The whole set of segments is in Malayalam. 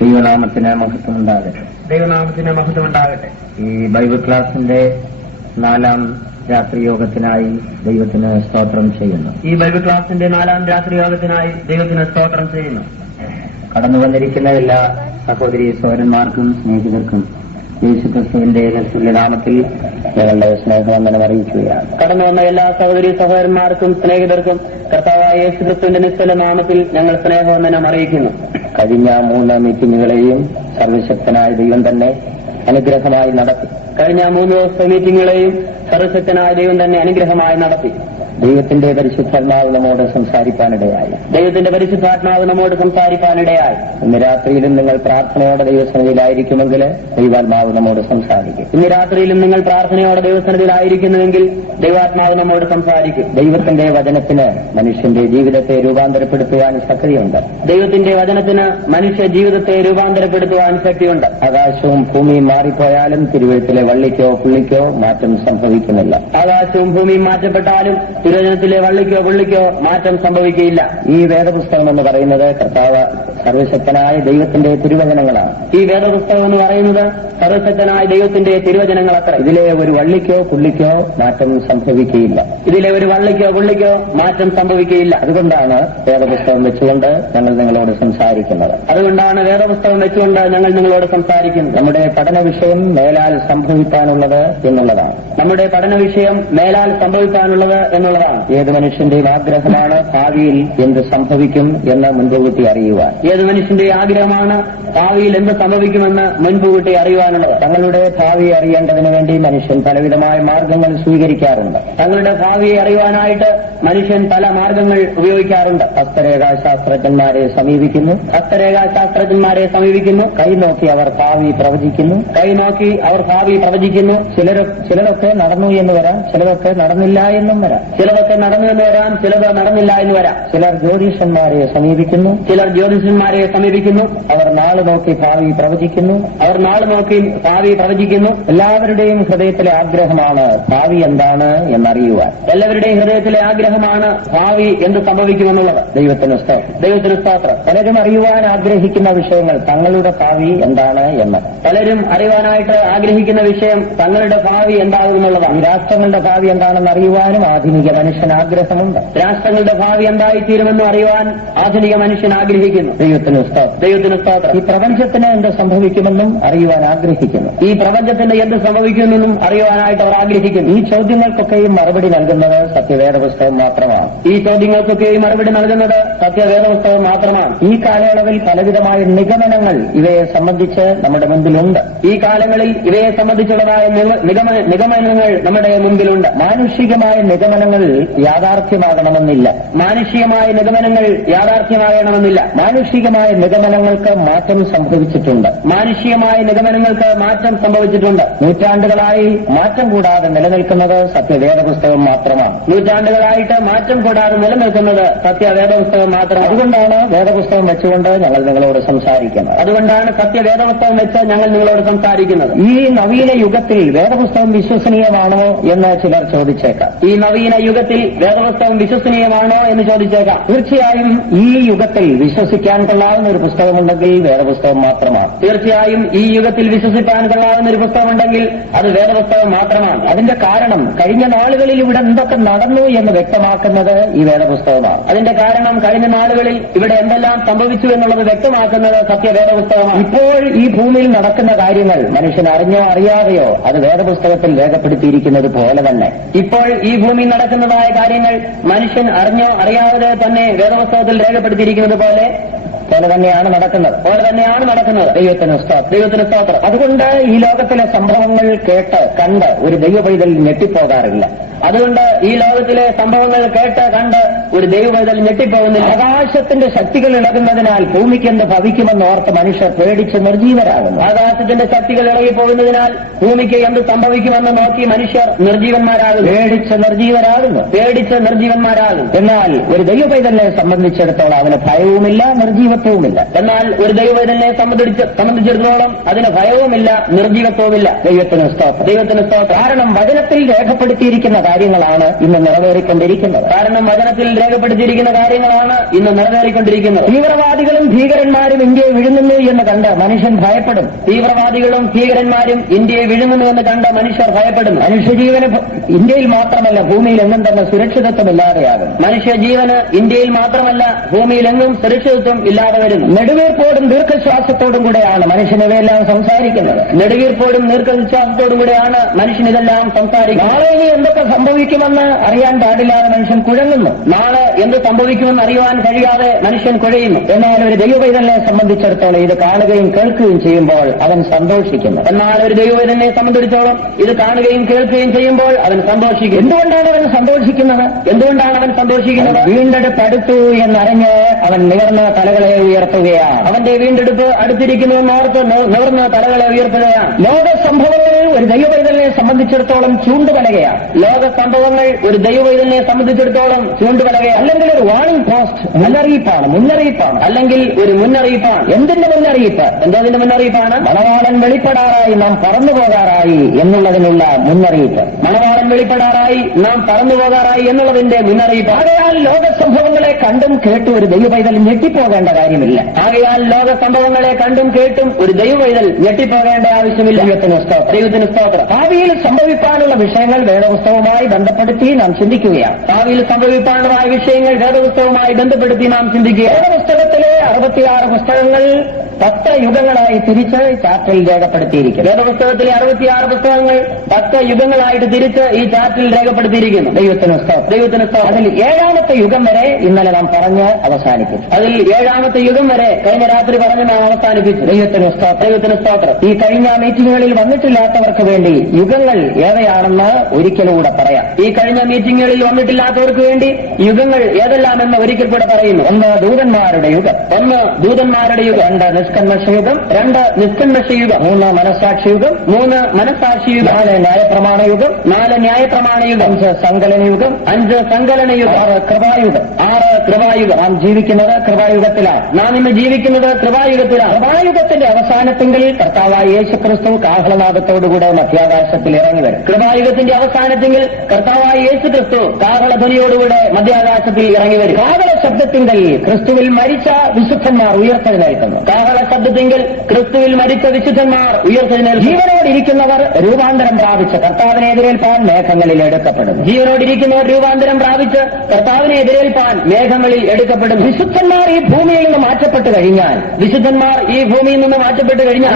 ദൈവനാമത്തിന് മഹത്വമുണ്ടാകട്ടെ. ദൈവനാമത്തിന് മഹത്വമുണ്ടാകട്ടെ. ഈ ബൈബിൾ ക്ലാസിന്റെ 4ാം രാത്രി യോഗത്തിനായി ദൈവത്തിന് സ്തോത്രം ചെയ്യുന്നു. ഈ ബൈബിൾ ക്ലാസിന്റെ 4ാം രാത്രി യോഗത്തിനായി ദൈവത്തിന് സ്തോത്രം ചെയ്യുന്നു. കടന്നു വന്നിരിക്കുന്ന എല്ലാ സഹോദരി സഹോദരന്മാർക്കും സ്നേഹിതർക്കും യേശുക്രിസ്തുവിന്റെ നാമത്തിൽ ഞങ്ങളുടെ സ്നേഹവന്ദനം അറിയിക്കുകയാണ്. കടന്നു വന്ന എല്ലാ സഹോദരി സഹോദരന്മാർക്കും സ്നേഹിതർക്കും കർത്താവായ യേശുക്രിസ്തുവിന്റെ നിശ്ചല നാമത്തിൽ ഞങ്ങൾ സ്നേഹവന്ദനം അറിയിക്കുന്നു. കഴിഞ്ഞ 3 മീറ്റിംഗുകളെയും സർവശക്തനായ ദൈവം തന്നെ അനുഗ്രഹമായി നടത്തി. കഴിഞ്ഞ 3 ദിവസത്തെ മീറ്റിംഗുകളെയും സർവശക്തനായ ദൈവം തന്നെ അനുഗ്രഹമായി നടത്തി. ദൈവത്തിന്റെ പരിശുദ്ധാത്മാവ് നമ്മോട് സംസാരിക്കാനിടയായി. ദൈവത്തിന്റെ പരിശുദ്ധാത്മാവ് നമ്മോട് സംസാരിക്കാനിടയായി. ഇന്ന് രാത്രിയിലും നിങ്ങൾ പ്രാർത്ഥനയോടെ ദൈവസന്നിധിയിലായിരിക്കുമെങ്കിൽ ദൈവാത്മാവ് നമ്മോട് സംസാരിക്കും. ഇന്ന് രാത്രിയിലും നിങ്ങൾ പ്രാർത്ഥനയോടെ ദൈവസന്നിധിയിലായിരിക്കുന്നുവെങ്കിൽ ദൈവാത്മാവ് നമ്മോട് സംസാരിക്കും. ദൈവത്തിന്റെ വചനത്തിന് മനുഷ്യന്റെ ജീവിതത്തെ രൂപാന്തരപ്പെടുത്തുവാൻ ശക്തിയുണ്ട്. ദൈവത്തിന്റെ വചനത്തിന് മനുഷ്യ ജീവിതത്തെ രൂപാന്തരപ്പെടുത്തുവാൻ ശക്തിയുണ്ട്. ആകാശവും ഭൂമിയും മാറിപ്പോയാലും തിരുവഴുത്തിലെ വള്ളിക്കോ പുള്ളിക്കോ മാറ്റം സംഭവിക്കുന്നില്ല. ആകാശവും ഭൂമിയും മാറ്റപ്പെട്ടാലും തിരുവചനത്തിലെ വള്ളിക്കോ പുള്ളിക്കോ മാറ്റം സംഭവിക്കുകയില്ല. ഈ വേദപുസ്തകം എന്ന് പറയുന്നത് കർത്താവ് സർവശക്തനായ ദൈവത്തിന്റെ തിരുവചനങ്ങളാണ്. ഈ വേദപുസ്തകം എന്ന് പറയുന്നത് സർവശക്തനായ ദൈവത്തിന്റെ തിരുവചനങ്ങൾ അത്ര. ഇതിലെ ഒരു വള്ളിക്കോ പുള്ളിക്കോ മാറ്റം സംഭവിക്കുകയില്ല. ഇതിലെ ഒരു വള്ളിക്കോ പുള്ളിക്കോ മാറ്റം സംഭവിക്കുകയില്ല. അതുകൊണ്ടാണ് വേദപുസ്തകം വെച്ചുകൊണ്ട് ഞങ്ങൾ നിങ്ങളോട് സംസാരിക്കുന്നത്. അതുകൊണ്ടാണ് വേദപുസ്തകം വെച്ചുകൊണ്ട് ഞങ്ങൾ നിങ്ങളോട് സംസാരിക്കുന്നത്. നമ്മുടെ പഠന വിഷയം മേലാൽ സംഭവിക്കാനുള്ളത് എന്നുള്ളതാണ്. നമ്മുടെ പഠന വിഷയം മേലാൽ സംഭവിക്കാനുള്ളത് എന്നുള്ളതാണ്. ഏത് മനുഷ്യന്റെയും ആഗ്രഹമാണ് ഭാവിയിൽ എന്ത് സംഭവിക്കും എന്ന് മുൻകൂട്ടി അറിയുവാൻ. ഏത് മനുഷ്യന്റെ ആഗ്രഹമാണ് ഭാവിയിൽ എന്ത് സംഭവിക്കുമെന്ന് മുൻകൂട്ടി അറിയുവാനുള്ളത്. തങ്ങളുടെ ഭാവിയെ അറിയേണ്ടതിനു വേണ്ടി മനുഷ്യൻ പലവിധമായ മാർഗങ്ങൾ സ്വീകരിക്കാറുണ്ട്. തങ്ങളുടെ ഭാവിയെ അറിയുവാനായിട്ട് മനുഷ്യൻ പല മാർഗങ്ങൾ ഉപയോഗിക്കാറുണ്ട്. ഹസ്തരേഖാശാസ്ത്രജ്ഞന്മാരെ സമീപിക്കുന്നു. ഹസ്തരേഖാശാസ്ത്രജ്ഞന്മാരെ സമീപിക്കുന്നു. കൈനോക്കി അവർ ഭാവി പ്രവചിക്കുന്നു. കൈനോക്കി അവർ ഭാവി പ്രവചിക്കുന്നു. ചിലരൊക്കെ നടന്നു എന്ന് വരാം, ചിലരൊക്കെ നടന്നില്ല എന്നും വരാം. ചിലതൊക്കെ നടന്നു എന്ന് വരാം, ചിലത് നടന്നില്ല എന്ന് വരാം. ചിലർ ജ്യോതിഷന്മാരെ സമീപിക്കുന്നു. ചിലർ ജ്യോതിഷന്മാരെ സമീപിക്കുന്നു. അവർ നാളെ നോക്കി ഭാവി പ്രവചിക്കുന്നു. എല്ലാവരുടെയും ഹൃദയത്തിലെ ആഗ്രഹമാണ് ഭാവി എന്താണ് എന്നറിയുവാൻ. എല്ലാവരുടെയും ഹൃദയത്തിലെ ആഗ്രഹമാണ് ഭാവി എന്ത് സംഭവിക്കുമെന്നുള്ളത്. ദൈവത്തിന് സ്തോത്രം. പലരും അറിയുവാൻ ആഗ്രഹിക്കുന്ന വിഷയങ്ങൾ തങ്ങളുടെ ഭാവി എന്താണ് എന്ന്. പലരും അറിയുവാനായിട്ട് ആഗ്രഹിക്കുന്ന വിഷയം തങ്ങളുടെ ഭാവി എന്താകുമെന്നുള്ളതാണ്. രാഷ്ട്രങ്ങളുടെ ഭാവി എന്താണെന്ന് അറിയുവാനും ആധുനിക മനുഷ്യൻ ആഗ്രഹമുണ്ട്. രാഷ്ട്രങ്ങളുടെ ഭാവി എന്തായിത്തീരുമെന്നും അറിയുവാൻ ആധുനിക മനുഷ്യൻ ആഗ്രഹിക്കുന്നു. ദൈവത്തിന് സ്തോത്രം. ഈ പ്രപഞ്ചത്തിന് എന്ത് സംഭവിക്കുമെന്നും അറിയുവാൻ ആഗ്രഹിക്കുന്നു. ഈ പ്രപഞ്ചത്തിന് എന്ത് സംഭവിക്കുമെന്നും അറിയുവാനായിട്ട് അവർ ആഗ്രഹിക്കുന്നു. ഈ ചോദ്യങ്ങൾക്കൊക്കെയും മറുപടി നൽകുന്നത് സത്യവേദ പുസ്തകം മാത്രമാണ്. ഈ ചോദ്യങ്ങൾക്കൊക്കെയും മറുപടി നൽകുന്നത് സത്യവേദ പുസ്തകം മാത്രമാണ്. ഈ കാലയളവിൽ പലവിധമായ നിഗമനങ്ങൾ ഇവയെ സംബന്ധിച്ച് നമ്മുടെ മുൻപിലുണ്ട്. ഈ കാലങ്ങളിൽ ഇവയെ സംബന്ധിച്ചുള്ളതായ നിഗമനങ്ങൾ നമ്മുടെ മുൻപിലുണ്ട്. മാനുഷികമായ നിഗമനങ്ങൾ യാഥാർത്ഥ്യമാകണമെന്നില്ല. മാനുഷികമായ നിഗമനങ്ങൾ യാഥാർത്ഥ്യമാകണമെന്നില്ല. മാനുഷികമായ നിഗമനങ്ങൾക്ക് മാറ്റം സംഭവിച്ചിട്ടുണ്ട്. മാനുഷികമായ നിഗമനങ്ങൾക്ക് മാറ്റം സംഭവിച്ചിട്ടുണ്ട്. നൂറ്റാണ്ടുകളായി മാറ്റം കൂടാതെ നിലനിൽക്കുന്നത് സത്യവേദ പുസ്തകം മാത്രമാണ്. നൂറ്റാണ്ടുകളായിട്ട് മാറ്റം കൂടാതെ നിലനിൽക്കുന്നത് സത്യവേദ പുസ്തകം മാത്രമാണ്. അതുകൊണ്ടാണ് വേദപുസ്തകം വെച്ചുകൊണ്ട് ഞങ്ങൾ നിങ്ങളോട് സംസാരിക്കുന്നത്. അതുകൊണ്ടാണ് സത്യവേദ പുസ്തകം വെച്ച് ഞങ്ങൾ നിങ്ങളോട് സംസാരിക്കുന്നത്. ഈ നവീന യുഗത്തിൽ വേദപുസ്തകം വിശ്വസനീയമാണോ എന്ന് ചിലർ ചോദിച്ചേക്കാം. ഈ നവീന യുഗത്തിൽ വേദപുസ്തകം വിശ്വസനീയമാണോ എന്ന് ചോദിച്ചേക്കാം. തീർച്ചയായും ഈ യുഗത്തിൽ വിശ്വസിക്കാൻ കൊള്ളാവുന്ന ഒരു പുസ്തകമുണ്ടെങ്കിൽ വേദപുസ്തകം മാത്രമാണ്. തീർച്ചയായും ഈ യുഗത്തിൽ വിശ്വസിക്കാൻ കൊള്ളാവുന്ന ഒരു പുസ്തകമുണ്ടെങ്കിൽ അത് വേദപുസ്തകം മാത്രമാണ്. അതിന്റെ കാരണം കഴിഞ്ഞ നാളുകളിൽ ഇവിടെ എന്തൊക്കെ നടന്നു എന്ന് വ്യക്തമാക്കുന്നത് ഈ വേദപുസ്തകമാണ്. അതിന്റെ കാരണം കഴിഞ്ഞ നാളുകളിൽ ഇവിടെ എന്തെല്ലാം സംഭവിച്ചു എന്നുള്ളത് വ്യക്തമാക്കുന്നത് സത്യവേദ പുസ്തകമാണ്. ഇപ്പോൾ ഈ ഭൂമിയിൽ നടക്കുന്ന കാര്യങ്ങൾ മനുഷ്യൻ അറിഞ്ഞോ അറിയാതെയോ അത് വേദപുസ്തകത്തിൽ രേഖപ്പെടുത്തിയിരിക്കുന്നത് പോലെ തന്നെ ഇപ്പോൾ ഈ ഭൂമിയിൽ നടക്കുന്നതായ കാര്യങ്ങൾ മനുഷ്യൻ അറിഞ്ഞോ അറിയാതെ തന്നെ വേദപുസ്തകത്തിൽ രേഖപ്പെടുത്തിയിരിക്കുന്നത് പോലെ തന്നെയാണ് നടക്കുന്നത്. ദൈവത്തിന് സ്തോത്രം. അതുകൊണ്ട് ഈ ലോകത്തിലെ സംഭവങ്ങൾ കേട്ട് കണ്ട് ഒരു ദൈവപൈതൽ ഞെട്ടിപ്പോകാറില്ല. അതുകൊണ്ട് ഈ ലോകത്തിലെ സംഭവങ്ങൾ കേട്ട് കണ്ട് ഒരു ദൈവപൈതൽ ഞെട്ടിപ്പോകുന്നില്ല. ആകാശത്തിന്റെ ശക്തികൾ ഇളകുന്നതിനാൽ ഭൂമിക്ക് എന്ത് ഭവിക്കുമെന്ന് ഓർത്ത് മനുഷ്യർ പേടിച്ച് നിർജീവരാകുന്നു. ആകാശത്തിന്റെ ശക്തികൾ ഇളകിപ്പോകുന്നതിനാൽ ഭൂമിക്ക് എന്ത് സംഭവിക്കുമെന്ന് നോക്കി മനുഷ്യർ പേടിച്ച് നിർജീവന്മാരാകുന്നു. എന്നാൽ ഒരു ദൈവപൈതലിനെ സംബന്ധിച്ചിടത്തോളം അവന് ഭയവുമില്ല, നിർജീവത്വവുമില്ല. എന്നാൽ ഒരു ദൈവപൈതലിനെ സംബന്ധിച്ചിടത്തോളം അതിന് ഭയവുമില്ല, നിർജീവത്വവുമില്ല. ദൈവത്തിന് സ്തോത്രം. കാരണം വചനത്തിൽ രേഖപ്പെടുത്തിയിരിക്കുന്ന കാര്യങ്ങളാണ് ഇന്ന് നിറവേറിക്കൊണ്ടിരിക്കുന്നത്. കാരണം വചനത്തിൽ രേഖപ്പെടുത്തിയിരിക്കുന്ന കാര്യങ്ങളാണ് ഇന്ന് നിറവേറിക്കൊണ്ടിരിക്കുന്നത്. തീവ്രവാദികളും ഭീകരന്മാരും ഇന്ത്യയെ വിഴുങ്ങുന്നു എന്ന് കണ്ട് മനുഷ്യൻ ഭയപ്പെടും. തീവ്രവാദികളും ഭീകരന്മാരും ഇന്ത്യയെ വിഴുങ്ങുന്നു എന്ന് കണ്ട് മനുഷ്യർ ഭയപ്പെടുന്നു. മനുഷ്യജീവന് ഇന്ത്യയിൽ മാത്രമല്ല ഭൂമിയിൽ എങ്ങും തന്നെ സുരക്ഷിതത്വമില്ലാതെയാകും. മനുഷ്യജീവന് ഇന്ത്യയിൽ മാത്രമല്ല ഭൂമിയിലെങ്ങും സുരക്ഷിതത്വം ഇല്ലാതെ വരുന്നു. നെടുവീർപ്പോടും ദീർഘശ്വാസത്തോടും കൂടെയാണ് മനുഷ്യൻ ഇവയെല്ലാം സംസാരിക്കുന്നത്. നെടുവീർപ്പോടും ദീർഘവിശ്വാസത്തോടും കൂടെയാണ് മനുഷ്യൻ ഇതെല്ലാം സംസാരിക്കുന്നത്. നാളെ ഇനി എന്തൊക്കെ സംഭവിക്കുമെന്ന് അറിയാൻ പാടില്ലാതെ മനുഷ്യൻ കുഴങ്ങുന്നു. നാളെ എന്ത് സംഭവിക്കുമെന്ന് അറിയുവാൻ കഴിയാതെ മനുഷ്യൻ കുഴയുന്നു. എന്നാൽ ഒരു ദൈവപൈതലിനെ സംബന്ധിച്ചിടത്തോളം ഇത് കാണുകയും കേൾക്കുകയും ചെയ്യുമ്പോൾ അവൻ സന്തോഷിക്കുന്നു. എന്നാൽ ഒരു ദൈവപൈതലിനെ സംബന്ധിച്ചിടത്തോളം ഇത് കാണുകയും കേൾക്കുകയും ചെയ്യുമ്പോൾ അവൻ സന്തോഷിക്കും. എന്തുകൊണ്ടാണ് അവൻ സന്തോഷിക്കുന്നത്? വീണ്ടെടുപ്പ് അടുത്തു എന്നറിഞ്ഞ് അവൻ നിവർന്ന തലകളെ ഉയർത്തുകയാണ്. അവന്റെ വീണ്ടെടുപ്പ് അടുത്തിരിക്കുന്നുവെന്നോർത്ത് നിവർന്ന തലകളെ ഉയർത്തുകയാണ്. ലോക സംഭവങ്ങൾ ഒരു ദൈവപൈതലിനെ സംബന്ധിച്ചിടത്തോളം ചൂണ്ടുപലകയാണ്. ലോക സംഭവങ്ങൾ ഒരു ദൈവപൈതലിനെ സംബന്ധിച്ചിടത്തോളം ചൂണ്ടുപലകയാണ്. അല്ലെങ്കിൽ ഒരു വാണിംഗ് പോസ്റ്റ്, മുന്നറിയിപ്പാണ്. അല്ലെങ്കിൽ ഒരു മുന്നറിയിപ്പാണ്. എന്തിന്റെ മുന്നറിയിപ്പ്? എന്തതിന്റെ മുന്നറിയിപ്പാണ്? മണവാളൻ വെളിപ്പെടാറായി നാം പറന്നു പോകാറായി എന്നുള്ളതിനുള്ള മുന്നറിയിപ്പ്. മണവാളൻ വെളിപ്പെടാറായി നാം പറന്നു പോകാറായി എന്നുള്ളതിന്റെ മുന്നറിയിപ്പ്. ആകയാൽ ലോക സംഭവങ്ങളെ കണ്ടും കേട്ടും ഒരു ദൈവപൈതൽ ഞെട്ടിപ്പോകേണ്ട കാര്യമില്ല. ആകയാൽ ലോക സംഭവങ്ങളെ കണ്ടും കേട്ടും ഒരു ദൈവപൈതൽ ഞെട്ടിപ്പോകേണ്ട ആവശ്യമില്ല. ദൈവത്തിന് സ്തോത്രം. ഭാവിയിൽ സംഭവിക്കാനുള്ള വിഷയങ്ങൾ വേദപുസ്തകവുമായി ബന്ധപ്പെടുത്തി നാം ചിന്തിക്കുകയാണ്. ഭാവിയിൽ സംഭവിക്കാനുള്ളതായ വിഷയങ്ങൾ വേദപുസ്തകവുമായി ബന്ധപ്പെടുത്തി നാം ചിന്തിക്കുക. വേദപുസ്തകത്തിലെ 66 പുസ്തകങ്ങൾ 10 യുഗങ്ങളായി തിരിച്ച് ചാർട്ടിൽ രേഖപ്പെടുത്തിയിരിക്കുന്നു. വേദപുസ്തകത്തിലെ 66 പുസ്തകങ്ങൾ 10 യുഗങ്ങളായിട്ട് തിരിച്ച് ഈ ചാർട്ടിൽ രേഖപ്പെടുത്തിയിരിക്കുന്നു. ദൈവത്തിന് സ്തോത്രം. അതിൽ 7ാമത്തെ യുഗം വരെ ഇന്നലെ നാം പറഞ്ഞ് അവസാനിപ്പിച്ചു. അതിൽ 7ാമത്തെ യുഗം വരെ കഴിഞ്ഞ രാത്രി പറഞ്ഞ് നാം അവസാനിപ്പിച്ചു. ദൈവത്തിന് സ്തോത്രം. ഈ കഴിഞ്ഞ മീറ്റിംഗുകളിൽ വന്നിട്ടില്ലാത്തവർക്ക് വേണ്ടി യുഗങ്ങൾ ഏവയാണെന്ന് ഒരിക്കലൂടെ പറയാം. ഈ കഴിഞ്ഞ മീറ്റിംഗുകളിൽ വന്നിട്ടില്ലാത്തവർക്ക് വേണ്ടി യുഗങ്ങൾ ഏതെല്ലാമെന്ന് ഒരിക്കൽ കൂടെ പറയുന്നു. 1 ദൂതന്മാരുടെ യുഗം, 1 ദൂതന്മാരുടെ യുഗം, 2 നിഷ്കന്മഷയുഗം, 2 നിഷ്കന്മഷയുഗം, 3 മനസ്സാക്ഷിയുഗം, 3 മനസ്സാക്ഷിയുഗം, 4 ന്യായപ്രമാണയുഗം, 4 ന്യായപ്രമാണയുഗം, 5 സങ്കലനയുഗം, 5 സങ്കലനയുഗം, 6 കൃപായുഗം. 6 കൃപായുഗം. നാം ജീവിക്കുന്നത് കൃപായുഗത്തിലാണ്. നാം ഇന്ന് ജീവിക്കുന്നത് കൃപായുഗത്തിലാണ്. കൃപായുഗത്തിന്റെ അവസാനത്തെങ്കിൽ കർത്താവായ യേശുക്രിസ്തു കാഹളനാദത്തോടുകൂടെ മധ്യാകാശത്തിൽ ഇറങ്ങി വരും. കൃപായുഗത്തിന്റെ അവസാനത്തെങ്കിൽ കർത്താവായ യേശുക്രിസ്തു കാഹളധ്വനിയോടുകൂടെ മധ്യാകാശത്തിൽ ഇറങ്ങി വരും. കാഹള ശബ്ദത്തിങ്കൽ ക്രിസ്തുവിൽ മരിച്ച വിശുദ്ധന്മാർ ഉയർത്തെഴുന്നേൽക്കുന്നു. കാഹള ശബ്ദത്തിങ്കിൽ ക്രിസ്തുവിൽ മരിച്ച വിശുദ്ധന്മാർ ഉയർത്തെഴുന്നേൽക്കും. ജീവനോടിരിക്കുന്നവർ രൂപാന്തരം പ്രാപിച്ച് കർത്താവിനെ എതിരേൽപ്പാൻ മേഘങ്ങളിൽ എടുക്കപ്പെടുന്നു. ജീവനോടിരിക്കുന്നവർ രൂപാന്തരം പ്രാപിച്ച് കർത്താവിനെ എതിരേൽപ്പാൻ മേഘങ്ങളിൽ എടുക്കപ്പെടും. വിശുദ്ധന്മാർ ഈ ഭൂമിയിൽ നിന്ന് മാറ്റപ്പെട്ട് കഴിഞ്ഞാൽ,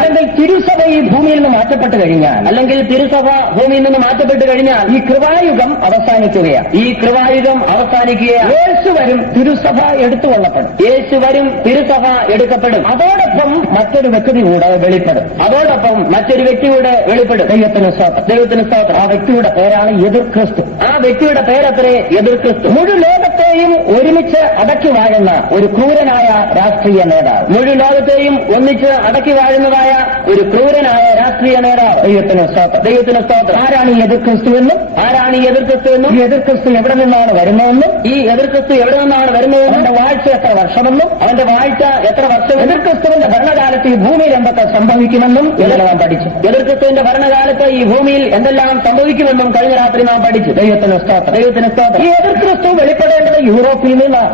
അല്ലെങ്കിൽ തിരുസഭ ഈ ഭൂമിയിൽ നിന്ന് മാറ്റപ്പെട്ട് കഴിഞ്ഞാൽ, അല്ലെങ്കിൽ തിരുസഭ ഭൂമിയിൽ നിന്ന് മാറ്റപ്പെട്ട് കഴിഞ്ഞാൽ ഈ കൃപായുഗം അവസാനിക്കുകയാണ്. യേശു വരും, തിരുസഭ എടുത്തുകൊള്ളപ്പെടും. യേശു വരും, തിരുസഭ എടുക്കപ്പെടും. അതോടൊപ്പം മറ്റൊരു വ്യക്തി കൂടെ വെളിപ്പെടും. ദൈവത്തിന് സ്തോത്രം. ആ വ്യക്തിയുടെ പേരാണ് എതിർ ക്രിസ്തു. ആ വ്യക്തിയുടെ പേരത്രേ എതിർ ക്രിസ്തു. മുഴു ലോകത്തെയും ഒരുമിച്ച് അടക്കി വാഴുന്ന ഒരു ക്രൂരനായ രാഷ്ട്രീയ നേതാവ്. മുഴു ലോകത്തെയും ഒന്നിച്ച് അടക്കി വാഴുന്നതായ ഒരു ക്രൂരനായ രാഷ്ട്രീയ നേതാവ്. ദൈവത്തിന് സ്തോത്രം. ആരാണ് ഈ എതിർ ക്രിസ്തുവെന്നും ഈ എതിർ ക്രിസ്തു എവിടെ നിന്നാണ് വരുന്നതെന്നും അവന്റെ വാഴ്ച എത്ര വർഷമെന്നും എതിർ ക്രിസ്തുവിന്റെ ഭരണകാലത്ത് ഈ ഭൂമിയിൽ എന്തൊക്കെ സംഭവിക്കുമെന്നും ഇതെല്ലാം നാം പഠിച്ചു. എതിർ ക്രിസ്തുവിന്റെ ഭരണകാലത്ത് ഈ ഭൂമിയിൽ എന്തെല്ലാം സംഭവിക്കുമെന്നും കഴിഞ്ഞ രാത്രി നാം പഠിച്ചു. ദൈവത്തിന് സ്തോത്രം. ഈ എതിർ ക്രിസ്തു വെളിപ്പെടേണ്ടത് യൂറോപ്പിൽ നിന്നാണ്.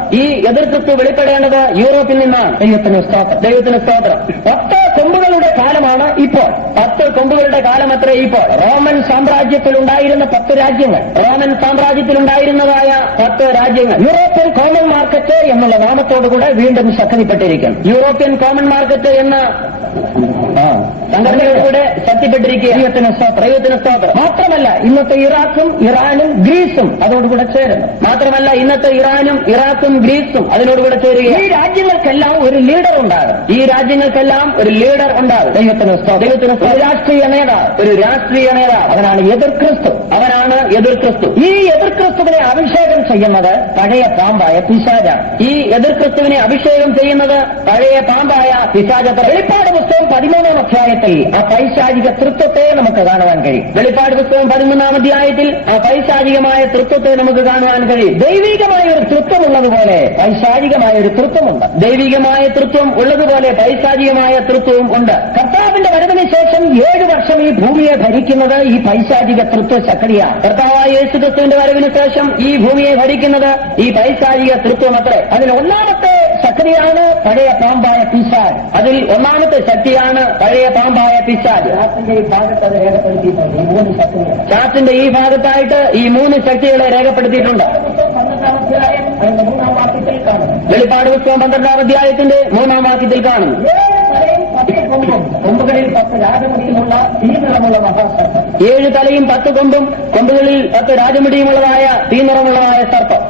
ദൈവത്തിന് സ്തോത്രം. 10 കൊമ്പുകളുടെ കാലമാണ് ഇപ്പോൾ. 10 കൊമ്പുകളുടെ കാലമത്രേ ഇപ്പോൾ. റോമൻ സാമ്രാജ്യത്തിലുണ്ടായിരുന്ന 10 രാജ്യങ്ങൾ, യൂറോപ്യൻ കോമൺ മാർക്കറ്റ് എന്നുള്ള നാമത്തോടുകൂടെ വീണ്ടും ശക്തിപ്പെട്ടിരിക്കുന്നു. യൂറോപ്യൻ കോമൺ മാർക്കറ്റ് എന്ന സംഘടനയോടുകൂടെ ശക്തിപ്പെട്ടിരിക്കുക. ദൈവത്തിന് സ്തോത്രം. മാത്രമല്ല ഇന്നത്തെ ഇറാഖും ഇറാനും ഗ്രീസും അതോടുകൂടെ ചേരുന്നു. അതിനോടുകൂടെ ചേരുക. ഈ രാജ്യങ്ങൾക്കെല്ലാം ഒരു ലീഡർ ഉണ്ടാകും. ദൈവത്തിന് രാഷ്ട്രീയ നേതാവ്. അവനാണ് എതിർ ക്രിസ്തു. ഈ എതിർ ക്രിസ്തുവിനെ അഭിഷേകം ചെയ്യുന്നത് പഴയ പാമ്പായ പിശാചാണ്. ഈ എതിർ ക്രിസ്തുവിനെ അഭിഷേകം ചെയ്യുന്നത് പഴയ പാമ്പായ പിശാചത്ര. വെളിപ്പാട് പുസ്തകം 13 13 അധ്യായത്തിൽ ആ പൈശാചിക തൃത്വത്തെ നമുക്ക് കാണുവാൻ കഴിയും. വെളിപ്പാട് പുസ്തകം 13 അധ്യായത്തിൽ ആ പൈശാചികമായ തൃത്വത്തെ നമുക്ക് കാണുവാൻ കഴിയും. ദൈവികമായ ഒരു തൃത്വമുള്ളതുപോലെ പൈശാചികമായ ഒരു തൃത്വമുണ്ട്. ദൈവികമായ തൃത്വം ഉള്ളതുപോലെ പൈശാചികമായ തൃത്വവും ഉണ്ട്. കർത്താവിന്റെ വരവിന് ശേഷം 7 വർഷം ഈ ഭൂമിയെ ഭരിക്കുന്നത് ഈ പൈശാചിക തൃത്വ ശക്തിയാണ്. കർത്താവായ യേശുക്രിസ്തുവിന്റെ വരവിന് ശേഷം ഈ ഭൂമിയെ ഭരിക്കുന്നത് ഈ പൈശാചിക തൃത്വം അത്രേ. അതിൽ ഒന്നാമത്തെ ശക്തിയാണ് പഴയ പാമ്പായ പിശാച്. അതിൽ ഒന്നാമത്തെ ശക്തിയാണ് പഴയ പാമ്പായ പിശാച്. ചാത്തിന്റെ ഈ ഭാഗത്ത് അത് രേഖപ്പെടുത്തിയിട്ടുണ്ട്. ഈ 3 ശക്തികൾ ചാത്തിന്റെ ഈ ഭാഗത്തായിട്ട് ഈ 3 ശക്തികളെ രേഖപ്പെടുത്തിയിട്ടുണ്ട്. 12-ാം അധ്യായം അതിന്റെ 3-ാം വാക്യത്തിൽ കാണുന്നു. വെളിപ്പാട് പുസ്തകം 12-ാം അധ്യായത്തിന്റെ 3-ാം വാക്യത്തിൽ കാണുന്നു. 7 തലയും 10 കൊമ്പും കൊമ്പുകളിൽ 10 രാജമുടിയുമുള്ള തീനിറമുള്ള മഹാസർപ്പം. 7 തലയും 10 കൊമ്പും കൊമ്പുകളിൽ 10 രാജമുടിയുമുള്ളതായ തീനിറമുള്ളതായ സർപ്പം.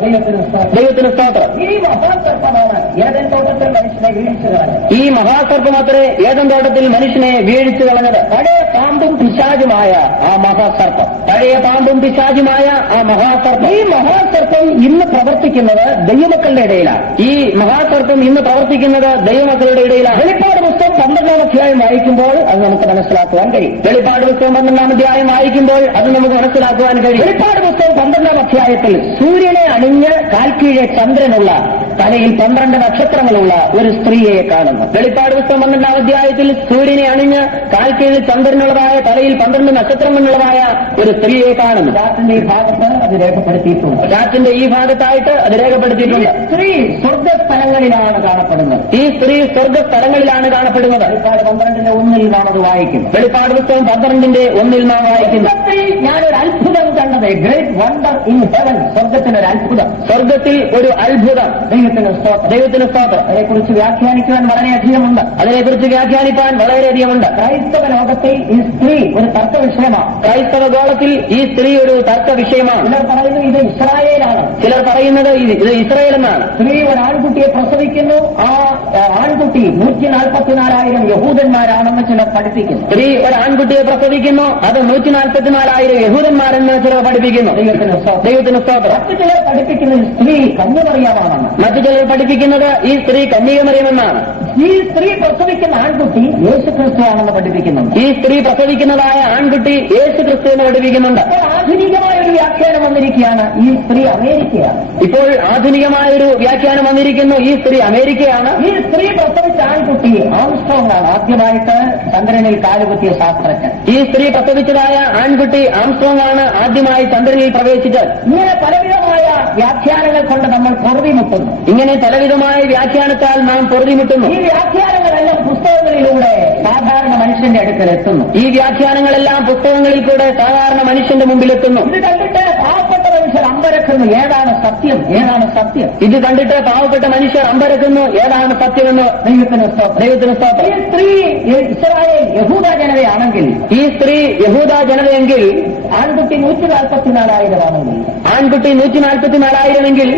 ദൈവത്തിന് സ്തോത്രം. ഈ മഹാസർപ്പമാണ് ഏദൻ തോട്ടത്തിൽ മനുഷ്യനെ വീഴ്ച കളഞ്ഞത്. ഈ മഹാസർപ്പം അത്രേ ഏദൻ തോട്ടത്തിൽ മനുഷ്യനെ വീഴ്ച കളഞ്ഞത്. പഴയ പാമ്പും പിശാചുമായ ആ മഹാസർപ്പം. പഴയ പാമ്പും പിശാചുമായ ആ മഹാസർപ്പം. ഈ മഹാസർപ്പം ഇന്ന് പ്രവർത്തിക്കുന്നത് ദൈവമക്കളുടെ ഇടയിലാണ്. ഈ മഹാസർപ്പം ഇന്ന് പ്രവർത്തിക്കുന്നത് ദൈവമക്കളുടെ ഇടയിലാണ്. വെളിപ്പാട് പുസ്തകം 12-ാം അധ്യായം വായിക്കുമ്പോൾ അത് നമുക്ക് മനസ്സിലാക്കുവാൻ കഴിയും. വെളിപ്പാട് പുസ്തകം 12-ാം അധ്യായം വായിക്കുമ്പോൾ അത് നമുക്ക് മനസ്സിലാക്കുവാൻ കഴിയും. വെളിപ്പാട് പുസ്തകം 12-ാം അധ്യായത്തിൽ സൂര്യനെ അണിഞ്ഞ് കാൽക്കീഴെ ചന്ദ്രനുള്ള തലയിൽ 12 നക്ഷത്രങ്ങളുള്ള ഒരു സ്ത്രീയെ കാണുന്നു. വെളിപ്പാട് പുസ്തകം 12-ാം അധ്യായത്തിൽ സൂര്യനെ അണിഞ്ഞ് കാൽക്കീഴിൽ ചന്ദ്രനുള്ളതായ തലയിൽ 12 നക്ഷത്രങ്ങളുള്ളതായ ഒരു സ്ത്രീയെ കാണുന്നു. ചാത്തിന്റെ ഈ ഭാഗത്ത് അത് രേഖപ്പെടുത്തിയിട്ടുണ്ട്. ചാത്തിന്റെ ഈ ഭാഗത്തായിട്ട് അത് രേഖപ്പെടുത്തിയിട്ടുണ്ട്. സ്ത്രീ സ്വർഗസ്ഥലങ്ങളിലാണ് കാണപ്പെടുന്നത്. ഈ സ്ത്രീ സ്വർഗസ്ഥലങ്ങളിലാണ് കാണപ്പെടുന്നത്. വെളിപ്പാട് 12-ന്റെ 1 നാം അത് വായിക്കും. വെളിപ്പാട് പുസ്തകം 12-ന്റെ 1 നാം വായിക്കുന്നു. ഞാനൊരു അത്ഭുതം കണ്ടത്, ഗ്രേറ്റ് വണ്ടർ ഇൻ ഹെവൻ. സ്വർഗത്തിനൊരു അത്ഭുതം. സ്വർഗത്തിൽ ഒരു അത്ഭുതം. ദൈവത്തിന് സ്തോത്രം. ദൈവത്തിന് സ്തോത്രം. അതേക്കുറിച്ച് വ്യാഖ്യാനിക്കുവാൻ വളരെയധികമുണ്ട്. അതിനെക്കുറിച്ച് വ്യാഖ്യാനിപ്പാൻ വളരെയധികമുണ്ട്. ക്രൈസ്തവ ലോകത്തിൽ ഈ സ്ത്രീ ഒരു തർക്ക വിഷയമാണ്. ക്രൈസ്തവ ഗോളത്തിൽ ഈ സ്ത്രീ ഒരു തർക്ക വിഷയമാണ്. ചിലർ പറയുന്നു ഇത് ഇസ്രായേലാണ്, ചിലർ പറയുന്നത് ഇത് ഇസ്രായേൽ എന്നാണ്. സ്ത്രീ ഒരു ആൺകുട്ടിയെ പ്രസവിക്കുന്നു, ആ ആൺകുട്ടി 144,000 യഹൂദന്മാരാണെന്ന് ചിലർ പഠിപ്പിക്കുന്നു. സ്ത്രീ ഒരു ആൺകുട്ടിയെ പ്രസവിക്കുന്നു, അത് 144,000 യഹൂദന്മാരെന്ന് ചിലർ പഠിപ്പിക്കുന്നു. ദൈവത്തിന് സ്തോത്രം. മറ്റു ചിലർ പഠിപ്പിക്കുന്നത് സ്ത്രീ കന്യമറിയാമാണെന്ന്. മറ്റു ചിലർ പഠിപ്പിക്കുന്നത് ഈ സ്ത്രീ കന്യകമറിയമെന്നാണ്. ഈ സ്ത്രീ പ്രസവിക്കുന്ന ആൺകുട്ടി യേശുക്രിസ്തുവാണെന്ന് പഠിപ്പിക്കുന്നുണ്ട്. ഈ സ്ത്രീ പ്രസവിക്കുന്നതായ ആൺകുട്ടി യേശുക്രിസ്തു എന്ന് പഠിപ്പിക്കുന്നുണ്ട്. ആധുനികമായ ഒരു വ്യാഖ്യാനം വന്നിരിക്കുകയാണ്, ഈ സ്ത്രീ അമേരിക്കയാണ്. ഇപ്പോൾ ആധുനികമായ ഒരു വ്യാഖ്യാനം വന്നിരിക്കുന്നു, ഈ സ്ത്രീ അമേരിക്കയാണ്. ഈ സ്ത്രീ പ്രസവിച്ച ആൺകുട്ടി ആംസ്ട്രോങ് ആണ്, ആദ്യമായിട്ട് ചന്ദ്രനിൽ കാലുകുത്തിയ ശാസ്ത്രജ്ഞൻ. ഈ സ്ത്രീ പ്രസവിച്ചതായ ആൺകുട്ടി ആംസ്ട്രോങ് ആണ് ആദ്യമായി ചന്ദ്രനിൽ പ്രവേശിച്ചത്. ഇങ്ങനെ പലവിധമായ വ്യാഖ്യാനങ്ങൾ കൊണ്ട് നമ്മൾ പൊറുതിമുട്ടുന്നു. ഇങ്ങനെ പലവിധമായ വ്യാഖ്യാനത്താൽ നാം പൊറുതിമുട്ടുന്നു. ഈ വ്യാഖ്യാനങ്ങളെല്ലാം പുസ്തകങ്ങളിലൂടെ സാധാരണ മനുഷ്യന്റെ അടുക്കൽ എത്തുന്നു. ഈ വ്യാഖ്യാനങ്ങളെല്ലാം പുസ്തകങ്ങളിൽ കൂടെ സാധാരണ മനുഷ്യന്റെ മുമ്പിൽ എത്തുന്നു. ഇത് കണ്ടിട്ട് പാവപ്പെട്ട മനുഷ്യർ അമ്പരക്കുന്നു, ഏതാണ് സത്യം, ഏതാണ് സത്യം. ഇത് കണ്ടിട്ട് പാവപ്പെട്ട മനുഷ്യർ അമ്പരക്കുന്നു, ഏതാണ് സത്യമെന്ന്. ദൈവത്തിന് സ്തോത്രം. ദൈവത്തിന് സ്തോത്രം. ഈ സ്ത്രീ ഇസ്രായേൽ യഹൂദ ജനതയാണെങ്കിൽ, ഈ സ്ത്രീ യഹൂദ ജനതയെങ്കിൽ, ആൺകുട്ടി 144,000 ആണെങ്കിൽ, ആൺകുട്ടി 144,000 എങ്കിൽ,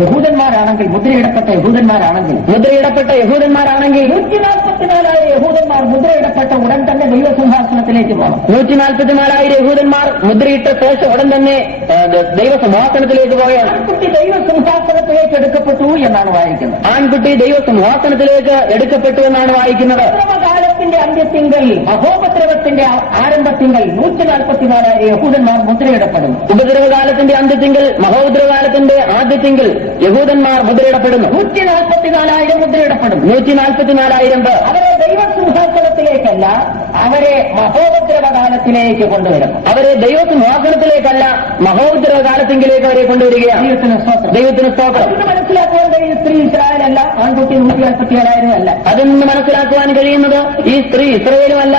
യഹൂദന്മാരാണെങ്കിൽ, മുദ്രയിടപ്പെട്ട യഹൂദന്മാരാണെങ്കിൽ, 144,000 യഹൂദന്മാർ മുദ്രയിടപ്പെട്ട ഉടൻ തന്നെ ദൈവസിംഹാസനത്തിലേക്ക് പോകണം. 144,000 യഹൂദന്മാർ മുദ്രയിട്ട ശേഷം ഉടൻ തന്നെ ദൈവസിംഹാസനത്തിലേക്ക് പോവുകയാണ്. ആൺകുട്ടി ദൈവസിംഹാസനത്തിലേക്ക് എടുക്കപ്പെട്ടു എന്നാണ് വായിക്കുന്നത്. ആൺകുട്ടി ദൈവസിംഹാസനത്തിലേക്ക് എടുക്കപ്പെട്ടു എന്നാണ് വായിക്കുന്നത്. ഉപദ്രവകാലത്തിന്റെ അന്ത്യത്തിങ്കൽ, മഹോപദ്രവത്തിന്റെ ആരംഭത്തിങ്കൽ 144,000 യഹൂദന്മാർ മുദ്രയിടപ്പെടുന്നു. ഉപദ്രവകാലത്തിന്റെ അന്ത്യത്തിങ്കൽ, മഹോപദ്രവകാലത്തിന്റെ ആദ്യത്തിങ്കൽ യഹൂദന്മാർ മുദ്രയിടപ്പെടുന്നു. 144,000 മുദ്രയിടപ്പെടുന്നു. 144,000 പേർ. അവരെ ദൈവസിംഹാസനത്തിലേക്കല്ല, അവരെ മഹോപദ്രവകാലത്തിലേക്ക് കൊണ്ടുവരും. അവരെ ദൈവസിംഹാസനത്തിലേക്കല്ല, മഹോപദ്രവകാലത്തിങ്കിലേക്ക് അവരെ കൊണ്ടുവരികയാണ്. ദൈവത്തിന് സ്തോത്രം. ഇത് മനസ്സിലാക്കുവാൻ കഴിയും, സ്ത്രീ ഇസ്രായേലല്ല, ആൺകുട്ടി 147,000 അല്ല. അതിൽ നിന്ന് മനസ്സിലാക്കുവാൻ കഴിയുന്നത് ഈ സ്ത്രീ ഇസ്രായേലുമല്ല,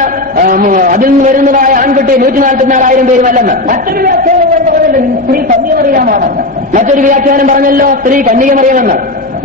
അതിൽ നിന്ന് വരുന്നതായ ആൺകുട്ടി 144,000 പേരുമല്ലെന്ന്. മറ്റൊരു വ്യാഖ്യാനം ഞാൻ പറഞ്ഞല്ലോ, ഈ സ്ത്രീ കന്യമറിയാമാണെന്ന്. മറ്റൊരു വ്യാഖ്യാനം പറഞ്ഞല്ലോ, സ്ത്രീ കന്യകമറിയമെന്ന്.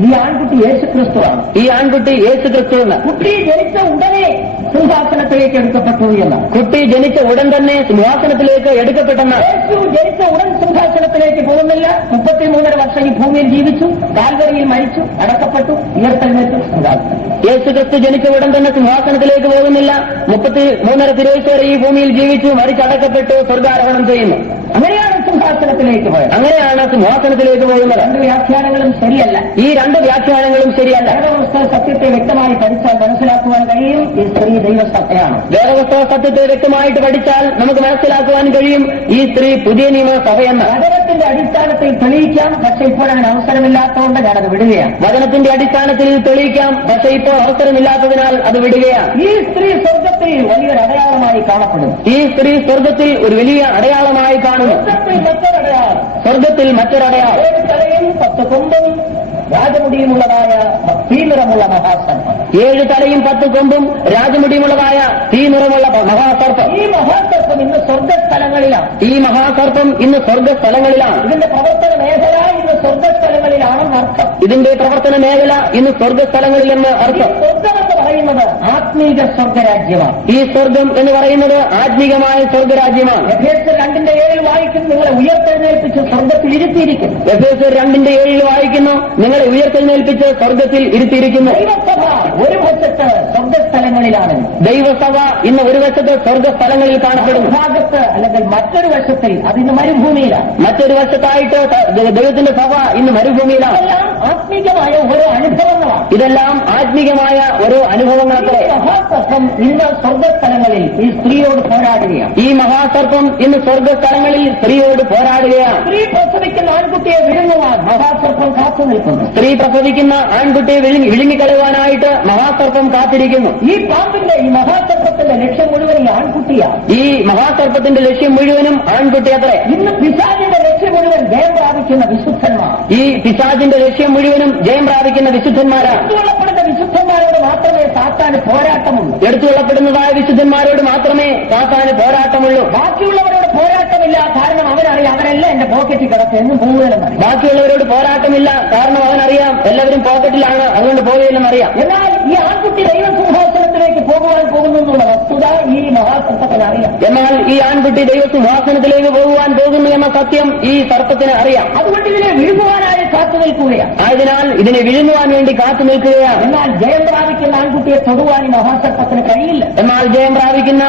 ഈ ആൺകുട്ടി യേശുക്രിസ്തുവാണ്. ഈ ആൺകുട്ടി യേശുക്രിസ്തു എന്ന്. കുട്ടി ജനിച്ച ഉടനെ സിംഹാസനത്തിലേക്ക് എടുക്കപ്പെട്ടു എന്ന്. കുട്ടി ജനിച്ച ഉടൻ തന്നെ സിംഹാസനത്തിലേക്ക് എടുക്കപ്പെട്ടെന്ന്. യേശു ജനിച്ച ഉടൻ സിംഹാസനത്തിലേക്ക് പോകുന്നില്ല. 33.5 വർഷം ഈ ഭൂമിയിൽ ജീവിച്ചു, കാൽവരിയിൽ മരിച്ചു, അടക്കപ്പെട്ടു, ഉയർത്തെഴുന്നേറ്റു സിംഹാസനം. യേശുക്രിസ്തു ജനിച്ച ഉടൻ തന്നെ സിംഹാസനത്തിലേക്ക് പോകുന്നില്ല. 33.5 വരെ ഈ ഭൂമിയിൽ ജീവിച്ചു, മരിച്ചടക്കപ്പെട്ടു, സ്വർഗാരോഹണം ചെയ്യുന്നു. അങ്ങനെയാണ് സിംഹാസനത്തിലേക്ക് പോയത്. അങ്ങനെയാണ് സിംഹാസനത്തിലേക്ക് പോകുന്നത്. രണ്ട് വ്യാഖ്യാനങ്ങളും ശരിയല്ല. ഈ രണ്ട് വ്യാഖ്യാനങ്ങളും ശരിയല്ല. വേദപുസ്തക സത്യത്തെ വ്യക്തമായി പഠിച്ചാൽ മനസ്സിലാക്കുവാൻ കഴിയും ഈ സ്ത്രീ ദൈവസഭയാണ്. വേദപുസ്തക സത്യത്തെ വ്യക്തമായിട്ട് പഠിച്ചാൽ നമുക്ക് മനസ്സിലാക്കുവാൻ കഴിയും ഈ സ്ത്രീ പുതിയ നിയമസഭയെന്ന്. വചനത്തിന്റെ അടിസ്ഥാനത്തിൽ തെളിയിക്കാം, പക്ഷെ ഇപ്പോൾ അതിന് അവസരമില്ലാത്തതുകൊണ്ട് ഞാനത് വിടുകയാണ്. വചനത്തിന്റെ അടിസ്ഥാനത്തിൽ തെളിയിക്കാം, പക്ഷെ ഇപ്പോൾ അവസരമില്ലാത്തതിനാൽ അത് വിടുകയാണ്. ഈ സ്ത്രീ സ്വർഗത്തിൽ വലിയൊരു അടയാളമായി കാണപ്പെടുന്നു. ഈ സ്ത്രീ സ്വർഗത്തിൽ ഒരു വലിയ അടയാളമായി കാണുന്നു. സ്വർഗത്തിൽ മറ്റൊരടയാളം. സ്വർഗത്തിൽ മറ്റൊരടയാളം. 7 തലയും 10 കൊമ്പും രാജമുടിയുമുള്ളതായ തീനിറമുള്ള മഹാസർപ്പം. 7 തലയും 10 കൊമ്പും രാജമുടിയുമുള്ളതായ തീനിറമുള്ള മഹാസർപ്പം. ഈ മഹാസർപ്പം ഇന്ന് സ്വർഗസ്ഥലങ്ങളിലാണ്. ഈ മഹാസർപ്പം ഇന്ന് സ്വർഗസ്ഥലങ്ങളിലാണ്. ഇതിന്റെ പ്രവർത്തന മേഖല ഇന്ന് സ്വർഗസ്ഥലങ്ങളിലാണെന്ന് അർത്ഥം. ഇതിന്റെ പ്രവർത്തന മേഖല ഇന്ന് സ്വർഗസ്ഥലങ്ങളിലെന്ന് അർത്ഥം. സ്വർഗം എന്ന് പറയുന്നത് ആത്മീക സ്വർഗരാജ്യമാണ്. ഈ സ്വർഗം എന്ന് പറയുന്നത് ആത്മീകമായ സ്വർഗരാജ്യമാണ്. എഫേസ്യർ 2:7 വായിക്കും, നിങ്ങളെ ഉയർത്തെഴുന്നേൽപ്പിച്ച് സ്വർഗത്തിൽ ഇരുത്തിയിരിക്കുന്നു. എഫേസ്യർ 2:7 വായിക്കുന്നു, നിങ്ങളെ ഉയർത്തെഴുന്നേൽപ്പിച്ച് സ്വർഗത്തിൽ ഇരുത്തിയിരിക്കുന്നു. ദൈവസഭ ഒരു വശത്ത് സ്വർഗസ്ഥലങ്ങളിലാണ്. ദൈവസഭ ഇന്ന് ഒരു വശത്ത് സ്വർഗസ്ഥലങ്ങളിൽ കാണപ്പെടുന്നു. ഭാഗത്ത് അല്ലെങ്കിൽ മറ്റൊരു വശത്തിൽ അതിന് മരുഭൂമിയിലാണ്. മറ്റൊരു വശത്തായിട്ട് ദൈവത്തിന്റെ സഭ ഇന്ന് മരുഭൂമിയിലാണ്. ഇതെല്ലാം ആത്മീകമായ ഓരോ അനുഭവങ്ങളാണ്. ഇതെല്ലാം ആത്മീകമായ ഓരോ അനുഭവങ്ങളൊക്കെ. മഹാസർപ്പം ഇന്ന് സ്വർഗസ്ഥലങ്ങളിൽ ഈ സ്ത്രീയോട് പോരാടുകയാണ്. ഈ മഹാസർപ്പം ഇന്ന് സ്വർഗസ്ഥലങ്ങളിൽ സ്ത്രീയോട് പോരാടുകയാണ്. സ്ത്രീ പ്രസവിക്കുന്ന ആൺകുട്ടിയെ വിഴുങ്ങുവാൻ മഹാസർപ്പം കാത്തു നിൽക്കുന്നു. സ്ത്രീ പ്രസവിക്കുന്ന ആൺകുട്ടിയെ വിഴുങ്ങിക്കളയുവാനായിട്ട് മഹാസർപ്പം കാത്തിരിക്കുന്നു. ഈ പാമ്പിന്റെ ഈ മഹാസർപ്പത്തിന്റെ ലക്ഷ്യം മുഴുവൻ ഈ ആൺകുട്ടിയാണ്. ഈ മഹാസർപ്പത്തിന്റെ ലക്ഷ്യം മുഴുവനും ആൺകുട്ടി അത്രേ. ഇന്ന് പിശാചിന്റെ ലക്ഷ്യം മുഴുവൻ ജയം പ്രാപിക്കുന്ന വിശുദ്ധന്മാർ. ഈ പിശാചിന്റെ ലക്ഷ്യം മുഴുവനും ജയം പ്രാപിക്കുന്ന വിശുദ്ധന്മാരാണ്. എടുത്തുകൊള്ളപ്പെടുന്ന വിശുദ്ധന്മാരോട് മാത്രമേ സാത്താന് പോരാട്ടമുള്ളൂ. എടുത്തുകൊള്ളപ്പെടുന്നതായ വിശുദ്ധന്മാരോട് മാത്രമേ സാത്താന് പോരാട്ടമുള്ളൂ. ബാക്കിയുള്ളവരോട് പോരാട്ടമില്ല, കാരണം അവനറിയാം അവരെല്ലാം എന്റെ പോക്കറ്റിൽ കിടക്കും, എന്നും പോകുകയെന്നറിയാം. ബാക്കിയുള്ളവരോട് പോരാട്ടമില്ല, കാരണം അവനറിയാം എല്ലാവരും പോക്കറ്റിലാണ്, അതുകൊണ്ട് പോവുകയില്ലെന്നറിയാം. എന്നാൽ ഈ ആൺകുട്ടി ദൈവസിംഹാസനത്തിലേക്ക് പോകുവാൻ പോകുന്നു എന്നുള്ള വസ്തുത ഈ മഹാസർപ്പത്തിന് അറിയാം. എന്നാൽ ഈ ആൺകുട്ടി ദൈവസിംഹാസനത്തിലേക്ക് പോകുവാൻ പോകുന്നു എന്ന സത്യം ഈ സർപ്പത്തിന് അറിയാം. അതുകൊണ്ട് ഇതിനെ വിഴുങ്ങുവാനായി കാത്തു നിൽക്കുകയാണ്. ആയതിനാൽ ഇതിനെ വിഴുങ്ങുവാൻ വേണ്ടി കാത്തു നിൽക്കുകയാണ്. എന്നാൽ ജയം പ്രാപിക്കുന്ന ആൺകുട്ടിയെ തൊടുവാൻ ഈ മഹാസർപ്പത്തിന് കഴിയില്ല. എന്നാൽ ജയം പ്രാപിക്കുന്ന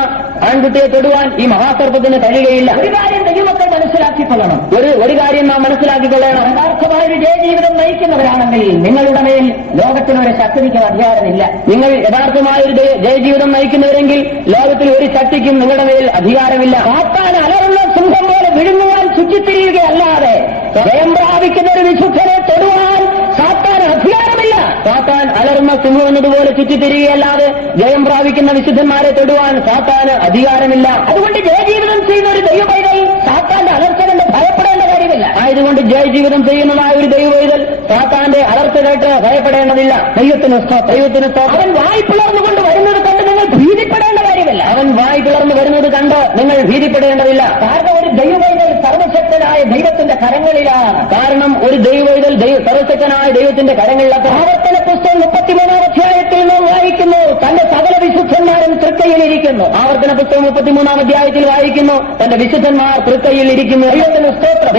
ആൺകുട്ടിയെ തൊടുവാൻ ഈ മഹാസർപ്പത്തിന് കഴിയുകയില്ല. ഒരു കാര്യം ദൈവമക്കൾ മനസ്സിലാക്കിക്കൊള്ളണം. ഒരു കാര്യം നാം മനസ്സിലാക്കിക്കൊള്ളണം. യഥാർത്ഥമായ ഒരു ജയജീവിതം നയിക്കുന്നവരാണെങ്കിൽ നിങ്ങളുടെ മേൽ ലോകത്തിനൊരു ശക്തിക്ക് അധികാരമില്ല. നിങ്ങൾ യഥാർത്ഥമായ ഒരു ജയജീവിതം നയിക്കുന്നവരെങ്കിൽ ലോകത്തിൽ ഒരു ശക്തിക്കും നിങ്ങളുടെ മേൽ അധികാരമില്ല. സാത്താൻ അലറുന്ന സിംഹം പോലെ വിഴുങ്ങുവാൻ ചുറ്റിത്തിരിയുകയല്ലാതെ ജയം പ്രാപിക്കുന്ന ഒരു വിശുദ്ധനെ തൊടുവാൻ സാത്താൻ അധികാരമില്ല. സാത്താൻ അലർന്ന സിംഹം എന്നതുപോലെ ചുറ്റിത്തിരികയല്ലാതെ ജയം പ്രാപിക്കുന്ന വിശുദ്ധന്മാരെ തൊടുവാൻ സാത്താന് അധികാരമില്ല. അതുകൊണ്ട് ജയജീവിതം ചെയ്യുന്ന ഒരു ദൈവപൈതൽ സാത്താന്റെ അലർച്ച കണ്ട് ഭയപ്പെടേണ്ട കാര്യമില്ല. ആയതുകൊണ്ട് ജയജീവിതം ചെയ്യുന്നതായ ഒരു ദൈവപൈതൽ സാത്താന്റെ അലർച്ച കേട്ട് ഭയപ്പെടേണ്ടതില്ല. ദൈവത്തിന് അവൻ വായി പിളർന്നുകൊണ്ട് വരുന്നത് കണ്ട് നിങ്ങൾ ഭീതിപ്പെടേണ്ട കാര്യമില്ല. അവൻ വായി പിളർന്നു വരുന്നത് കണ്ട് നിങ്ങൾ ഭീതിപ്പെടേണ്ടതില്ല. കാരണം ഒരു ദൈവപൈതൽ സർവശക്തനായ ദൈവത്തിന്റെ കരങ്ങളിലാണ്. കാരണം ഒരു ദൈവപൈതൽ സർവശക്തനായ ദൈവത്തിന്റെ കരങ്ങളിലാണ്. ആവർത്തന പുസ്തകം 33-ാം അധ്യായത്തിൽ നാം വായിക്കുന്നു, തന്റെ സകല വിശുദ്ധന്മാരും തൃക്കൈയിലിരിക്കുന്നു. ആവർത്തന പുസ്തകം 33-ാം അധ്യായത്തിൽ വായിക്കുന്നു, തന്റെ വിശുദ്ധന്മാർ തൃക്കൈയിൽ ഇരിക്കുന്നു. ദൈവത്തിന് സ്തോത്രം.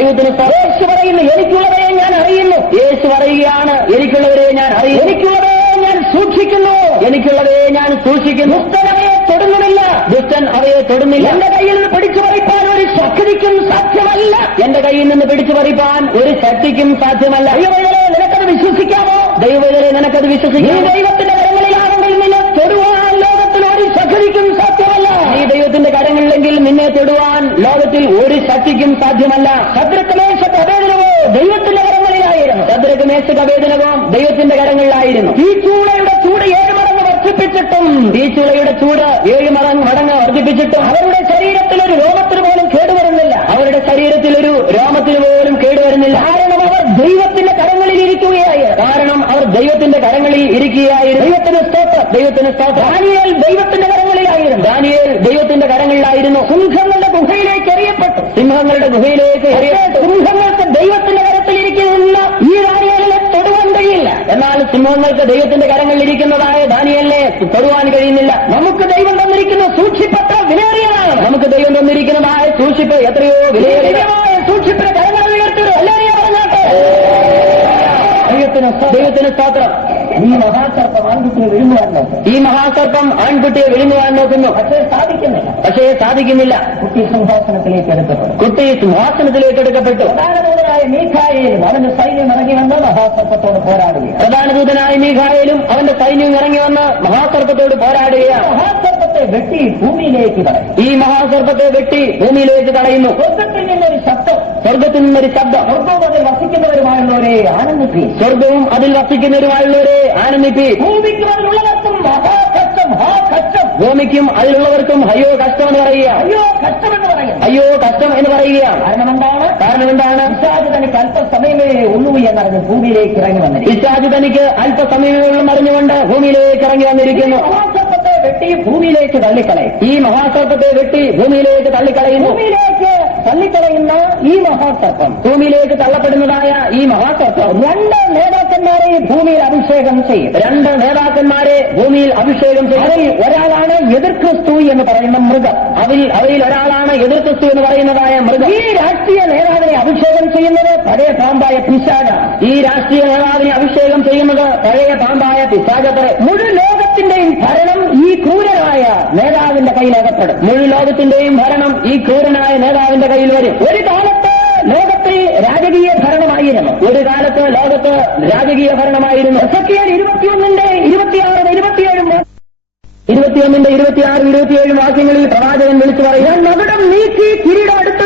യേശു പറയുന്നു, എനിക്കുള്ളവരെ ഞാൻ അറിയുന്നു. യേശു പറയുകയാണ്, എനിക്കുള്ളവരെ ഞാൻ അറിയുന്നു. എനിക്കുള്ളവരെ ഞാൻ സൂക്ഷിക്കുന്നു. എനിക്കുള്ളവരെ ഞാൻ സൂക്ഷിക്കുന്നു. ദുഷ്ടൻ അവയെ തൊടുന്നില്ല. ദുഷ്ടൻ അവയെ തൊടുന്നില്ല. എന്റെ കയ്യിൽ നിന്ന് പിടിച്ചു പറിപ്പാൻ ഒരു ശക്തിക്കും സാധ്യമല്ല. എന്റെ കയ്യിൽ നിന്ന് പിടിച്ചു പറിപ്പാൻ ഒരു ശക്തിക്കും സാധ്യമല്ല. ദൈവവേദനെ നിനക്കത് വിശ്വസിക്കാമോ? ദൈവവേദനെ നിനക്കത് വിശ്വസിക്കാമോ? ദൈവത്തിന്റെ കരങ്ങളിലാണെങ്കിൽ നിന്നെ തൊടുവാൻ ലോകത്തിൽ ഒരു ശക്തിക്കും സാധ്യമല്ല. നീ ദൈവത്തിന്റെ കരങ്ങളിലെങ്കിൽ നിന്നെ തൊടുവാൻ ലോകത്തിൽ ഒരു ശക്തിക്കും സാധ്യമല്ല. ശത്രുക്കമേശ കവേദനവോ ദൈവത്തിന്റെ കരങ്ങളിലായിരുന്നു. ശത്രുക്കമേശകവേദനവും ദൈവത്തിന്റെ കരങ്ങളിലായിരുന്നു. ഈ ചൂളയുടെ ചൂട് 7 മടങ്ങ് വർദ്ധിപ്പിച്ചിട്ടും തീച്ചുളയുടെ ചൂട് 7 മടങ്ങ് വർദ്ധിപ്പിച്ചിട്ടും അവരുടെ ശരീരത്തിൽ ഒരു രോമത്തിന് പോലും കേടുവരുന്നില്ല. അവരുടെ ശരീരത്തിൽ ഒരു രോമത്തിന് പോലും കേടുവരുന്നില്ല. കാരണം അവർ ദൈവത്തിന്റെ കരങ്ങളിൽ ഇരിക്കുകയായിരുന്നു. കാരണം അവർ ദൈവത്തിന്റെ കരങ്ങളിൽ ഇരിക്കുകയായിരുന്നു. ദൈവത്തിന് സ്തോത്രം. ദൈവത്തിന് സ്തോത്രം. ദാനിയേൽ ദൈവത്തിന്റെ കരങ്ങളിലായിരുന്നു. ദാനിയേൽ ദൈവത്തിന്റെ കരങ്ങളിലായിരുന്നു. സിംഹങ്ങളുടെ ഗുഹയിലേക്ക് എറിയപ്പെട്ടു. സിംഹങ്ങളുടെ ഗുഹയിലേക്ക് സിംഹങ്ങൾക്ക് ദൈവത്തിന്റെ കരത്തിലിരിക്കുന്ന ഈ ദാനിയേലിനെ തൊടുവാൻ കഴിയില്ല. എന്നാൽ സിംഹങ്ങൾക്ക് ദൈവത്തിന്റെ കരങ്ങളിലിരിക്കുന്നതായ ദാനിയേലിനെ തൊടുവാൻ കഴിയുന്നില്ല. നമുക്ക് ദൈവം തന്നിരിക്കുന്ന സൂക്ഷിപ്പത്ര വിലയേറിയതാണ്. നമുക്ക് ദൈവം തന്നിരിക്കുന്നതായ സൂക്ഷിപ്പ് എത്രയോ വിലയേറിയമായ സൂക്ഷിപ്പിന് കരങ്ങൾ ഉയർത്തിയത് എല്ലാവരെയും പറഞ്ഞാട്ടെ. ദൈവത്തിന് സ്തോത്രം. ഈ മഹാസർപ്പം ആൺകുട്ടിയെ വിഴുങ്ങുവാൻ നോക്കും. ഈ മഹാസർപ്പം ആൺകുട്ടിയെ വിഴുങ്ങുവാൻ നോക്കുന്നു. പക്ഷേ സാധിക്കുന്നില്ല. കുട്ടി സിംഹാസനത്തിലേക്ക് എടുക്കപ്പെടും. പ്രധാനദൂതനായ മീഖായേലും അവന്റെ സൈന്യം ഇറങ്ങി വന്ന് മഹാസർപ്പത്തോട് പോരാടുകയാണ്. മഹാസർപ്പത്തോട് പോരാടുകയാണ്. മഹാസർപ്പത്തെ വെട്ടി ഭൂമിയിലേക്ക് കളയും. ഈ മഹാസർപ്പത്തെ വെട്ടി ഭൂമിയിലേക്ക് കളയുന്നു. സ്വർഗത്തിൽ നിന്നൊരു ശബ്ദം. സ്വർഗവും അതിൽ വസിക്കുന്നവരുമായുള്ളവരെ ആനന്ദിപ്പി. ഭൂമിക്കും അതിലുള്ളവർക്കും മഹാകഷ്ടം. ഭൂമിക്കും അതിലുള്ളവർക്കും അയ്യോ കഷ്ടമെന്ന് പറയുക. അയ്യോ കഷ്ടം എന്ന് പറയുകയാണ്. കാരണം എന്താണ്? പിശാച് തനിക്ക് അല്പസമയമേ ഉള്ളൂ എന്നറിഞ്ഞ് ഭൂമിയിലേക്ക് ഇറങ്ങി വന്നിരിക്കുന്നു. ഭൂമിയിലേക്ക് ഇറങ്ങി വന്നിരിക്കുന്നു. മഹാസർപ്പത്തെ വെട്ടി ഭൂമിയിലേക്ക് തള്ളിക്കളയും. ഈ മഹാസർപ്പത്തെ വെട്ടി ഭൂമിയിലേക്ക് തള്ളിക്കളയുന്നു. ഭൂമിയിലേക്ക് തള്ളിക്കളയുന്ന ഈ മഹാസർപ്പം, ഭൂമിയിലേക്ക് തള്ളപ്പെടുന്നതായ ഈ മഹാസർപ്പം രണ്ട് നേതാക്കന്മാരെ ഭൂമിയിൽ അഭിഷേകം ചെയ്യും. അതിൽ ഒരാളാണ് എതിർക്രിസ്തു എന്ന് പറയുന്ന മൃഗം. അവയിൽ ഒരാളാണ് എതിർക്രിസ്തു എന്ന് പറയുന്നതായ മൃഗം. ഈ രാഷ്ട്രീയ നേതാവിനെ അഭിഷേകം ചെയ്യുന്നത് പഴയ പാമ്പായ പിശാചാണ്. പിശാചത്രേ. മുഴു ലോകത്തിന്റെയും ഭരണം ഈ ക്രൂരനായ നേതാവിന്റെ കയ്യിലകപ്പെടും. മുഴു ലോകത്തിന്റെയും ഭരണം ഈ ക്രൂരനായ നേതാവിന്റെ കയ്യിൽ വരും. ഒരു കാലത്ത് ലോകത്തിൽ രാജകീയ ഭരണമായിരുന്നു. എസെക്കിയേൽ 21-ന്റെ 26-27 വാക്യങ്ങളിൽ പ്രവാചകൻ വിളിച്ചു പറയും, ഞാൻ മകുടം നീക്കി കിരീടം എടുത്തു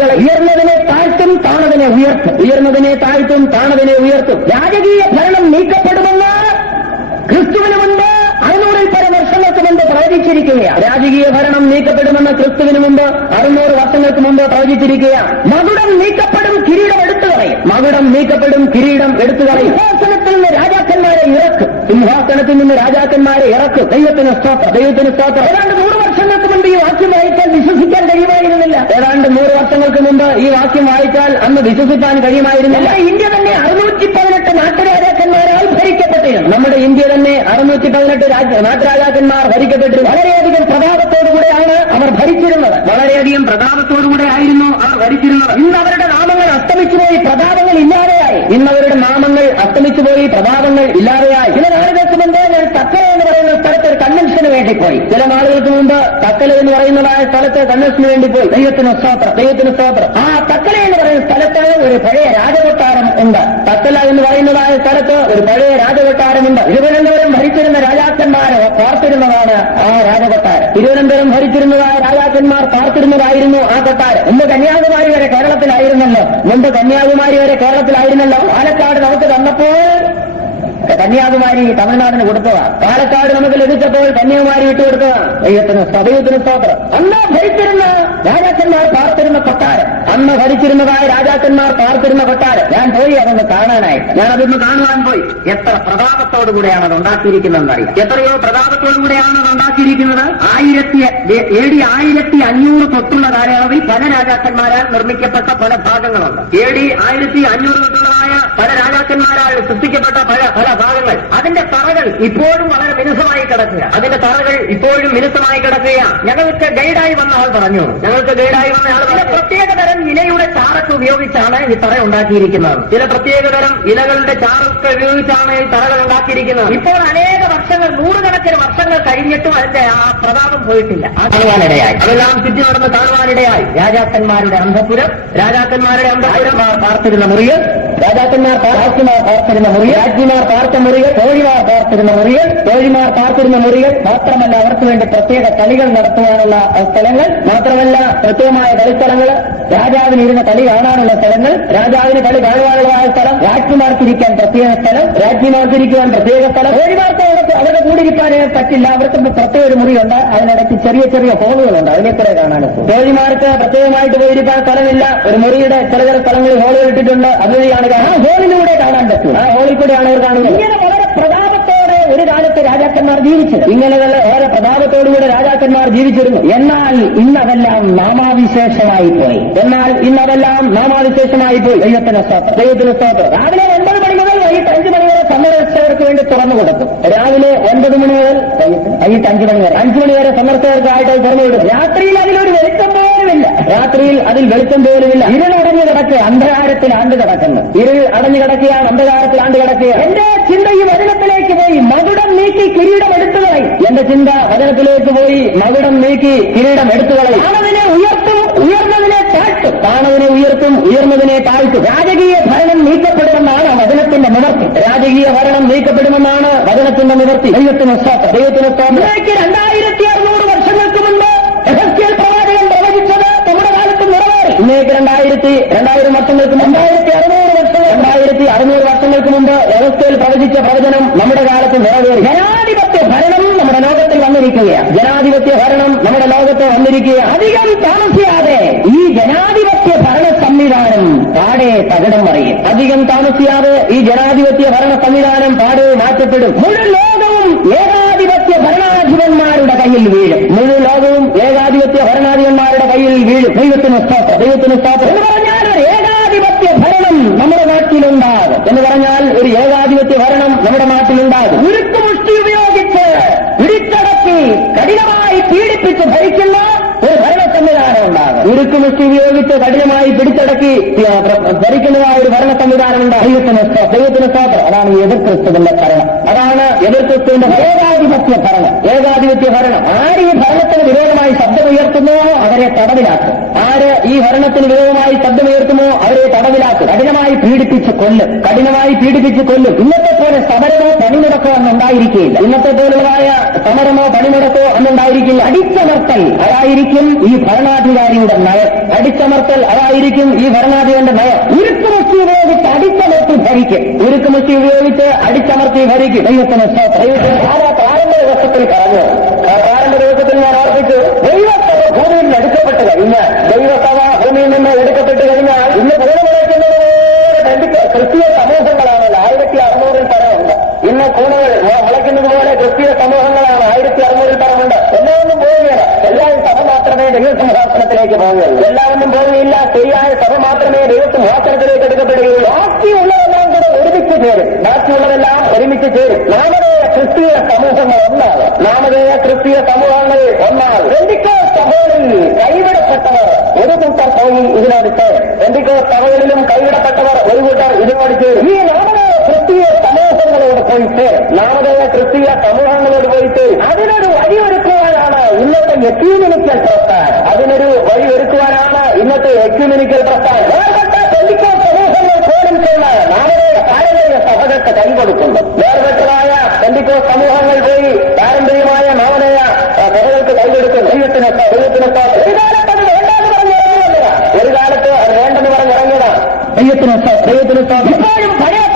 കളയും. ഉയർന്നതിനെ താഴ്ത്തും താണതിനെ ഉയർത്തും. രാജകീയ ഭരണം നീക്കപ്പെടുമെന്ന് ക്രിസ്തുവിന് മുൻപ് 600 പല വർഷങ്ങൾക്ക് മുമ്പ് പ്രവചിച്ചിരിക്കുകയാണ്. രാജകീയ ഭരണം നീക്കപ്പെടുമെന്ന് ക്രിസ്തുവിന് മുമ്പ് 600 വർഷങ്ങൾക്ക് മുമ്പ് പ്രവചിച്ചിരിക്കുകയാണ്. മകുടം നീക്കപ്പെടും, കിരീടം എടുത്തു കളയും. സിംഹാസനത്തിൽ നിന്ന് രാജാക്കന്മാരെ ഇറക്കും. ദൈവത്തിന് സ്തോത്രം. ഏതാണ്ട് 100 വർഷങ്ങൾക്ക് മുമ്പ് ഈ വാക്യം വായിച്ചാൽ വിശ്വസിക്കാൻ കഴിയുമായിരുന്നില്ല. അന്ന് വിശ്വസിക്കാൻ കഴിയുമായിരുന്നില്ല. ഇന്ത്യ തന്നെ 618 നാട്ടുരാജാക്കന്മാരാൽ ഭരിക്കപ്പെട്ടിരുന്നു. നമ്മുടെ ഇന്ത്യ തന്നെ 618 നാട്ടുരാജാക്കന്മാർ ഭരിക്കപ്പെട്ടിരുന്നു. വളരെയധികം പ്രതാപത്തോടുകൂടെയാണ് അവർ ഭരിച്ചിരുന്നത്. ഇന്ന് അവരുടെ നാമങ്ങൾ അസ്തമിച്ചുപോയി, പ്രതാപങ്ങൾ ഇല്ലാതെയായി. ചില നാളുകൾക്ക് മുമ്പ് ഞാൻ തക്കല എന്ന് പറയുന്ന സ്ഥലത്ത് ഒരു കൺവെൻഷന് വേണ്ടി പോയി. തക്കല എന്ന് പറയുന്നതായ സ്ഥലത്ത് കൺവെൻഷന് വേണ്ടി പോയി. ദൈവത്തിന് സ്തോത്രം. ആ തക്കല എന്ന് പറയുന്ന സ്ഥലത്ത് ഒരു പഴയ രാജകൊട്ടാരം ഉണ്ട്. തിരുവനന്തപുരം ഭരിച്ചിരുന്ന രാജാക്കന്മാർ പാർത്തിരുന്നതാണ് ആ രാജകൊട്ടാരം. പാർത്തിരുന്നതായിരുന്നു ആ കൊട്ടാരം. മുമ്പ് കന്യാകുമാരി വരെ കേരളത്തിലായിരുന്നല്ലോ. പാലക്കാട് നമുക്ക് തന്നപ്പോൾ കന്യാകുമാരി തമിഴ്നാടിന് കൊടുത്തതാണ്. പാലക്കാട് നമുക്ക് ലഭിച്ചപ്പോൾ കന്യാകുമാരി വിട്ടുകൊടുത്തതാണ്. ദൈവത്തിന് സ്തോത്രം. അന്ന് ഭരിച്ചിരുന്ന രാജാക്കന്മാർ പാർത്തിരുന്ന കൊട്ടാരം. ഞാൻ പോയി അതൊന്ന് കാണാനായിട്ട്. ഞാനതൊന്ന് കാണുവാൻ പോയി. എത്ര പ്രതാപത്തോടുകൂടെയാണ് അത് ഉണ്ടാക്കിയിരിക്കുന്നതെന്നറിയാം. എത്രയോ പ്രതാപത്തോടുകൂടെയാണ് അത് ഉണ്ടാക്കിയിരിക്കുന്നത്. 1500 തൊട്ടുള്ള കാലയളവിൽ പല രാജാക്കന്മാരാൽ നിർമ്മിക്കപ്പെട്ട പല ഭാഗങ്ങളുണ്ട്. AD 1500 തൊട്ടുള്ളതായ പല രാജാക്കന്മാരാൽ സൃഷ്ടിക്കപ്പെട്ട പല ഭാഗങ്ങൾ. അതിന്റെ തറകൾ ഇപ്പോഴും വളരെ മിനുസമായി കിടക്കുക. ഞങ്ങൾക്ക് ഗൈഡായി വന്ന ആൾ പറഞ്ഞു, പ്രത്യേകതരം ഇലയുടെ ചാറൊക്കെ ഉപയോഗിച്ചാണ് ഈ തറ ഉണ്ടാക്കിയിരിക്കുന്നത്. ഇപ്പോൾ അനേക വർഷങ്ങൾ, 100 വർഷങ്ങൾ കഴിഞ്ഞിട്ടും അതിന്റെ ആ പ്രതാപം പോയിട്ടില്ല. അതെല്ലാം ചുറ്റി നടന്ന് കാണുവാനിടയായി. രാജാക്കന്മാരുടെ അന്തപുരം, പാർത്തിരുന്ന മുറികൾ, രാജ്ഞിമാർ പാർത്തിരുന്ന മുറികൾ, മാത്രമല്ല അവർക്ക് വേണ്ടി പ്രത്യേക കളികൾ നടത്തുവാനുള്ള സ്ഥലങ്ങൾ, മാത്രമല്ല പ്രത്യേകമായ കളിസ്ഥലങ്ങൾ, രാജാവിന് ഇരുന്ന കളി കാണാനുള്ള സ്ഥലങ്ങൾ, രാജാവിന് കളി കാണുവാനുള്ള സ്ഥലം, രാജ്ഞിമാർക്കിരിക്കാൻ പ്രത്യേക സ്ഥലം, തോഴിമാർക്ക് അവരുടെ കൂടിയിരിക്കാനേ പറ്റില്ല. അവർക്ക് പ്രത്യേക ഒരു മുറിയുണ്ട്. അതിനിടയ്ക്ക് ചെറിയ ചെറിയ ഹോളുകളുണ്ട്. അതിലേക്കൂടെ കാണാനും തോഴിമാർക്ക് പ്രത്യേകമായിട്ട് പോയിരിക്കാൻ സ്ഥലമില്ല. ഒരു മുറിയുടെ ചില സ്ഥലങ്ങളിൽ ഹോളുകൾ ഇട്ടിട്ടുണ്ട്. അതുവഴിയാണ് ഹോളിലൂടെ കാണാൻ പറ്റും. ആ ഹോളിൽ കൂടെയാണ് അവർ കാണുന്നത്. ഇങ്ങനെ വളരെ പ്രതാപത്തോടെ ഒരു കാലത്ത് രാജാക്കന്മാർ ജീവിച്ചത്. വളരെ പ്രതാപത്തോടുകൂടെ രാജാക്കന്മാർ ജീവിച്ചിരുന്നു. എന്നാൽ ഇന്നതെല്ലാം നാമാവിശേഷമായി പോയി. ദൈവത്തിന് സ്തോത്രം. രാവിലെ 9 മണി മുതൽ വൈകിട്ട് 5 മണി വരെ സന്ദർശകർക്ക് വേണ്ടി തുറന്നു കൊടുക്കും. രാവിലെ 9 മണി മുതൽ വൈകിട്ട് 5 മണി വരെ 5 മണി വരെ സന്ദർശകർക്കായിട്ട് തുറന്നു കൊടുക്കും. രാത്രിയിൽ അതിലൊരു വെളിച്ചം പോലുമില്ല. രാത്രിയിൽ അതിൽ വെളിച്ചം പോലുമില്ല. ഇരുളടഞ്ഞു കിടക്കുക, അന്ധകാരത്തിൽ ആണ്ട് കിടക്കുന്നു. ഇരുൾ അടഞ്ഞു കിടക്കുകയാണ്, അന്ധകാരത്തിൽ ആണ്ട് കിടക്കുകയാണ്. എന്റെ ചിന്ത ഈ വചനത്തിലേക്ക് പോയി മകുടം നീക്കി കിരീടം എടുത്തു കളയും. എന്റെ ചിന്ത വചനത്തിലേക്ക് പോയി മകുടം നീക്കി കിരീടം എടുത്തു കളയും. കാണവനെ ഉയർത്തും, ഉയർന്നതിനെ താഴ്ത്തും. കാണവനെ ഉയർത്തും, ഉയർന്നതിനെ താഴ്ത്തും. രാജകീയ ഭരണം നീക്കപ്പെടുമെന്നാണ് വചനത്തിന്റെ നിവർത്തി. രാജകീയ ഭരണം നീക്കപ്പെടുമെന്നാണ് വചനത്തിന്റെ നിവർത്തി. ദൈവത്തിന് സ്തോത്രം. ദൈവത്തിന് സ്തോത്രം. 2600 വർഷങ്ങൾക്ക് മുമ്പ് യെഹെസ്കേൽ പ്രവാചകൻ പ്രവചിച്ചത് നമ്മുടെ കാലത്ത് നിറവേറി. ഇന്നേക്ക് 2000 വർഷങ്ങൾക്ക് മുമ്പ് 2600 വർഷങ്ങൾക്ക് മുമ്പ് യെഹെസ്കേൽ പ്രവചിച്ച പ്രവചനം നമ്മുടെ കാലത്ത് നിറവേറി. ജനാധിപത്യ ഭരണം നമ്മുടെ ലോകത്തിൽ വന്നിരിക്കുകയാണ്. ജനാധിപത്യ ഭരണം നമ്മുടെ ലോകത്ത് വന്നിരിക്കുകയാണ്. അധികം താമസിയാതെ ഈ ജനാധിപത്യ ഭരണ സംവിധാനം പാടെ തകിടം മറിയും. അധികം താമസിയാതെ ഈ ജനാധിപത്യ ഭരണ സംവിധാനം പാടെ മാറ്റപ്പെടും. മുഴുവൻ ലോകവും ഏകാധിപത്യ ഭരണാധിപന്മാരുടെ കയ്യിൽ വീഴും. മുഴുവൻ ലോകവും ഏകാധിപത്യ ഭരണാധിപന്മാരുടെ കയ്യിൽ വീഴും. ദൈവത്തിന് സ്തോത്രം. ദൈവത്തിന് സ്തോത്രം. എന്ന് പറഞ്ഞാൽ ഒരു ഏകാധിപത്യ ഭരണം നമ്മുടെ നാട്ടിലുണ്ടാകും. എന്ന് പറഞ്ഞാൽ ഒരു ഏകാധിപത്യ ഭരണം നമ്മുടെ നാട്ടിലുണ്ടാകും. ഉരുക്കുമുഷ്ടി ഉപയോഗിച്ച് പിടിച്ചടക്കി കഠിനമായി പീഡിപ്പിച്ച് ഭരിക്കുന്ന ഒരു ഭരണ സംവിധാനം ഉണ്ടാകും. ഉരുക്കുമുഷ്ടി ഉപയോഗിച്ച് കഠിനമായി പിടിച്ചടക്കി ഭരിക്കുന്നതായ ഒരു ഭരണ സംവിധാനം ഉണ്ടാകും. ദൈവത്തിന് സ്തോത്രം. അതാണ് എതിർ ക്രിസ്തുവിന്റെ ഭരണം. അതാണ് എതിർ ക്രിസ്തുവിന്റെ ഏകാധിപത്യ ഭരണം. ഏകാധിപത്യ ഭരണം. ആര് ഈ ഭരണത്തിന് വിരോധമായി ശബ്ദമുയർത്തുന്നോ അവരെ തടവിലാക്കും. ആര് ഈ ഭരണത്തിന് വിരോധമായി ശബ്ദമുയർത്തുമോ അവരെ തടവിലാക്കും. കഠിനമായി പീഡിപ്പിച്ച് കൊല്ലും. കഠിനമായി പീഡിപ്പിച്ച് കൊല്ലും. ഇന്നത്തെ പോലെ സമരമോ പണിമുടക്കോ അന്നുണ്ടായിരിക്കുകയില്ല. ഇന്നത്തെ പോലുള്ളതായ സമരമോ പണിമുടക്കോ അന്നുണ്ടായിരിക്കില്ല. അടിച്ചമർത്തൽ അതായിരിക്കും ഈ ഭരണാധികാരിയുടെ നയം. അടിച്ചമർത്തൽ അതായിരിക്കും ഈ ഭരണാധികാരിയുടെ നയം. ഉരുക്കുമുഷ്ടി ഉപയോഗിച്ച് അടിച്ചമർത്തി ഭരിക്കും. ഉരുക്കുമുഷ്ടി ഉപയോഗിച്ച് അടിച്ചമർത്തി ഭരിക്കും. ദൈവത്തിന് പ്രാരംഭ ദിവസത്തിൽ പറഞ്ഞു. പ്രാരംഭ ദിവസത്തിൽ ഞാൻ ഓർപ്പിച്ചു, ദൈവസഭ ഭൂമിയിൽ എടുക്കപ്പെട്ട് കഴിഞ്ഞാൽ, ദൈവസഭ ഭൂമിയിൽ നിന്ന് എടുക്കപ്പെട്ട് കഴിഞ്ഞാൽ ഇന്ന് ക്രിസ്തീയ സമൂഹങ്ങളാണല്ലോ 1600 തരമുണ്ട്. ഇന്ന് കൂണുകൾ മുളയ്ക്കുന്നത് പോലെ ക്രിസ്തീയ സമൂഹങ്ങളാണ് 1600 തരമുണ്ട്. എല്ലാവരും പോവുകയില്ല. എല്ലാവരും സഭ മാത്രമേ ദൈവസിംഹാസനത്തിലേക്ക് പോവുകയുള്ളൂ. എല്ലാവരും പോവുകയില്ല. ശരിയായ സഭ മാത്രമേ ദൈവസിംഹാസനത്തിലേക്ക് എടുക്കപ്പെടുകയുള്ളൂ. ബാക്കിയുള്ളതെല്ലാം കൂടെ ഒരുമിച്ച് ചേരും. ബാക്കിയുള്ളതെല്ലാം ഒരുമിച്ച് ചേരും. നാമധേയ ക്രിസ്തീയ സമൂഹങ്ങൾ ഒന്നാകും. നാമധേയ ക്രിസ്തീയ സമൂഹങ്ങൾ ഒന്നാകും. പെന്തിക്കോസ്ത് സഭകളിൽ കൈവിടപ്പെട്ടവർ ഒരു കൂട്ടർ പോയി ഇതിനോട് ചേരും. പെന്തിക്കോസ്ത് സഭകളിലും കൈവിടപ്പെട്ടവർ ഒരു കൂട്ടർ ഇതിനോട് ചേരും. ഈ നാമധേയ ക്രിസ്തീയ സമൂഹങ്ങളോട് പോയി ചേരും. നാമധേയ ക്രിസ്തീയ സമൂഹങ്ങളോട് പോയി ചേരും. അതിനൊരു വഴിയൊരുക്കുവാനാണ് ഇന്നത്തെ എക്യൂമെനിക്കൽ പ്രസ്ഥാനം. അതിനൊരു വഴി ഒരുക്കുവാനാണ് ഇന്നത്തെ എക്യൂമെനിക്കൽ പ്രസ്ഥാനം. വേർപെട്ട പെന്തിക്കോസ്ത് സമൂഹങ്ങൾ പോലും ചെന്ന് നാമധേയ പാരമ്പര്യ സഭകൾക്ക് കൈകൊടുക്കുന്നു. വേർപെട്ടതായ പെന്തിക്കോസ്ത് സമൂഹങ്ങൾ പോയി പാരമ്പര്യമായ നാമധേയ സഭകൾക്ക് കൈകൊടുക്കുന്നു. ദൈവത്തിന് ഒരു കാലത്ത് അത് വേണ്ടെന്ന് പറഞ്ഞിറങ്ങിയതാണ്. ഒരു കാലത്ത് അത് വേണ്ടെന്ന് പറഞ്ഞിറങ്ങിയതാണ്. ദൈവത്തിന്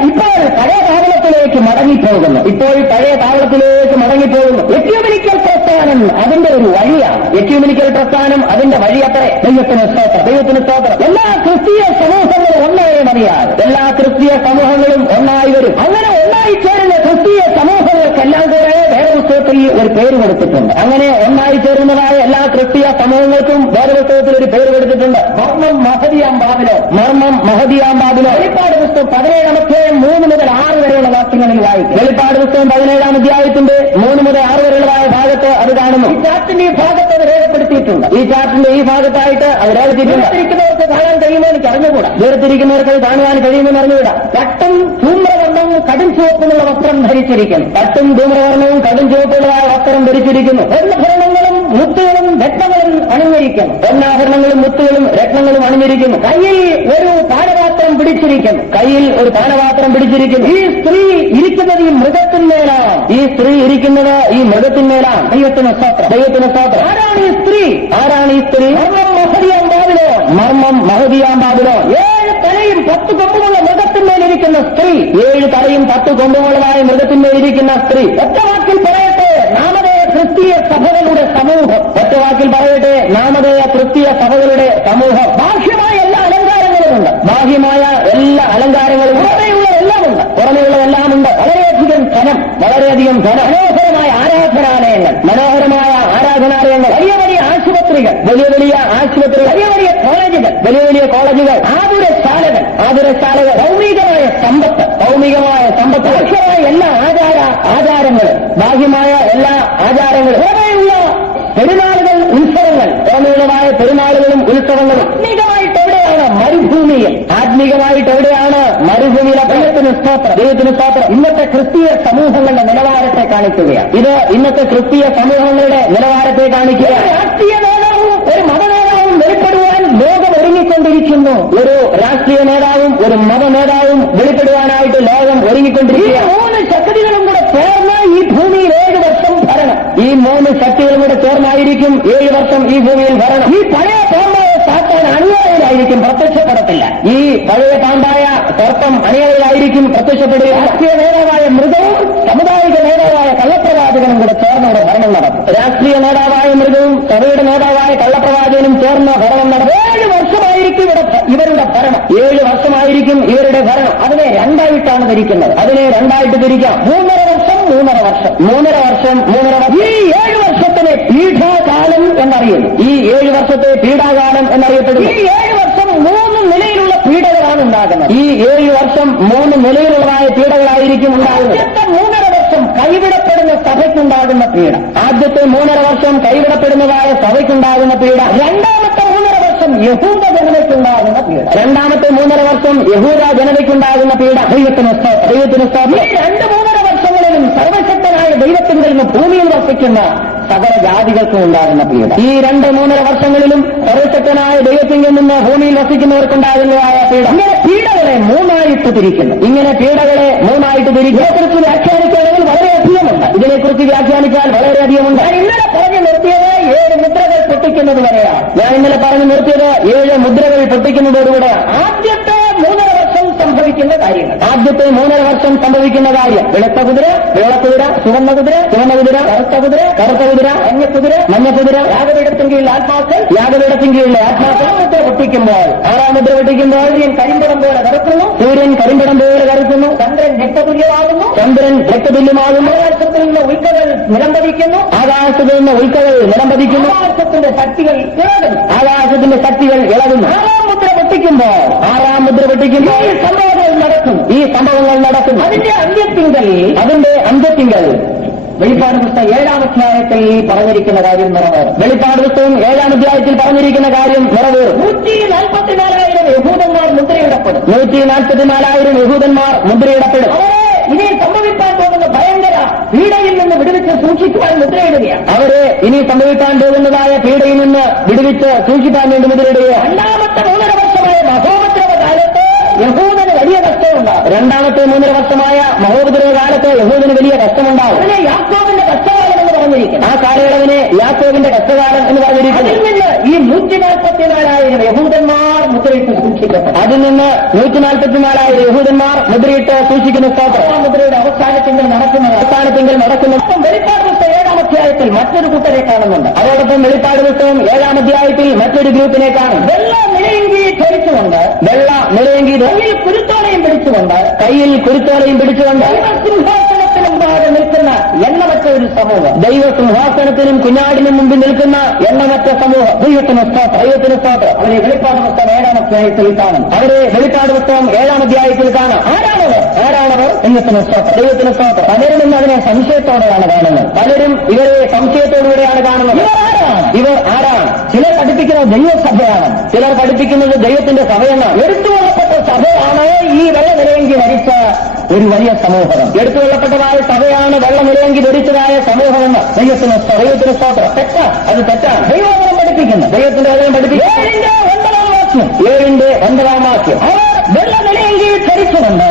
ഇപ്പോൾ പഴയ താവളത്തിലേക്ക് മടങ്ങിപ്പോകുന്നു. ഇപ്പോൾ പഴയ താവളത്തിലേക്ക് മടങ്ങിപ്പോകുന്നു. എക്യൂമെനിക്കൽ പ്രസ്ഥാനം അതിന്റെ ഒരു വഴിയാണ്. എക്യൂമെനിക്കൽ പ്രസ്ഥാനം അതിന്റെ വഴിയത്രേ. ദൈവത്തിന് സ്തോത്രം. ദൈവത്തിന് സ്തോത്രം. എല്ലാ ക്രിസ്തീയ സമൂഹങ്ങളും ഒന്നായി മതിയാകും. എല്ലാ ക്രിസ്തീയ സമൂഹങ്ങളും ഒന്നായി വരും. അങ്ങനെ ഒന്നായി ചേരുന്ന ക്രിസ്തീയ സമൂഹങ്ങൾക്കെല്ലാം കൂടെ വേദപുസ്തകത്തിൽ ഒരു പേര് കൊടുത്തിട്ടുണ്ട്. അങ്ങനെ ഒന്നായി ചേരുന്നതായ എല്ലാ ക്രിസ്തീയ സമൂഹങ്ങൾക്കും വേദപുസ്തകത്തിൽ ഒരു പേര് കൊടുത്തിട്ടുണ്ട്. മർമ്മം മഹദിയാം ബാബിലോൺ. മർമ്മം മഹദിയാം ബാബിലോൺ. വെളിപ്പാട് പുസ്തകം 17 3 മുതൽ 6 വരെയുള്ള വാക്യങ്ങളിൽ വായിക്കും. വെളിപ്പാട് പുസ്തകം 17 അധ്യായത്തിന്റെ 3 മുതൽ 6 വരെയുള്ളതായ ഭാഗത്ത് അത് കാണുന്നു. ഈ ചാർട്ടിന്റെ ഈ ഭാഗത്ത് അത് രേഖപ്പെടുത്തിയിട്ടുണ്ട്. ഈ ചാർട്ടിന്റെ ഈ ഭാഗത്തായിട്ട് അത് രേഖപ്പെടുത്തിയിട്ടുണ്ട്. വേർതിരിക്കുന്നവർക്ക് കാണാൻ കഴിയുമോ എനിക്ക് അറിഞ്ഞുകൂടാ. വേർതിരിക്കുന്നവർക്ക് അത് കാണുവാൻ കഴിയുമെന്ന് അറിഞ്ഞുകൂടാ. പട്ടും ധൂമ്രവർണ്ണവും കടും ചുവപ്പുമുള്ള വസ്ത്രം ധരിച്ചിരിക്കുന്നു. പട്ടും ധൂമ്രവർണ്ണവും കടും ചുവപ്പുള്ളതായ വസ്ത്രം ധരിച്ചിരിക്കുന്നു. സ്വർണ്ണഭരണങ്ങളും മുത്തുകളും രത്നങ്ങളും അണിഞ്ഞിരിക്കുന്നു. സ്വർണ്ണാഭരണങ്ങളും മുത്തുകളും രത്നങ്ങളും അണിഞ്ഞിരിക്കുന്നു. കയ്യിൽ ഒരു പാനപാത്രം പിടിച്ചിരിക്കുന്നു. കയ്യിൽ ഒരു പാനപാത്രം പിടിച്ചിരിക്കുന്നു. ഈ സ്ത്രീ ഇരിക്കുന്നത് ഈ മൃഗത്തിന്മേലാണ്. ഈ സ്ത്രീ ഇരിക്കുന്നത് ഈ മൃഗത്തിന്മേലാണ്. ദൈവത്തിന് സ്തോത്രം. ദൈവത്തിന് സ്തോത്രം. ആരാണ് ഈ സ്ത്രീ? ആരാണ് ഈ സ്ത്രീ? മർമ്മം മഹദിയാം ബാബിലോൺ. മർമ്മം മഹദിയാം ബാബിലോൺ. 7 തലയും 10 കൊമ്പുമുള്ള മൃഗത്തിന്മേലിരിക്കുന്ന സ്ത്രീ. 7 തലയും 10 കൊമ്പുമുള്ളതായ മൃഗത്തിന്മേലിരിക്കുന്ന സ്ത്രീ. ഒറ്റ വാക്കിൽ പറയട്ടെ, നാമധേയ ക്രിസ്തീയ സഭകളുടെ സമൂഹം. ഒറ്റ വാക്കിൽ പറയട്ടെ, നാമധേയ ക്രിസ്തീയ സഭകളുടെ സമൂഹം. ബാഹ്യമായ എല്ലാ അലങ്കാരങ്ങളുമുണ്ട്. ബാഹ്യമായ എല്ലാ അലങ്കാരങ്ങളും എല്ലാമുണ്ട്. പുറമെയുള്ളതെല്ലാമുണ്ട്. വളരെയധികം ധനം, വളരെയധികം ധനം. മനോഹരമായ ആരാധനാലയങ്ങൾ, മനോഹരമായ ആരാധനാലയങ്ങൾ, വലിയ വലിയ ആശുപത്രികൾ, വലിയ വലിയ ആശുപത്രികൾ, വലിയ വലിയ കോളേജുകൾ, വലിയ വലിയ കോളേജുകൾ, ആതുരശാലകൾ, ആതുരശാലകൾ, ഭൗമികമായ സമ്പത്ത്, ഭൗമികമായ സമ്പത്ത്, ബാഹ്യമായ എല്ലാ ബാഹ്യമായ എല്ലാ ആചാരങ്ങളും, പുറമേയുള്ള പെരുന്നാളുകൾ, ഉത്സവങ്ങൾ, പുറമേയുള്ളതായ പെരുന്നാളുകളും ഉത്സവങ്ങളും ആത്മീകമായിട്ട് എവിടെയാണ്? മരുഭൂമിയിൽ. ആത്മീകമായിട്ട് എവിടെയാണ്? മരുഭൂമിയിലെ ദൈവത്തിന് സ്തോത്രം. ഇന്നത്തെ ക്രിസ്തീയ സമൂഹങ്ങളുടെ നിലവാരത്തെ കാണിക്കുകയാണ്. ഇത് ഇന്നത്തെ ക്രിസ്തീയ സമൂഹങ്ങളുടെ നിലവാരത്തെ കാണിക്കുക. രാഷ്ട്രീയ നേതാവും ഒരു മതനേതാവും വെളിപ്പെടുവാൻ ലോകം ഒരുങ്ങിക്കൊണ്ടിരിക്കുന്നു. ഒരു രാഷ്ട്രീയ നേതാവും ഒരു മത നേതാവും വെളിപ്പെടുവാനായിട്ട് ലോകം ഒരുങ്ങിക്കൊണ്ടിരിക്കുക. മൂന്ന് ശക്തികളും കൂടെ ചേർന്ന് ഈ ഭൂമിയിൽ 7 വർഷം ഭരണം. ഈ 3 ശക്തികളും കൂടെ ചേർന്നായിരിക്കും 7 വർഷം ഈ ഭൂമിയിൽ ഭരണം. ഈ പഴയ പാമ്പായ സാത്താൻ അണിയറയിലായിരിക്കും, പ്രത്യക്ഷപ്പെടത്തില്ല. ഈ പഴയ പാമ്പായ സർപ്പം അണിയറയിലായിരിക്കും പ്രത്യക്ഷപ്പെടുക. രാഷ്ട്രീയ നേതാവായ മൃഗവും സമുദായിക നേതാവായ കള്ളപ്രവാചകനും കൂടെ ചേർന്നവിടെ ഭരണം നടത്തും. രാഷ്ട്രീയ നേതാവായ മൃഗവും സഭയുടെ നേതാവായ കള്ളപ്രവാചകനും ചേർന്ന് ഭരണം നടത്തും. 7 വർഷമായിരിക്കും ഇവരുടെ ഭരണം. 7 വർഷമായിരിക്കും ഇവരുടെ ഭരണം. അതിനെ രണ്ടായിട്ടാണ് തിരിക്കുന്നത്. അതിനെ രണ്ടായിട്ട് തിരിക്കാം. 3.5 വർഷം. ഈ 7 വർഷത്തിനെ പീഠാകാലം എന്നറിയുന്നു. ഈ 7 വർഷത്തെ പീഠാകാലം എന്നറിയപ്പെടുന്നു. ഈ 7 വർഷം 3 നിലയിലുള്ള പീഡകളാണ് ഉണ്ടാകുന്നത്. ഈ 7 വർഷം 3 നിലയിലുള്ളതായ പീഡകളായിരിക്കും ഉണ്ടാകുന്നത്. ആദ്യത്തെ 3.5 വർഷം കൈവിടപ്പെടുന്ന സഭയ്ക്കുണ്ടാകുന്ന പീഡ. ആദ്യത്തെ 3.5 വർഷം കൈവിടപ്പെടുന്നതായ സഭയ്ക്കുണ്ടാകുന്ന പീഡ. രണ്ടാമത്തെ 3.5 വർഷം യഹൂദ ജനതയ്ക്കുണ്ടാകുന്ന പീഡ. രണ്ടാമത്തെ 3.5 വർഷം യഹൂദ ജനതയ്ക്കുണ്ടാകുന്ന പീഡ. ദൈവത്തിന് സ്തോത്രം. ഈ 2-3.5 വർഷങ്ങളിലും സർവശക്തനായ ദൈവത്തിൽ നിന്ന് ഭൂമിയിൽ വസിക്കുന്ന സകല ജാതികൾക്കും ഉണ്ടാകുന്ന പീഡ. ഈ 2-3.5 വർഷങ്ങളിലും സർവശക്തനായ ദൈവത്തിൽ നിന്ന് ഭൂമിയിൽ വസിക്കുന്നവർക്കുണ്ടാകുന്നതായ പീഡ. ഇങ്ങനെ പീഡകളെ 3ആയിട്ട് തിരിക്കുന്നു. ഇതിനെക്കുറിച്ച് വ്യാഖ്യാനിക്കുകയാണെങ്കിൽ വളരെയധികമുണ്ട്. ഞാൻ ഇന്നലെ പറഞ്ഞു നിർത്തിയത് 7 മുദ്രകൾ പൊട്ടിക്കുന്നത് വരെയാണ്. 7 മുദ്രകൾ പൊട്ടിക്കുന്നതോടുകൂടെ ആദ്യത്തെ 3.5 വർഷം സംഭവിക്കുന്ന കാര്യങ്ങൾ. വെളുത്ത കുതിര, വെള്ളക്കുതിര, ചുവന്ന കുതിര, കറുത്ത കുതിര, മഞ്ഞക്കുതിര, യാഗപീഠത്തിൻ കീഴിലെ ആത്മാക്കൾ, മുദ്ര പൊട്ടിക്കുമ്പോൾ, 6-ാം മുദ്ര പൊട്ടിക്കുമ്പോൾ സൂര്യൻ കരിമ്പടം പോലെ കറുക്കുന്നു. ചന്ദ്രൻ രക്തതുല്യമാകുന്നു. ആകാശത്തിൽ നിന്ന് ഉൽക്കകൾ നിലംപതിക്കുന്നു. ആകാശത്തിന്റെ ശക്തികൾ ഇളകുന്നു. 6-ാം മുദ്ര പൊട്ടിക്കുമ്പോൾ ഈ സംഭവങ്ങൾ നടക്കും. അതിന്റെ അന്ത്യത്തിങ്കൽ വെളിപ്പാട് പുസ്തകം 7-ാം അധ്യായത്തിൽ പറഞ്ഞിരിക്കുന്ന കാര്യം നിറവേറും. 7-ാം അധ്യായത്തിൽ പറഞ്ഞിരിക്കുന്ന കാര്യം നിറവേറും. 144,000 യഹൂദന്മാർ മുദ്രയിടപ്പെടും. ഇനി സംഭവിക്കാൻ പോകുന്ന ഭയങ്കര പീഡയിൽ നിന്ന് വിടുവിച്ച് സൂക്ഷിക്കുവാൻ മുദ്രയിടുകയാണ്. അവരെ ഇനി സംഭവിക്കാൻ പോകുന്നതായ പീഡയിൽ നിന്ന് വിടുവിച്ച് സൂക്ഷിക്കാൻ വേണ്ടി മുദ്രയിടുകയാണ്. രണ്ടാമത്തെ 3.5 വർഷമായ മഹോപദ്രവ കാലത്ത് യഹൂദന് വലിയ കഷ്ടമുണ്ടാകും. യഹൂദന് വലിയ കഷ്ടമുണ്ടാകും. അതിനെ യാക്കോബിന്റെ കഷ്ടകാലം എന്ന് പറഞ്ഞിരിക്കുന്നു. ആ കാലയളവിനെ യാക്കോബിന്റെ കഷ്ടകാലം എന്ന് പറഞ്ഞിരിക്കുന്നു. അതിൽ നിന്ന് ഈ 144,000 യഹൂദന്മാർ മുദ്രയിട്ട് സൂക്ഷിക്കപ്പെട്ടു. അതിൽ നിന്ന് 144,000 യഹൂദന്മാർ മുദ്രയിട്ട് സൂക്ഷിക്കുന്ന മുദ്രയുടെ അവസാനത്തിങ്കിൽ നടക്കുന്ന വെളിപ്പാട് പുസ്തകം 7-ാം അധ്യായത്തിൽ മറ്റൊരു കൂട്ടരെ കാണുന്നുണ്ട്. അതോടൊപ്പം വെളിപ്പാട് പുസ്തകം 7-ാം അധ്യായത്തിൽ മറ്റൊരു ഗ്രൂപ്പിനെ കാണും. വെള്ള നിലയങ്കി ധരിച്ചുകൊണ്ട്, കയ്യിൽ കുരുത്തോലയും പിടിച്ചുകൊണ്ട് സിംഹാസനത്തിനുമ്പാകെ നിൽക്കുന്ന എണ്ണമറ്റ ഒരു സമൂഹം. ദൈവസിംഹാസനത്തിനും കുഞ്ഞാടിനും മുമ്പിൽ നിൽക്കുന്ന എണ്ണമറ്റ സമൂഹം. ദൈവത്തിന് സ്തോത്രം. അവരെ വെളിപ്പാട് പുസ്തകം 7-ാം അധ്യായത്തിൽ കാണും. ആരാണവർ? ദൈവത്തിന് സ്തോത്രം. പലരും ഇന്ന് അതിനെ സംശയത്തോടെയാണ് കാണുന്നത്. പലരും ഇവരെ സംശയത്തോടുകൂടെയാണ് കാണുന്നത്. ഇവർ ആരാണ്? ചിലർ പഠിപ്പിക്കുന്നത് ദൈവസഭയാണ്, ചിലർ പഠിപ്പിക്കുന്നത് ദൈവത്തിന്റെ സഭയെന്നാണ്. എടുത്തുകൊള്ളപ്പെട്ട സഭയാണ് ഈ വെള്ളനിലയെങ്കിൽ ധരിച്ച ഒരു വലിയ സമൂഹം. എടുത്തുകൊള്ളപ്പെട്ടതായ സഭയാണ് വെള്ളനിലയെങ്കിൽ ധരിച്ചതായ സമൂഹമെന്ന് ദൈവത്തിന് സ്തോത്രം. അത് തെറ്റാണ്. ദൈവവചനം പഠിപ്പിക്കുന്നു. ദൈവത്തിന്റെ വചനം പഠിപ്പിക്കുന്നു. 7-ന്റെ 9-ാം വാക്യം. അവർ വെള്ളനിലയെങ്കിൽ ധരിച്ചുകൊണ്ട്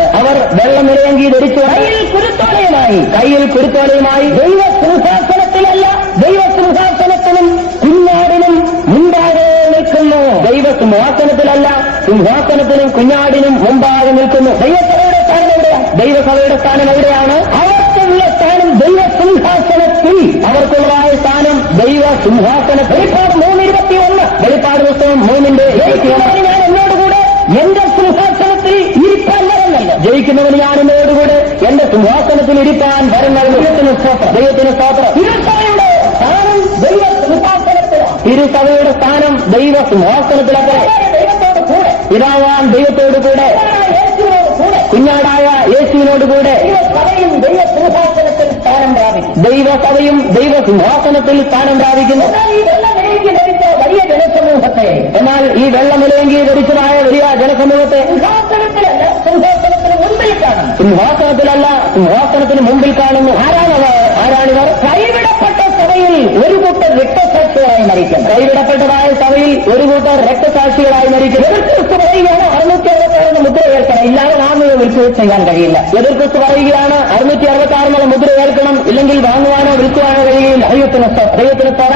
കയ്യിൽ കുരുത്തോലയുമായി ദൈവസിംഹാസനത്തിലല്ല, ദൈവസിംഹാസനത്തിനും കുഞ്ഞാടിനും മുമ്പാകെ നിൽക്കുന്നു. സിംഹാസനത്തിനും കുഞ്ഞാടിനും മുമ്പാകെ നിൽക്കുന്നു. ദൈവസഭയുടെ സ്ഥാനം എവിടെയാണ്? അവർക്കുള്ള സ്ഥാനം ദൈവസിംഹാസനത്തിൽ. അവർക്കുള്ളതായ സ്ഥാനം ദൈവസിംഹാസനത്തിൽ. വെളിപ്പാട് 3:21. വെളിപ്പാട് പുസ്തകം 3-ന്റെ 21. ഞാൻ എന്നോടുകൂടെ എന്റെ സിംഹാസനത്തിൽ ഇരിപ്പാൻ വരുന്നല്ലോ. ജയിക്കുന്നവന് ഞാൻ എന്നോടുകൂടെ എന്റെ സിംഹാസനത്തിൽ ഇരിപ്പാൻ വരുന്നത്. ദൈവത്തിന് സ്തോത്രം. തിരുസഭയുടെ സ്ഥാനം ദൈവസിംഹാസനത്തിലത്രേ. പിതാവാൻ ദൈവത്തോടു കൂടെ, കുഞ്ഞാടായ യേശു ദൈവത്തോടുകൂടെ ദൈവസഭയും ദൈവസിംഹാസനത്തിൽ സ്ഥാനം പ്രാപിക്കും. ദൈവസഭയും ദൈവസിംഹാസനത്തിൽ സ്ഥാനം പ്രാപിക്കുന്നു. എന്നാൽ ഈ വെള്ളമിലയെങ്കിൽ ധരിച്ച വലിയ ജനസമൂഹത്തെ എന്നാൽ ഈ വെള്ളമിലയെങ്കിൽ ധരിച്ചതായ വലിയ ജനസമൂഹത്തെ സിംഹാസനത്തിലല്ല സിംഹാസനത്തിന് മുമ്പിൽ കാണും. സിംഹാസനത്തിലല്ല സിംഹാസനത്തിന് മുമ്പിൽ കാണുന്നു. ആരാണിവർ? കൈവിടപ്പെട്ട സഭയിൽ ഒരു കൂട്ടർ രക്തസാക്ഷികളായി മരിക്കും. കൈവിടപ്പെട്ടതായ സഭയിൽ ഒരു കൂട്ടർ രക്തസാക്ഷികളായി മരിക്കും. എതിർക്രിസ്തു പറയുകയാണ് 666 മുദ്ര ഏൽക്കണം, ഇല്ലാതെ വാങ്ങുകയോ വിൽക്കുകയോ ചെയ്യാൻ കഴിയില്ല. എതിർക്രിസ്തു പറയുകയാണ് 666 മുദ്ര ഏൽക്കണം, ഇല്ലെങ്കിൽ വാങ്ങുവാനോ വിൽക്കുവാനോ കഴിയില്ല. ദൈവത്തിന്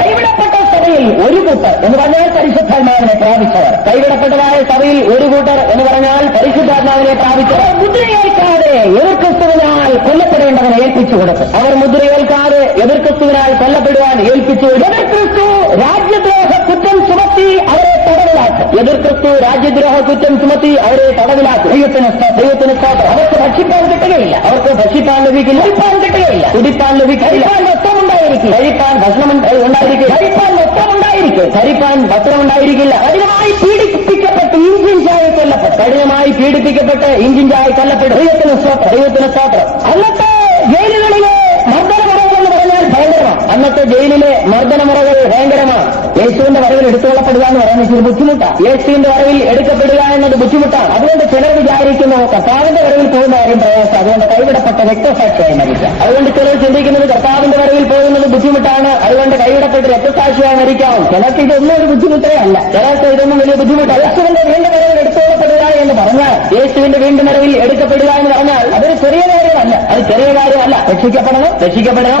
കൈവിടപ്പെട്ട സഭയിൽ ഒരു കൂട്ടർ എന്ന് പറഞ്ഞാൽ പരിശുദ്ധാത്മാവിനെ പ്രാപിച്ചവർ. കൈവിടപ്പെട്ടതായ സഭയിൽ ഒരു കൂട്ടർ എന്ന് പറഞ്ഞാൽ പരിശുദ്ധാത്മാവിനെ പ്രാപിച്ചവർ മുദ്രയേൽക്കാതെ എതിർക്രിസ്തുവിനാൽ കൊല്ലപ്പെടേണ്ടവനെ ഏൽപ്പിച്ചു കൊടുത്തു. അവർ മുദ്രയേൽക്കാതെ എതിർക്രിസ്തുവിനാൽ കൊല്ലപ്പെടുവാൻ ഏൽപ്പിച്ചു. എതിർക്രിസ്തു രാജ്യദ്രോഹ കുറ്റം ചുമത്തി അവരെ തടവിലാക്കും. എതിർക്രിസ്തു രാജ്യദ്രോഹ കുറ്റം ചുമത്തി അവരെ തടവിലാക്കും. ദൈവത്തിന് സ്തോത്രം. അവർക്ക് ഭക്ഷിപ്പാൻ കിട്ടുകയില്ല, അവർക്ക് ഭക്ഷിപ്പാൻ ലഭിക്കില്ല, കുടിപ്പാൻ കിട്ടുകയില്ല, കുടിപ്പാൻ ലഭിക്കില്ല, വസ്ത്രമുണ്ടായിരിക്കും, ധരിപ്പാൻ ഭക്ഷണം ഉണ്ടായിരിക്കും, ധരിപ്പാൻ വസ്ത്രമുണ്ടായിരിക്കും, ധരിപ്പാൻ വസ്ത്രമുണ്ടായിരിക്കില്ല. കഠിനമായി പീഡിപ്പിക്കപ്പെട്ട് ഇഞ്ചിഞ്ചായി കൊല്ലപ്പെട്ടു. കഠിനമായി പീഡിപ്പിക്കപ്പെട്ട് ഇഞ്ചിഞ്ചായി കൊല്ലപ്പെട്ടു. ദൈവത്തിന് സ്തോത്രം. അന്നത്തെ ജയിലുകളിലെ മർദ്ദനമുറകളെന്ന് പറഞ്ഞാൽ ഭയങ്കരമാണ്. അന്നത്തെ ജയിലിലെ മർദ്ദനമുറകൾ ഭയങ്കരമാണ്. യേശുവിന്റെ വരവിൽ എടുത്തുകൊള്ളപ്പെടുക എന്ന് പറയുന്നത് ഇച്ചിരി ബുദ്ധിമുട്ടാണ്. യേശുവിന്റെ വരവിൽ എടുക്കപ്പെടുക എന്നത് ബുദ്ധിമുട്ടാണ്. അതുകൊണ്ട് ചിലർ വിചാരിക്കുന്നു കർത്താവിന്റെ വരവിൽ പോകുന്ന കാര്യം പ്രയാസം, അതുകൊണ്ട് കൈവിടപ്പെട്ട രക്തസാക്ഷിയായി മരിക്കാം. അതുകൊണ്ട് ചിലർ ചിന്തിക്കുന്നത് കർത്താവിന്റെ വരവിൽ പോകുന്നത് ബുദ്ധിമുട്ടാണ്, അതുകൊണ്ട് കൈവിടപ്പെട്ട് രക്തസാക്ഷിയായി മരിക്കാം. ചിലർക്ക് ഇതൊന്നും ഒരു ബുദ്ധിമുട്ടേ അല്ല. ചിലർക്ക് ഇതൊന്നും വലിയ ബുദ്ധിമുട്ടല്ല. യേശുവിന്റെ വീണ്ടും വരവിൽ എടുത്തുകൊള്ളപ്പെടുക എന്ന് പറഞ്ഞാൽ, യേശുവിന്റെ വീണ്ടും വരവിൽ എടുക്കപ്പെടുക എന്ന് പറഞ്ഞാൽ അതൊരു ചെറിയ കാര്യമല്ല. അത് ചെറിയ കാര്യമല്ല. രക്ഷിക്കപ്പെടണം,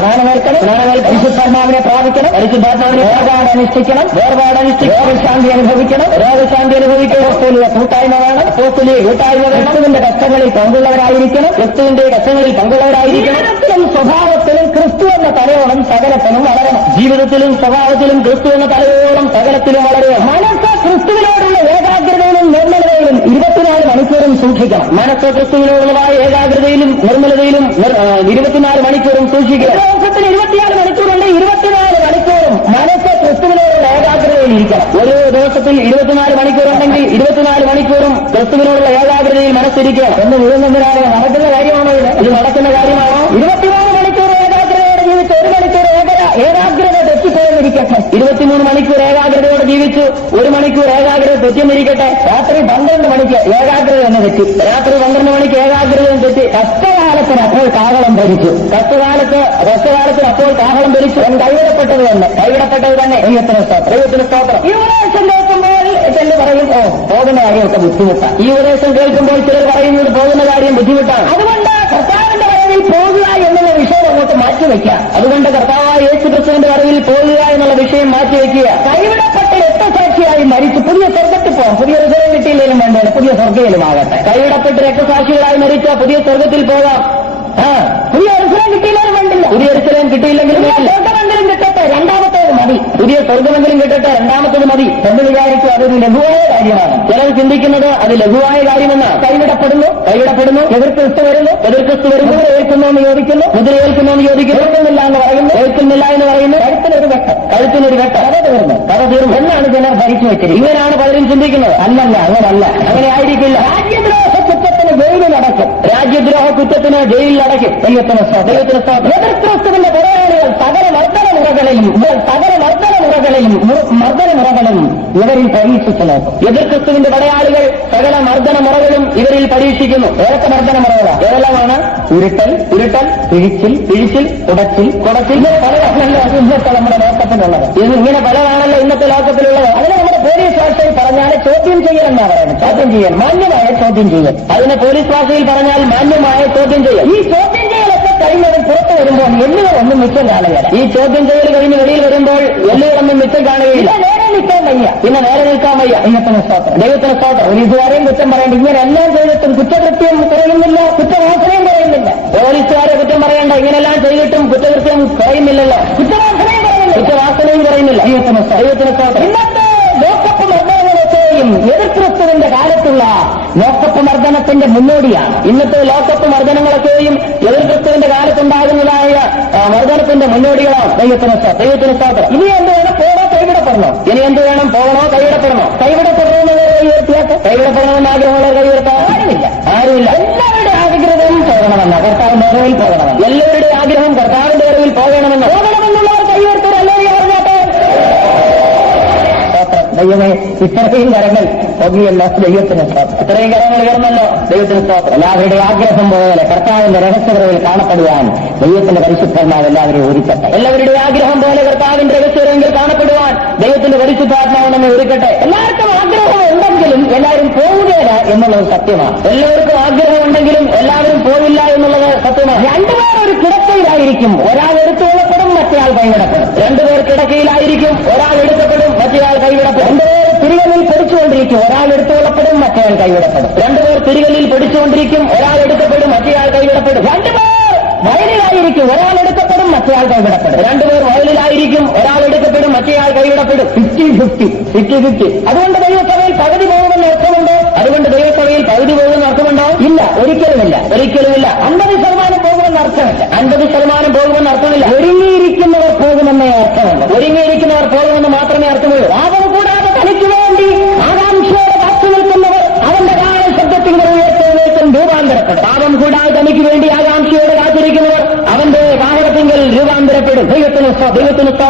സ്നാനമേൽക്കണം, പരിശുദ്ധാത്മാവിനെ പ്രാപിക്കണം, പരിശുദ്ധാത്മാവിനെ വേർപാടനുഷ്ഠിക്കണം, രോഗശാന്തി അനുഭവിക്കണം, അപ്പോസ്തലിക കൂട്ടായ്മ വേണം, അപ്പോസ്തലിക കൂട്ടായ്മ വേണം, ക്രിസ്തുവിന്റെ കഷ്ടങ്ങളിൽ പങ്കുള്ളവരായിരിക്കണം, ക്രിസ്തുവിന്റെ കഷ്ടങ്ങളിൽ പങ്കുള്ളവരായിരിക്കണം. ജീവിതത്തിലും സ്വഭാവത്തിലും ക്രിസ്തു എന്ന തലയോളം സകലത്തിലും വളരണം. ജീവിതത്തിലും സ്വഭാവത്തിലും ക്രിസ്തു എന്ന തലയോളം സകലത്തിലും വളരുക. മനസ്സ് ക്രിസ്തുവിനോടുള്ള ഏകാഗ്രതയിലും നിർമ്മലതയിലും 24 മണിക്കൂറും സൂക്ഷിക്കണം. മനസ്സ് ക്രിസ്തുവിനോടുള്ളതായ ഏകാഗ്രതയിലും നിർമ്മലതയിലും 24 മണിക്കൂറും സൂക്ഷിക്കണം. ദിവസത്തിന് 24 മണിക്കൂറുണ്ട്. 24 മണിക്കൂറും മനസ്സ് ക്രിസ്തുവിനോടുള്ള ഏകാഗ്രതയിൽ ഇരിക്കണം. ഒരു ദിവസത്തിൽ 24 മണിക്കൂറുണ്ടെങ്കിൽ 24 മണിക്കൂറും ക്രിസ്തുവിനോടുള്ള ഏകാഗ്രതയിൽ മനസ്സിരിക്കണം. എന്ന് വീഴുന്നതിനാണ് നടക്കുന്ന കാര്യമാണോ ഇത് നടക്കുന്ന കാര്യമാണോ? 23 മണിക്കൂർ ഏകാഗ്രതയോടെ ജീവിച്ച് 1 മണിക്കൂർ ഏകാഗ്രത തെറ്റിപ്പോയെന്നിരിക്കട്ടെ. 23 മണിക്കൂർ ഏകാഗ്രതയോടെ ജീവിച്ചു 1 മണിക്കൂർ ഏകാഗ്രത തെറ്റിയെന്നിരിക്കട്ടെ. രാത്രി 12 മണിക്ക് ഏകാഗ്രത എന്ന് തെറ്റി. രാത്രി 12 മണിക്ക് ഏകാഗ്രതയും തെറ്റി. കഷ്ടകാലത്തിന് അപ്പോൾ കാഹളം ഭരിച്ചു. കഷ്ടകാലത്തിന് അപ്പോൾ കാഹളം ഭരിച്ചു. കൈവിടപ്പെട്ടത് തന്നെ. ദൈവത്തിന് സ്തോത്രം. ഈ ഉപദേശം കേൾക്കുമ്പോൾ ചെല്ലു പറയും, പോകുന്ന കാര്യമൊക്കെ ബുദ്ധിമുട്ടാണ്. ഈ ഉപദേശം കേൾക്കുമ്പോൾ ചിലർ പറയുന്നത് പോകുന്ന കാര്യം ബുദ്ധിമുട്ടാണ്. അതുകൊണ്ട് കർത്താവിന്റെ വരവിൽ പോകുക എന്നുള്ള വിഷയം അങ്ങോട്ട് മാറ്റിവെക്കുക. അതുകൊണ്ട് കർത്താവായ യേശുക്രിസ്തുവിന്റെ വരവിൽ പോകുക എന്നുള്ള വിഷയം മാറ്റിവെക്കുക. കൈവിടപ്പെട്ട രക്തസാക്ഷിയായി മരിച്ചു പുതിയ സ്വർഗത്തിൽ പോകാം. പുതിയ ഹൃദയം കിട്ടിയില്ലെങ്കിലും വേണ്ടത് പുതിയ സ്വർഗയിലുമാകട്ടെ. കൈവിടപ്പെട്ട് രക്തസാക്ഷികളായി മരിച്ച പുതിയ സ്വർഗത്തിൽ പോകാം. പുതിയ ഹൃദയം കിട്ടിയില്ലെങ്കിലും വേണ്ടില്ല. പുതിയ ഹൃദയം കിട്ടിയില്ലെങ്കിലും സ്വർഗമെങ്കിലും കിട്ടട്ടെ, രണ്ടാമത്തേത് മതി. പുതിയ സ്വർഗമെങ്കിലും കിട്ടട്ടെ, രണ്ടാമത്തേത് മതി എന്ന് വിചാരിച്ചു. അതൊരു ലഘുവായ കാര്യമാണ്. ചിലർ ചിന്തിക്കുന്നത് അത് ലഘുവായ കാര്യമെന്നാണ്. കൈവിടപ്പെടുന്നു, എതിർക്രിസ്തു വരുന്നു, മുദ്ര ഏൽക്കുന്നു എന്ന് ചോദിക്കുന്നു, കേൾക്കുന്നില്ല എന്ന് പറയുന്നു, കഴുത്തിനൊരു വെട്ടം, കഥ തീർന്നു എന്നാണ് ചിലർ ധരിച്ചു വെച്ചിരിക്കുന്നത്. ഇങ്ങനെയാണ് പലരും ചിന്തിക്കുന്നത്. അങ്ങനല്ല, അങ്ങനെ ആയിരിക്കില്ല. രാജ്യദ്രോഹ കുറ്റത്തിന് ജയിലിലടക്കും. രാജ്യദ്രോഹ കുറ്റത്തിന് ജയിലിലടക്കും. ദൈവത്തിന് എതിർക്രിസ്തുവിന്റെ പോരാളികൾ സകല മർദ്ദനമുറകളെയും ഇവരിൽ പരീക്ഷിച്ചു നോക്കും. എതിർക്രിസ്തുവിന്റെ പടയാളികൾ സകല മർദ്ദനമുറകളും ഇവരിൽ പരീക്ഷിക്കുന്നു. ഏതൊക്കെ മർദ്ദനമുറകളാണ്? കേവലമാണ് ഉരുട്ടൽ, പിഴിച്ചിൽ, കുടച്ചിൽ. പലതാണല്ലോ ഇന്നത്തെ നമ്മുടെ ലോകത്തിലുള്ളത്. ഇങ്ങനെ പലതാണല്ലോ ഇന്നത്തെ ലോകത്തിലുള്ളത്. അതിന് നമ്മുടെ പോലീസ് ഭാഷയിൽ പറഞ്ഞാൽ ചോദ്യം ചെയ്യൽ എന്നാ പറയുന്നത്. ചോദ്യം ചെയ്യൽ, മാന്യമായ ചോദ്യം ചെയ്യൽ. അതിന് പോലീസ് ഭാഷയിൽ പറഞ്ഞാൽ മാന്യമായ ചോദ്യം ചെയ്യൽ. ഈ ചോദ്യം ചെയ്യലൊക്കെ കഴിഞ്ഞവൻ പുറത്തു വരുമ്പോൾ എല്ലുകളൊന്നും മിച്ചം കാണുകയില്ല. ഈ ചോദ്യം ചെയ്യൽ കഴിഞ്ഞ് വെളിയിൽ വരുമ്പോൾ എല്ലുകളൊന്നും മിച്ചം കാണുകയില്ല. പിന്നെ നേരെ നിൽക്കാൻ വയ്യ. ദൈവത്തിന് സ്തോത്രം. പോലീസുകാരെയും കുറ്റം പറയേണ്ട. ഇങ്ങനെ എല്ലാം ചെയ്തിട്ടും കുറ്റകൃത്യം കുറയുന്നില്ല, കുറ്റവാസനയും കുറയുന്നില്ല. പോലീസുകാരെ കുറ്റം പറയേണ്ട. ഇങ്ങനെല്ലാം ചെയ്തിട്ടും കുറ്റകൃത്യം കുറയുന്നില്ലല്ലോ, കുറ്റവാസനയും കുറയുന്നില്ല. ദൈവത്തിന് സ്തോത്രം. ഇന്നത്തെ ലോക്കപ്പ് മർദ്ദനങ്ങളൊക്കെയും എതിർക്രിസ്തുവിന്റെ കാലത്തുള്ള ലോക്കപ്പ് മർദ്ദനത്തിന്റെ മുന്നോടിയാണ്. ഇന്നത്തെ ലോക്കപ്പ് മർദ്ദനങ്ങളൊക്കെയും എതിർക്രിസ്തുവിന്റെ കാലത്തുണ്ടാകുന്നതായ മർദ്ദനത്തിന്റെ മുന്നോടികളാണ്. ദൈവത്തിന് സ്തോത്രം. ഇനി എന്ത് വേണം? കൈവിടപ്പെടണോ? ഇനി എന്ത് വേണം? പോകണോ? കൈവിടപ്പെടണോ? കൈവിടപ്പെടണമെന്ന് കൈ ഉയർത്തിയാൽ കൈവിടപ്പെടണമെന്ന് ആഗ്രഹമുള്ള കൈ ഉയർത്താൻ ആരുമില്ല. ആരുമില്ല. എല്ലാവരുടെ ആഗ്രഹവും പോകണമെന്ന്, കർത്താവിന്റെ അറിവിൽ പോകണമെന്ന്. എല്ലാവരുടെ ആഗ്രഹം കർത്താവിന്റെ അറിവിൽ പോകണമെന്ന്. പോകണമെന്നുള്ളവർ കൈവർത്തർ എല്ലാവരും പറഞ്ഞാട്ടെ. ദൈവമേ, ഇത്രയും കരങ്ങൾ പൊങ്ങിയല്ലോ, ദൈവത്തിന് സ്തോത്രം. ഇത്രയും കരങ്ങൾ കയറുന്നല്ലോ, ദൈവത്തിന് സ്തോത്രം. എല്ലാവരുടെ ആഗ്രഹം പോലെ കർത്താവിന്റെ രഹസ്യങ്ങളിൽ കാണപ്പെടുവാൻ ദൈവത്തിന്റെ പരിശുദ്ധാത്മാവ് എല്ലാവരെയും ഒരുക്കട്ടെ. എല്ലാവരുടെ ആഗ്രഹം പോലെ കർത്താവിന്റെ രഹസ്യമെങ്കിൽ കാണപ്പെടുവാൻ ദൈവത്തിന്റെ പരിശുദ്ധാത്മാവ് നമ്മെ ഒരുക്കട്ടെ. എല്ലാവർക്കും ആഗ്രഹം ഉണ്ടെങ്കിലും എല്ലാവരും പോവുകയില്ല എന്നുള്ളത് സത്യമാണ്. എല്ലാവർക്കും ആഗ്രഹം ഉണ്ടെങ്കിലും എല്ലാവരും പോവില്ല എന്നുള്ളത് സത്യമാണ്. രണ്ടുപേർ ഒരു കിടക്കയിലായിരിക്കും, ഒരാൾ എടുത്തുകൊള്ളപ്പെടും, മറ്റേയാൾ കൈവിടപ്പെടും. രണ്ടുപേർ കിടക്കയിലായിരിക്കും, ഒരാൾ എടുക്കപ്പെടും, മറ്റേയാൾ കൈവിടപ്പെടും. രണ്ടുപേർ തിരികളിൽ പിടിച്ചുകൊണ്ടിരിക്കും, ഒരാൾ എടുത്തുകൊള്ളപ്പെടും, മറ്റേയാൾ കൈവിടപ്പെടും. രണ്ടുപേർ തിരികലിൽ പിടിച്ചുകൊണ്ടിരിക്കും, ഒരാൾ എടുക്കപ്പെടും, മറ്റേയാൾ കൈവിടപ്പെടും. രണ്ടുപേർ വയലിലായിരിക്കും, ഒരാൾ എടുക്കപ്പെടും, മറ്റേയാൾ കൈവിടപ്പെടും. രണ്ടുപേർ വയലിലായിരിക്കും, ഒരാൾ എടുക്കപ്പെടും, മറ്റേയാൾ കൈവിടപ്പെടും. 50-50. അതുകൊണ്ട് ദൈവസഭയിൽ പകുതി പോകുമെന്ന് അർത്ഥമുണ്ടോ? അതുകൊണ്ട് ദൈവസഭയിൽ പകുതി പോകുന്ന അർത്ഥമുണ്ടോ? ഇല്ല, ഒരിക്കലുമില്ല. ഒരിക്കലുമില്ല. 50% പോകുമെന്ന് അർത്ഥമില്ല. 50% പോകുമെന്ന് അർത്ഥമില്ല. ഒരുങ്ങിയിരിക്കുന്നവർ പോകുമെന്നേ അർത്ഥമുണ്ട്. ഒരുങ്ങിയിരിക്കുന്നവർ പോകുമെന്ന് മാത്രമേ അർത്ഥമുള്ളൂ. പാപം കൂടാതെ തനിക്ക് വേണ്ടി ആകാംക്ഷയോടെ കാത്തു നിൽക്കുന്നവർ അവന്റെ കാല ശബ്ദത്തിന്റെ ഉയർത്തേക്കും രൂപാന്തരപ്പെടും. പാപം കൂടാതെ തനിക്ക് വേണ്ടി ആകാംക്ഷയോടെ കാത്തിരിക്കുന്നവർ അവന്റെ കാഹളത്തിങ്കൽ രൂപാന്തരപ്പെടും. ദൈവത്തിന്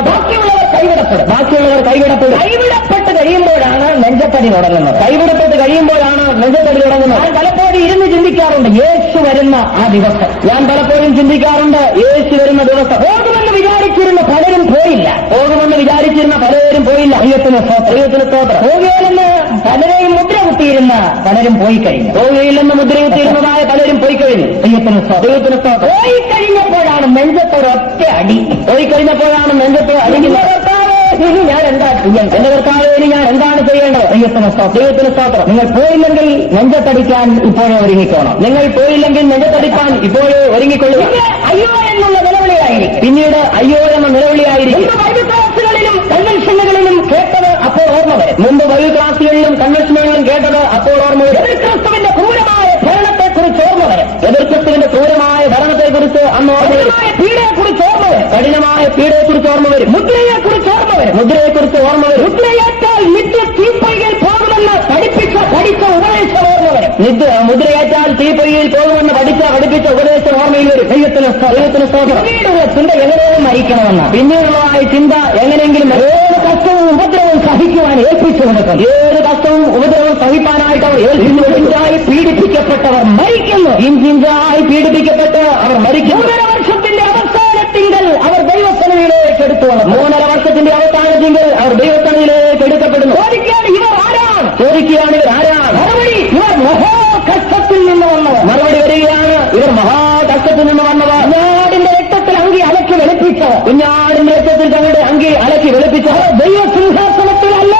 ബാക്കിയുള്ളവർ കൈവിടപ്പെടും. ബാക്കിയുള്ളവർ കൈവിടപ്പെടും. കൈവിടപ്പെട്ട് കഴിയുമ്പോഴാണ് നെഞ്ചപ്പടി തുടങ്ങുന്നത്. കൈവിടപ്പെട്ട് കഴിയുമ്പോഴാണ് നെഞ്ചപ്പടി തുടങ്ങുന്നത്. ഞാൻ പലപ്പോഴും ഇരുന്ന് ചിന്തിക്കാറുണ്ട്, യേശു വരുന്ന ആ ദിവസം. ഞാൻ പലപ്പോഴും ചിന്തിക്കാറുണ്ട്, യേശു വരുന്ന ദിവസം. പോകുമെന്ന് വിചാരിച്ചിരുന്ന പലരും പോയില്ല. പോകുമെന്ന് വിചാരിച്ചിരുന്ന പലരും പോയില്ല. ദൈവത്തിന് സ്തോത്രം. പോകുകയില്ലെന്ന് പലരെയും മുദ്ര കുത്തിയിരുന്ന പലരും പോയി കഴിഞ്ഞു. പോകുകയില്ലെന്ന് മുദ്രകുത്തിയിരുന്നതായ പലരും പോയി കഴിഞ്ഞു. ദൈവത്തിന് സ്തോത്രം. പോയി കഴിഞ്ഞപ്പോഴാണ് നെഞ്ചത്തൊരൊറ്റ അടി. പോയി കഴിഞ്ഞപ്പോഴാണ് നെഞ്ചത്ത് അടിക്കുന്നത്. ഇനി ഞാൻ എന്താ ചെയ്യേണ്ടത്? എന്റെ കർത്താവേ, ഇനി ഞാൻ എന്താണ് ചെയ്യേണ്ടത്? ദൈവത്തിന് സ്തോത്രം. നിങ്ങൾ പോയില്ലെങ്കിൽ നെഞ്ചത്തടിക്കാൻ ഇപ്പോഴേ ഒരുങ്ങിക്കോണം. നിങ്ങൾ പോയില്ലെങ്കിൽ നെഞ്ചത്തടിക്കാൻ ഇപ്പോഴേ ഒരുങ്ങിക്കൊള്ളുക. അയ്യോ എന്നുള്ള നിലവിളിയായിരിക്കും. പിന്നീട് അയ്യോ എന്ന നിലവിളിയായിരിക്കും. ബൈബിൾ ക്ലാസുകളിലും കൺവെൻഷനുകളിലും കേട്ടത് അപ്പോൾ ഓർമ്മ വരും. മുമ്പ് ബൈബിൾ ക്ലാസുകളിലും കൺവെൻഷനുകളിലും കേട്ടത് അപ്പോൾ ഓർമ്മ വരും. എതിർക്രിസ്തുവിന്റെ ക്രൂരമായ ഭരണത്തെക്കുറിച്ച് ഓർമ്മ വരും. എതിർക്രിസ്തുവിന്റെ ക്രൂരമായ ഭരണത്തെക്കുറിച്ച് അന്ന് ഓർമ്മ വരും. പീഡയെക്കുറിച്ച് ഓർമ്മ വരും. കഠിനമായ പീഡയെക്കുറിച്ച് ഓർമ്മ വരും. മുദ്രയെക്കുറിച്ച് ഓർമ്മ വരും. മുദ്രയെക്കുറിച്ച് ഓർമ്മ വരും. മുദ്രയേറ്റാൽ നിത്യ തീപ്പൊയ്കയിൽ പോകുമെന്ന് പഠിച്ച ഉപദേശം ഓർമ്മ വരും. മുദ്രയേറ്റാൽ തീപ്പൊയ്കയിൽ പോകുമെന്ന് പഠിപ്പിച്ച ഉപദേശം ഓർമ്മയിൽ വരും. ദൈവത്തിന് സ്തോത്രം. പിന്നീടുള്ള ചിന്ത എങ്ങനെയും മരിക്കണമെന്ന്. പിന്നീടുള്ളതായ ചിന്ത എങ്ങനെയെങ്കിലും ഏത് കഷ്ടവും ഉപദ്രവവും സഹിക്കുവാൻ ഏൽപ്പിച്ചു കൊടുക്കും. ഏത് കഷ്ടവും ഉപദ്രവവും സഹിപ്പാനായിട്ട് അവർ ഇഞ്ചിഞ്ചായി പീഡിപ്പിക്കപ്പെട്ടവർ മരിക്കുന്നു. ഇഞ്ചിഞ്ചായി പീഡിപ്പിക്കപ്പെട്ട് അവർ മരിക്കുന്നു. 3.5 വർഷത്തിന്റെ അവസാനത്തിങ്കൽ അവർ ദൈവസന്നിധിയിലേക്ക് എടുത്തു വന്നു. 3.5 വർഷത്തിന്റെ അവസാനത്തിങ്കൽ അവർ ദൈവസന്നിധിയിലേക്ക് എടുക്കപ്പെടുന്നു. ചോദിക്കുകയാണ്, ഇവർ ആരാണ്? മറുപടി, ഇവർ മഹാകഷ്ടത്തിൽ നിന്ന് വന്നവർ. മറുപടി വരികയാണ്, ഇവർ മഹാകഷ്ടത്തിൽ നിന്ന് വന്നവർ. കുഞ്ഞാടിന്റെ രക്തത്തിൽ അങ്കി അലക്കി വെളുപ്പിച്ചവർ. കുഞ്ഞാടിന്റെ രക്തത്തിൽ തങ്ങളുടെ അങ്കി അലക്കി വെളുപ്പിച്ചവർ. ദൈവസിംഹാസനത്തിലല്ല,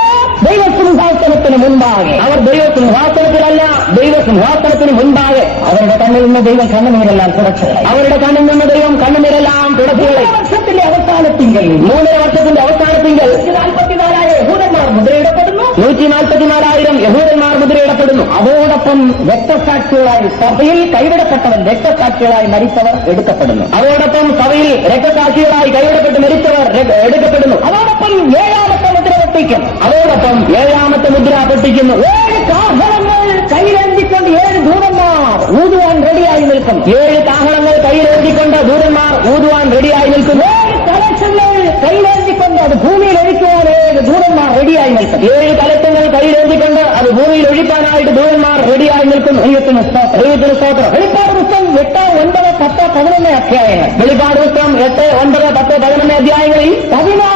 ദൈവസിംഹാസനത്തിന് മുൻപാകെ. അവർ ദൈവസിംഹാസനത്തിലല്ല, ദൈവസിംഹാസനത്തിന് മുൻപാകെ. അവരുടെ കണ്ണിൽ നിന്ന് ദൈവം കണ്ണുനീരെല്ലാം തുടച്ചുകളായി. അവരുടെ കണ്ണിൽ നിന്ന് ദൈവം കണ്ണുനീരെല്ലാം തുടച്ചുകളായി. 3 വർഷത്തിന്റെ അവസാനത്തിങ്കൽ 3.5 വർഷത്തിന്റെ അവസാനത്തിങ്കൽ 144,000 യഹൂദന്മാർ മുദ്രയിടപ്പെടുന്നു. 144,000 യഹൂദന്മാർ മുദ്രയിടപ്പെടുന്നു. അതോടൊപ്പം രക്തസാക്ഷികളായി സഭയിൽ കൈവിടപ്പെട്ടവൻ രക്തസാക്ഷികളായി മരിച്ചവർ എടുക്കപ്പെടുന്നു. അതോടൊപ്പം സഭയിൽ രക്തസാക്ഷികളായി കൈവിടപ്പെട്ട് മരിച്ചവർ എടുക്കപ്പെടുന്നു. അതോടൊപ്പം 7ാമത്തെ മുദ്ര പൊട്ടിക്കും. അതോടൊപ്പം 7ാമത്തെ മുദ്ര പൊട്ടിക്കുന്നു. 7 കാഹളങ്ങൾ കയ്യിലേന്തിക്കൊണ്ട് 7 ദൂതന്മാർ ഊതുവാൻ റെഡിയായി നിൽക്കും. 7 കാഹളങ്ങൾ കയ്യിലേന്തിക്കൊണ്ട് ദൂതന്മാർ ഊതുവാൻ റെഡിയായി നിൽക്കുന്നു. 7 കലശങ്ങൾ കയ്യിലേന്തിക്കൊണ്ട് അത് ഭൂമിയിൽ ഒഴിക്കുവാൻ 7 ദൂതന്മാർ റെഡിയായി നിൽക്കും. 7 കലശങ്ങൾ കയ്യിലേന്തിക്കൊണ്ട് അത് ഭൂമിയിൽ ഒഴിക്കാനായിട്ട് ദൂതന്മാർ റെഡിയായി നിൽക്കുന്നു. ദൈവത്തിന് സ്തോത്രം. വെളിപ്പാട് പുസ്തകം 8, 9, 10, 11 അധ്യായങ്ങൾ. വെളിപ്പാട് പുസ്തകം 8, 9, 10, 11 അധ്യായങ്ങളിൽ 15,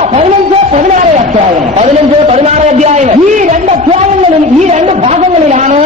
16 അധ്യായങ്ങൾ. 15, 16 അധ്യായങ്ങൾ. ഈ 2 അധ്യായങ്ങളിൽ ഈ 2 ഭാഗങ്ങളിലാണ്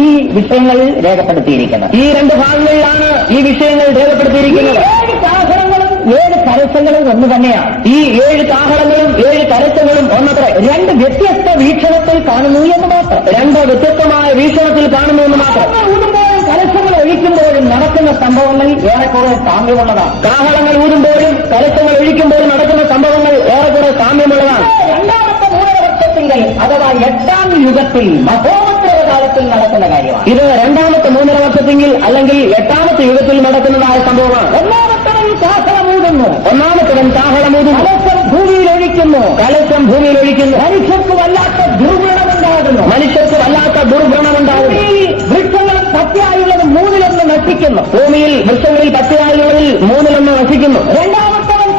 ഈ വിഷയങ്ങൾ രേഖപ്പെടുത്തിയിരിക്കുന്നത്. ഈ 2 ഭാഗങ്ങളിലാണ് ഈ വിഷയങ്ങൾ രേഖപ്പെടുത്തിയിരിക്കുന്നത്. 7 കാഹളങ്ങളും 7 കലശങ്ങളും ഒന്ന് തന്നെയാണ്. ഈ 7 കാഹളങ്ങളും 7 കലശങ്ങളും ഒന്നത്രേ. 2 വ്യത്യസ്ത വീക്ഷണത്തിൽ കാണുന്നു എന്ന് മാത്രം. 2 വ്യത്യസ്തമായ വീക്ഷണത്തിൽ കാണുന്നു എന്ന് മാത്രം. ഊതുമ്പോഴും കലശങ്ങൾ ഒഴിക്കുമ്പോഴും നടക്കുന്ന സംഭവങ്ങൾ ഏറെക്കുറെ സാമ്യമുള്ളതാണ്. കാഹളങ്ങൾ ഊതുമ്പോഴും കലശങ്ങൾ ഒഴിക്കുമ്പോഴും നടക്കുന്ന സംഭവങ്ങൾ ഏറെക്കുറെ സാമ്യമുള്ളതാണ്. 2ാമത്തെ 3 വർഷത്തിങ്കൽ അഥവാ 8ാം യുഗത്തിൽ മഹോന്നത കാലത്തിൽ നടക്കുന്ന കാര്യമാണ്. ഇത് 2ാമത്തെ 3.5 വർഷത്തെങ്കിൽ അല്ലെങ്കിൽ 8ാമത്തെ യുഗത്തിൽ നടക്കുന്നതായ സംഭവമാണ്. 1ാമത്തവൻ കാഹളമൂതുന്നു. 1ാമത്തവൻ കാഹളമൂതുന്നു. കലശം ഭൂമിയിൽ ഒഴിക്കുന്നു. കലശം ഭൂമിയിൽ ഒഴിക്കുന്നു. മനുഷ്യർക്ക് വല്ലാത്ത ദുർഗുണമുണ്ടാകുന്നു. മനുഷ്യർക്ക് വല്ലാത്ത ദുർഭ്രണമുണ്ടാകുന്നു. വൃക്ഷങ്ങളും സത്യായുള്ളതും 3 മൂന്നിലൊന്ന് നശിക്കുന്നു. ഭൂമിയിൽ വൃക്ഷങ്ങളിൽ പച്ചയായുള്ളതിൽ മൂന്നിലൊന്ന് നശിക്കുന്നു. രണ്ടാമത്തവൻ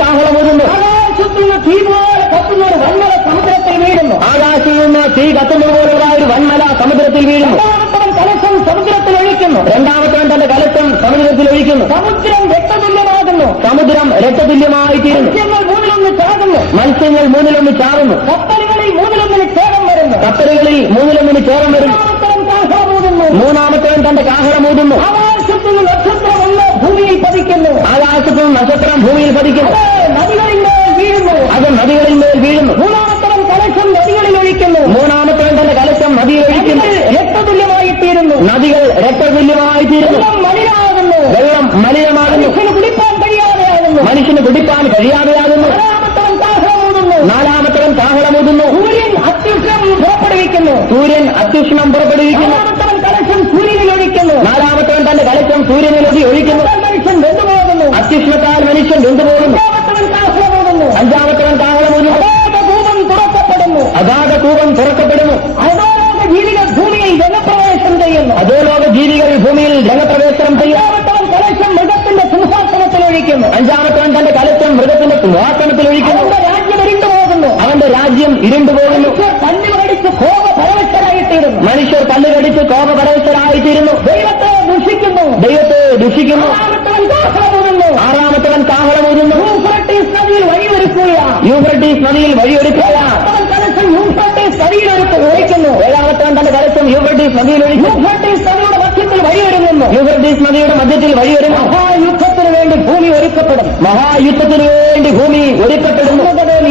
കാഹളമൂതുന്നു. ആകാശത്തു നിന്ന് തീ പോലെ കത്തുന്ന ഒരു വന്മല സമുദ്രത്തിൽ വീഴുന്നു. ആകാശത്തിൽ നിന്ന് തീ കത്തുന്നതുപോലുള്ള ഒരു വൻമല സമുദ്രത്തിൽ വീഴുന്നു. രണ്ടാമത്തവൻ കലശം സമുദ്രത്തിൽ ഒഴിക്കുന്നു. രണ്ടാമത്തവൻ തന്റെ കലശം സമുദ്രത്തിൽ ഒഴിക്കുന്നു. സമുദ്രം രക്തതുല്യമാകുന്നു. സമുദ്രം രക്തതുല്യമായി തീരുന്നു. മത്സ്യങ്ങൾ മൂന്നിലൊന്ന് ചാകുന്നു. മത്സ്യങ്ങൾ മൂന്നിലൊന്ന് ചാവുന്നു. കപ്പലുകളിൽ മൂന്നിലൊന്നിന് ഛേദം വരുന്നു. കപ്പലുകളിൽ മൂന്നിലൊന്നിന് ചേരം വരുന്നു. രണ്ടാമത്തവൻ കാഹളമൂതുന്നു. മൂന്നാമത്തവൻ തന്റെ കാഹളമൂതുന്നു. ആകാശത്തുനിന്ന് നക്ഷത്രം ഒന്ന് ഭൂമിയിൽ പതിക്കുന്നു. ആകാശത്തും നക്ഷത്രം ഭൂമിയിൽ പതിക്കുന്നു. നദികളിന്മേൽ വീഴുന്നു. അത് നദികളിന്മേൽ വീഴുന്നു. മൂന്നാമത്തവൻ കലശം നദികളിൽ ഒഴിക്കുന്നു. മൂന്നാമത്തവൻ തന്റെ കലശം നദിയിൽ ഒഴിക്കുന്നു. രക്തതുല്യമായി തീരുന്നു. നദികൾ രക്തതുല്യമായി തീരുന്നു. വെള്ളം മലിനമാകുന്നു. വെള്ളം മലിനമാകുന്നു. മനുഷ്യന് കുടിപ്പാൻ കഴിയാതെയാകുന്നു. മനുഷ്യന് കുടിപ്പാൻ കഴിയാതെയാകുന്നു. നാലാമത്തവൻ കാഹളമൂതുന്നു. നാലാമത്തവൻ കാഹളമൂതുന്നു. സൂര്യൻ അത്യുഷ്ണം പുറപ്പെടുവിക്കുന്നു. സൂര്യൻ അത്യുഷ്ണം പുറപ്പെടുവിക്കുന്നു. നാലാമത്തവൻ കലശം സൂര്യനിൽ ഒഴിക്കുന്നു. നാലാമത്തവൻ തന്റെ കലശം സൂര്യനിലൊതി ഒഴിക്കുന്നു. മനുഷ്യൻ വെന്തുപോകുന്നു. അത്യുഷ്ണത്താൽ മനുഷ്യൻ വെന്തുപോകുന്നു. അഞ്ചാമത്തവൻ കാഹളമൂതുന്നു. അഞ്ചാമത്തവൻ കാഹളമൂതുന്നു. അഗാധകൂപം തുറക്കപ്പെടുന്നു. അഗാധകൂപം തുറക്കപ്പെടുന്നു. അധോലോക ജീവികൾ ഭൂമിയിൽ ജനപ്രവേശം ചെയ്യുന്നു. അധോലോക ജീവികൾ ഭൂമിയിൽ രംഗപ്രവേശനം ചെയ്യും. അഞ്ചാമത്തവൻ കലശം മൃഗത്തിന്റെ സിംഹാസനത്തിൽ ഒഴിക്കുന്നു. അഞ്ചാമത്തവൻ തന്റെ കലശം മൃഗത്തിന്റെ സിംഹാസനത്തിൽ ഒഴിക്കുന്നു. അവന്റെ രാജ്യം ഇരുണ്ടുപോകുന്നു. അവന്റെ രാജ്യം ഇരുണ്ടുപോകുന്നു. തല്ലു കടിച്ച് കോപപരവശരായിത്തീരുന്നു. മനുഷ്യർ കല്ലുകടിച്ച് കോപപരവശരായിത്തീരുന്നു. ദൈവത്തെ ദുഷിക്കുന്നു. ദൈവത്തെ ദുഷിക്കുന്നു. ആറാമത്തവൻ കാഹളമൂതുന്നു. ആറാമത്തവൻ കാഹളമൂതുന്നു. യൂഫ്രട്ടീസ് നദിയിൽ വഴിയൊരുക്കുക. യൂഫ്രട്ടീസ് നദിയിൽ വഴിയൊരുക്കുക. അവൻ കലശം യൂഫ്രട്ടീസ് നദിയിൽ ഒഴിക്കുന്നു. ഏഴാമത്തവൻ തന്റെ കലശം യൂഫ്രട്ടീസ് നദിയിൽ ഒഴിക്കുന്നു. യൂഫ്രട്ടീസ് നദിയുടെ മധ്യത്തിൽ വഴിയൊരുങ്ങുന്നു. യൂഫ്രട്ടീസ് നദിയുടെ മധ്യത്തിൽ വഴിയൊരുങ്ങുന്നു. മഹായുദ്ധത്തിന് വേണ്ടി ഭൂമി ഒരുക്കപ്പെടും. മഹായുദ്ധത്തിന് വേണ്ടി ഭൂമി ഒരുക്കപ്പെടുന്നു.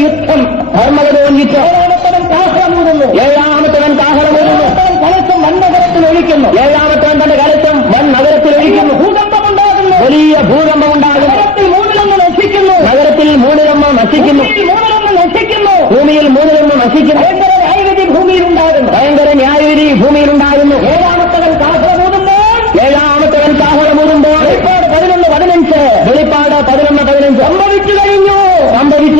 യുദ്ധം. ഹർമഗദോൻ യുദ്ധം. ഏഴാമത്തവൻ കാഹളമൂതുന്നു. ഏഴാമത്തവൻ കാഹളമൂതുന്നു. കലശം വൻനഗരത്തിൽ ഒഴിക്കുന്നു. ഏഴാമത്തവൻ തന്റെ കലശം വൻ നഗരത്തിൽ ഒഴിക്കുന്നു. ഭൂകമ്പമുണ്ടാകുന്നു. വലിയ ഭൂകമ്പമുണ്ടാകുന്നു. നഗരത്തിൽ മൂന്നിലൊന്ന് നശിക്കുന്നു. നഗരത്തിൽ മൂന്നിലൊന്ന് നശിക്കുന്നു. മൂന്നിലൊന്ന് നശിക്കുന്നു. ഭൂമിയിൽ മൂന്നിലൊന്ന് നശിക്കുന്നു. ഭയങ്കര ന്യായവിധി ഭൂമിയിൽ ഉണ്ടാകുന്നു. ഭയങ്കര ന്യായവിധി ഭൂമിയിലുണ്ടാകുന്നു. ഏഴാമത്തവൻ കാഹളമൂതുമ്പോൾ ഏഴാമത്തവൻ കാഹളമൂതുമ്പോൾ വെളിപ്പാട് 11:15 വെളിപ്പാട് 11:15 സംഭവിച്ചു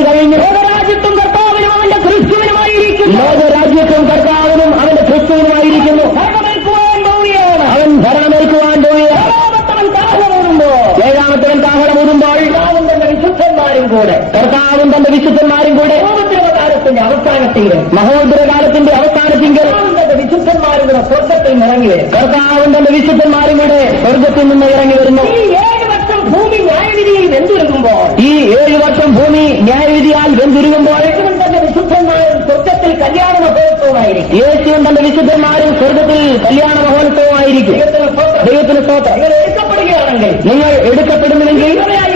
കഴിഞ്ഞു. ലോകരാജ്യത്തും കർത്താവിനും അവന്റെ ക്രിസ്തുവിനുമായിരിക്കുന്നു. ലോകരാജ്യത്തും കർത്താവിനും അവന്റെ ക്രിസ്തുവിനുമായിരിക്കുന്നു. ഭരണമേൽക്കുവാൻ പോവുകയാണ്. അവൻ ഭരണമേൽക്കുവാൻ പോവുകയാണ്. ഏഴാമത്തവൻ കാഹളമൂതുമ്പോൾ ഏഴാമത്തവൻ കാഹളമൂതുമ്പോൾ കർത്താവും തന്റെ വിശുദ്ധന്മാരും കൂടെ കർത്താവും തന്റെ വിശുദ്ധന്മാരും കൂടെ മഹോദ്രവകാലത്തിന്റെ അവസാനത്തിൽ മഹോദരകാലത്തിന്റെ അവസാനത്തിങ്കിൽ തന്റെ വിശുദ്ധന്മാരും കൂടെ സ്വർഗത്തിൽ ഇറങ്ങി വരും. കർത്താവും തന്റെ വിശുദ്ധന്മാരും കൂടെ സ്വർഗത്തിൽ നിന്ന് ഇറങ്ങി വരുന്നു. ഈ 7 വർഷം ഭൂമി ന്യായവിധിയിൽ വെന്തുരുകുമ്പോൾ ഈ 7 വർഷം ഭൂമി ന്യായവിധിയാൽ വെന്തുരുകുമ്പോൾ യേശുവും തന്റെ വിശുദ്ധന്മാരും സ്വർഗത്തിൽ കല്യാണ മഹോത്സവമായിരിക്കും. യേശുവും തന്റെ വിശുദ്ധന്മാരും സ്വർഗത്തിൽ കല്യാണ മഹോത്സവമായിരിക്കും. ദൈവത്തിന് സ്തോത്രം. നിങ്ങൾ എടുക്കപ്പെടുകയാണെങ്കിൽ, നിങ്ങൾ എടുക്കപ്പെടുന്നുവെങ്കിൽ,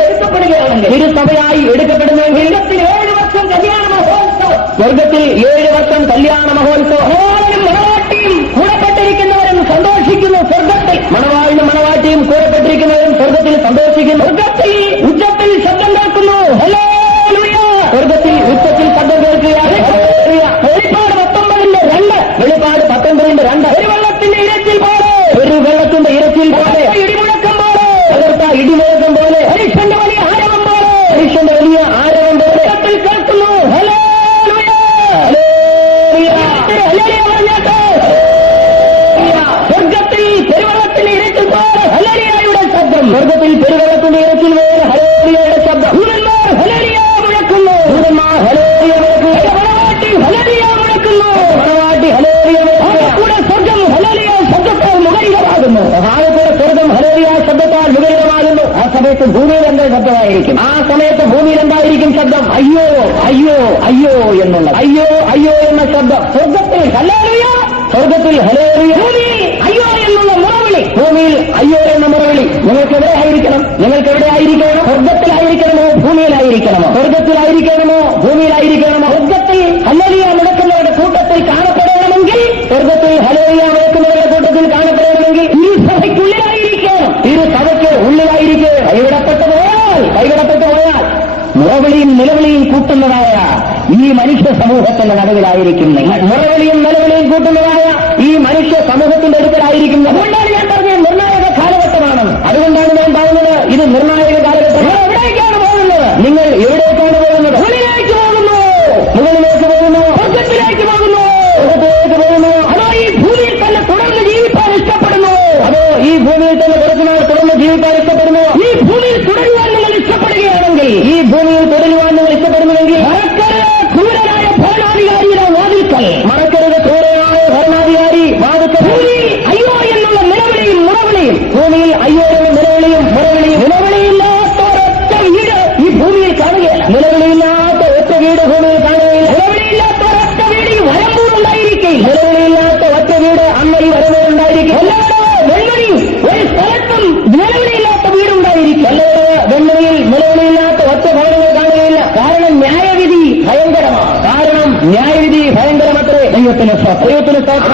എടുക്കപ്പെടുകയാണെങ്കിൽ തിരുസഭയായി എടുക്കപ്പെടുന്നുവെങ്കിൽ സ്വർഗത്തിൽ 7 വർഷം കല്യാണ മഹോത്സവം. സ്വർഗത്തിൽ 7 വർഷം കല്യാണ മഹോത്സവം. മണവാളനും മണവാട്ടിയും കൂടപ്പെട്ടിരിക്കുന്നവരും സന്തോഷിക്കുന്നു. സ്വർഗത്തിൽ മണവാളിനും മണവാട്ടിയും കൂടപ്പെട്ടിരിക്കുന്നവരും സ്വർഗത്തിൽ സന്തോഷിക്കുന്നു. സ്വർഗത്തിൽ ഉച്ചത്തിൽ ശബ്ദം കേൾക്കുന്നു. ഹല്ലേലൂയ. സ്വർഗത്തിൽ ഉച്ചത്തിൽ ശബ്ദം കേൾക്കുകയാണ്. വെളിപ്പാട് 19:2 വെളിപ്പാട് 19:2 ഒരു വെള്ളത്തിന്റെ ഇരച്ചിൽ പോലെ, ഒരു വെള്ളത്തിന്റെ ഇരച്ചിൽ പോലെ, ഇടിമുഴക്കം പോലെ, തകർത്ത ഇടിമുഴക്കം പോലെ, മനുഷ്യന്റെ വലിയ ആരവം പോലെ മനുഷ്യന്റെ വലിയ ആരവം പോലെ സ്വർഗത്തിൽ കേൾക്കുന്നു. ഹല്ലേലൂയ. ഹല്ലേലൂയ. ഹല്ലേലൂയ പറഞ്ഞാട്ടെ. സ്വർഗത്തിൽ പെരുവെള്ളത്തിന്റെ ഇരച്ചിൽ പോലെ ഹല്ലേലൂയയുടെ ശബ്ദം. സ്വർഗത്തിൽ പെരുവെള്ളത്തിന്റെ ഇരച്ചിൽ പോലെ ഹല്ലേലൂയയുടെ ശബ്ദം. ദൂതന്മാർ ഹല്ലേലൂയ മുഴക്കുന്നു. ദൂതന്മാർ ഹല്ലേലൂയ മുഴക്കുന്നു. മണവാട്ടി ഹല്ലേലൂയ മുഴക്കുന്നു. മണവാട്ടി ഹല്ലേലൂയ മുഴക്കുന്നു. കൂടെ സ്വർഗം ഹല്ലേലൂയ ശബ്ദത്താൽ മുഖരിതമാകുന്നു. ആകെക്കൂടെ സ്വർഗം ഹല്ലേലൂയ ശബ്ദത്താൽ മുഖരിതമാകുന്നു. ആ സമയത്ത് ഭൂമിയിൽ എന്താ ശബ്ദമായിരിക്കും? ആ സമയത്ത് ഭൂമിയിൽ എന്തായിരിക്കും ശബ്ദം? അയ്യോ അയ്യോ അയ്യോ എന്നുള്ളത്. അയ്യോ അയ്യോ എന്ന ശബ്ദം. സ്വർഗത്തിൽ ഹല്ലേലൂയ, സ്വർഗത്തിൽ ഹല്ലേലൂയ. ഭൂമിയിൽ അയ്യോ എന്നുള്ള മുറവിളി. ഭൂമിയിൽ അയ്യോ എന്ന മുറവിളി. നിങ്ങൾക്ക് എവിടെ ആയിരിക്കണം? നിങ്ങൾക്ക് എവിടെയായിരിക്കണോ? സ്വർഗത്തിലായിരിക്കണമോ ഭൂമിയിലായിരിക്കണമോ? സ്വർഗത്തിലായിരിക്കണമോ ഭൂമിയിലായിരിക്കണമോ? സ്വർഗത്തിൽ ഹല്ലേലൂയ മുഴക്കുന്നവരുടെ കൂട്ടത്തിൽ കാണപ്പെടണമെങ്കിൽ, സ്വർഗത്തിൽ ഹല്ലേലൂയ മുഴക്കുന്നവരുടെ കൂട്ടത്തിൽ കാണപ്പെടണമെങ്കിൽ ഈ സഭയ്ക്കുള്ളിലായിരിക്കണം. സഭയ്ക്ക് ഉള്ളിലായിരിക്കെ കൈവിടപ്പെട്ടു പോയാൽ മുറവിളിയും നിലവിളിയും കൂട്ടുന്നതായ ഈ മനുഷ്യ സമൂഹത്തിന്റെ നടുവിലായിരിക്കും നിങ്ങൾ. മുറവിളിയും നിലവിളിയും കൂട്ടുന്നതായ ഈ മനുഷ്യ സമൂഹത്തിന്റെ അടുക്കലായിരിക്കും. അതുകൊണ്ടാണ് ഞാൻ പറഞ്ഞത് നിർണായക കാലഘട്ടമാണ്. അതുകൊണ്ടാണ് ഞാൻ പറയുന്നത് ഇത് നിർണായക കാലഘട്ടം. നിങ്ങൾ എവിടേക്കാണ് പോകുന്നത്? നിങ്ങൾ എവിടേക്കാണ് പോകുന്നത്? മുകളിലേക്ക് പോകുന്നു, മുകളിലേക്ക് പോകുന്നു, സ്വർഗത്തിലേക്ക് പോകുന്നു, സ്വർഗത്തിലേക്ക് പോകുന്നു. അതോ ഈ ഭൂമിയിൽ തന്നെ തുടർന്ന് ജീവിക്കാൻ ഇഷ്ടപ്പെടുന്നു? അയ്യോ എന്നുള്ള നിലവിളിയും മുറവിളിയും, ഭൂമിയിൽ അയ്യോ എന്ന നിലവിളിയും മുറവിളിയും, നിലവിളിയില്ലാത്ത ഒരൊറ്റ വീട് ഈ ഭൂമിയിൽ കാണുകയില്ല. നിലവിളിയില്ലാത്ത ഒറ്റ വീട് ഭൂമിയിൽ കാണുകയില്ല. നിലവിളിയില്ലാത്ത ഒരൊറ്റ വീട് ഈ വരമ്പൂറുണ്ടായിരിക്കും. നിലവിളിയില്ലാത്ത ഒറ്റ വീട് അന്ന് ഈ വരമ്പൂറുണ്ടായിരിക്കും. എല്ലാവരും വെള്ളുവഴിയും ഒരു സ്ഥലത്തും നിലവിളിയില്ലാത്ത വീടുണ്ടായിരിക്കും. എല്ലാവരും വെള്ളുവഴിയിൽ നിലവിളിയില്ലാത്ത ഒറ്റ ഭവനങ്ങൾ കാണുകയില്ല. കാരണം ന്യായവിധി ഭയങ്കരമാണ്. കാരണം ന്യായവിധി ഭയങ്കരമത്രേ. ദൈവത്തിന്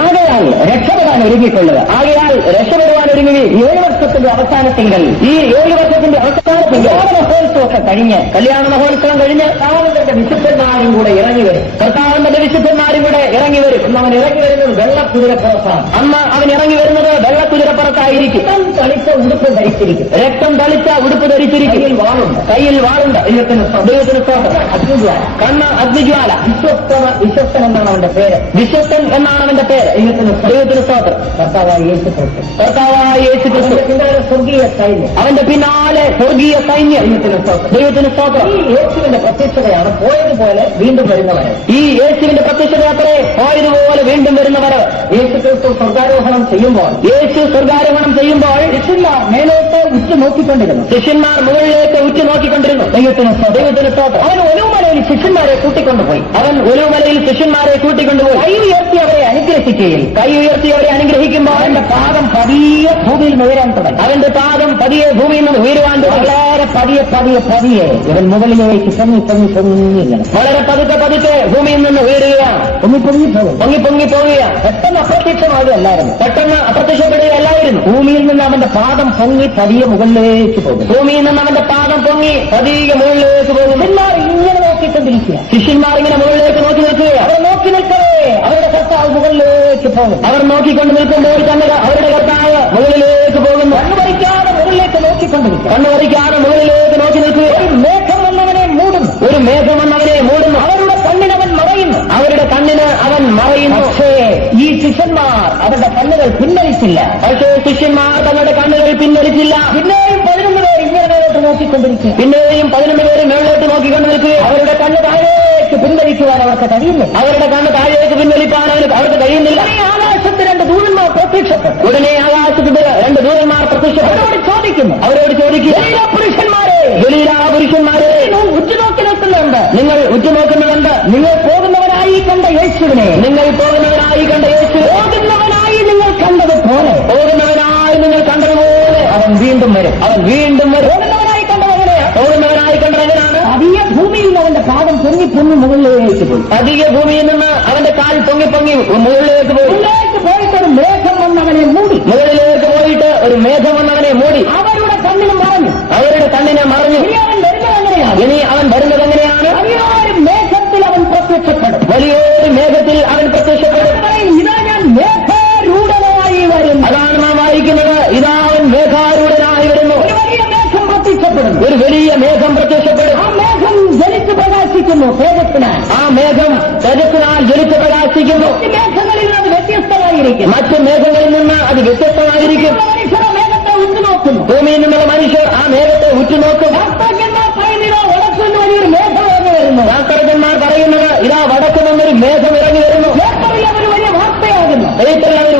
ആകയാൽ രക്ഷപ്പെടാൻ ഒരുങ്ങിക്കൊള്ളുക. ആകയാൽ രക്ഷപ്പെടുവാൻ ഒരുങ്ങി 7 വർഷത്തിന്റെ അവസാനത്തിങ്കൽ, ഈ 7 വർഷത്തിന്റെ അവസാനത്തിങ്കൽ മഹോത്സവമൊക്കെ കഴിഞ്ഞ്, കല്യാണ മഹോത്സവം കഴിഞ്ഞ് കർത്താവിന്റെ വിശുദ്ധന്മാരും കൂടെ ഇറങ്ങി വരും. കർത്താവിന്റെ വിശുദ്ധന്മാരും കൂടെ ഇറങ്ങി വരും. അന്ന് അവൻ ഇറങ്ങി വരുന്നത് വെള്ളക്കുതിരപ്പുറത്താണ്. അന്ന് അവൻ ഇറങ്ങി വരുന്നത് വെള്ളക്കുതിരപ്പുറത്തായിരിക്കും. രക്തം തളിച്ച ഉടുപ്പ് ധരിച്ചിരിക്കും. രക്തം തളിച്ച ഉടുപ്പ് ധരിച്ചിരിക്കും. കയ്യിൽ വാളുണ്ട്. ദൈവത്തിന് അഗ്നിജ്വാല, കണ്ണ് അഗ്നിജ്വാല. വിശ്വസ്തൻ എന്നാണ് അവന്റെ പേര്. വിശ്വസ്തൻ എന്നാണ് അവന്റെ പേര്. ദൈവത്തിന് സ്തോത്രം. കർത്താവായ യേശു ക്രിസ്തു. സ്വർഗീയ സൈന്യം. അവന്റെ പിന്നാലെ സ്വർഗീയ സൈന്യം. ദൈവത്തിന് സ്തോത്രം. ഈ യേശുവിന്റെ പ്രത്യക്ഷതയാണ് പോയതുപോലെ വീണ്ടും വരുന്നവര്. ഈ യേശുവിന്റെ പ്രത്യക്ഷത അത്രേ പോയതുപോലെ വീണ്ടും വരുന്നവര്. യേശു ക്രിസ്തു സ്വർഗാരോഹണം ചെയ്യുമ്പോൾ, ശിഷ്യന്മാർ മേലോട്ട് ഉറ്റുനോക്കിക്കൊണ്ടിരുന്നു. ശിഷ്യന്മാർ മുകളിലേക്ക് ഉറ്റുനോക്കിക്കൊണ്ടിരുന്നു. ദൈവത്തിന് സ്തോത്രം. അവൻ ഒലുമലയിൽ ശിഷ്യന്മാരെ കൂട്ടിക്കൊണ്ടുപോയി. കൈ ഉയർത്തി അവരെ അനുഗ്രഹിക്കുകയും, കൈ ഉയർത്തി അവരെ അനുഗ്രഹിക്കുമ്പോൾ അവന്റെ പാദം പതിയെ ഭൂമിയിൽ ഉയരാൻ തുടങ്ങി. അവന്റെ പാദം പതിയെ ഭൂമിയിൽ നിന്ന് ഉയരുവാൻ തുടങ്ങി. വളരെ പതിയെ ഇവൻ മുകളിലേക്ക് വളരെ പതുക്കെ ഭൂമിയിൽ നിന്ന് ഉയരുകയാണ്. പൊങ്ങി പോവുകയാണ്. പെട്ടെന്ന് അപ്രത്യക്ഷമാകുകയല്ലായിരുന്നു. പെട്ടെന്ന് അപ്രത്യക്ഷപ്പെടുകയല്ലായിരുന്നു. ഭൂമിയിൽ നിന്ന് അവന്റെ പാദം പൊങ്ങി പതിയെ മുകളിലേക്ക് പോകും. ഭൂമിയിൽ നിന്ന് അവന്റെ പാദം പൊങ്ങി പതിയെ മുകളിലേക്ക് പോകും. ഇങ്ങനെ നോക്കിക്കൊണ്ടിരിക്കുക. ശിഷ്യന്മാർ ഇങ്ങനെ മുകളിലേക്ക് നോക്കി നിൽക്കുക. അവർ നോക്കി നിൽക്കവേ അവരുടെ കർത്താവ് മുകളിലേക്ക് പോകും. അവർ നോക്കിക്കൊണ്ട് നിൽക്കുമ്പോൾ തന്നെ അവരുടെ കർത്താവ് മുകളിലേക്ക് പോകുന്നു. കണ്ണുപറിക്കാതെ മുകളിലേക്ക് നോക്കിക്കൊണ്ടിരിക്കുക. കണ്ണുപറിക്കാതെ മുകളിലേക്ക് നോക്കി നിൽക്കുക. ഒരു മേഘം വന്നവനെ മൂടുന്നു. അവരുടെ കണ്ണിന് അവൻ മറയുന്നു. പക്ഷേ ഈ ശിഷ്യന്മാർ അവരുടെ കണ്ണുകൾ പിൻവലിച്ചില്ല. തങ്ങളുടെ കണ്ണുകൾ പിൻവലിച്ചില്ല. പിന്നെയും 11 പേർ ഇങ്ങനെ മേലോട്ട് നോക്കിക്കൊണ്ടിരിക്കുക. അവരുടെ കണ്ണ് താഴേക്ക് പിൻവലിക്കുവാൻ അവർക്ക് കഴിയുന്നില്ല. അവർക്ക് കഴിയുന്നില്ല. ആകാശത്ത് 2 ദൂതന്മാർ പ്രത്യക്ഷപ്പെട്ടു. ഉടനെ ആകാശത്ത് 2 ദൂതന്മാർ പ്രത്യക്ഷപ്പെട്ടു. അവരോട് ചോദിക്കുക, പുരുഷന്മാരെ ഉറ്റുനോക്കി നിൽക്കുന്നുണ്ട്. നിങ്ങൾ ഉറ്റുനോക്കുന്നുണ്ട്. നിങ്ങൾ പോകുന്നവനായി കണ്ട യേശുവിനെ, പോകുന്നവനായി നിങ്ങൾ കണ്ടതുപോലെ അവൻ വീണ്ടും വരും. പോകുന്നവനായി കണ്ടവനാണ്. അധിക ഭൂമിയിൽ അവന്റെ പാദം പൊങ്ങി മുകളിലേക്ക് പോയി. അധിക ഭൂമിയിൽ നിന്ന് അവന്റെ കാൽ പൊങ്ങി മുകളിലേക്ക് പോയിട്ട് ഒരു മേഘം വന്നവനെ മൂടി. മുകളിലേക്ക് പോയിട്ട് ഒരു മേഘം വന്നവനെ മൂടി. അവരുടെ കണ്ണിനെ മറഞ്ഞു. ഇനി അവൻ വരുന്നത് എങ്ങനെയാണ്? വലിയൊരു മേഘത്തിൽ അവൻ പ്രത്യക്ഷപ്പെടും. ഇതാ ഞാൻ മേഘാരൂഢനായി വരും. അതാണ് നാം വായിക്കുന്നത്. ഇതാ അവൻ മേഘാരൂഢനായി വരുന്നു. ഒരു വലിയ മേഘം പ്രത്യക്ഷപ്പെടും. ആ മേഘം ജ്വലിച്ച് പ്രകാശിക്കുന്നു. ആ മേഘം തേജസ്സിനാൽ ജ്വലിച്ച് പ്രകാശിക്കുന്നു. മറ്റ് മേഘങ്ങളിൽ നിന്ന് അത് വ്യത്യസ്തമായിരിക്കും. മേഘത്തെ ഉറ്റുനോക്കുന്നു. ഭൂമിയിൽ നിന്നുള്ള മനുഷ്യർ ആ മേഘത്തെ ഉറ്റുനോക്കും. വലിയൊരു മേഘം ഇറങ്ങി വരുന്നു. ശാസ്ത്രജ്ഞന്മാർ പറയുന്നത് ഇതാ വടക്കു നിന്നൊരു മേഘം ഇറങ്ങി വരുന്നു. ഒരു വലിയ വാർത്തയാകുന്നു. ഒരു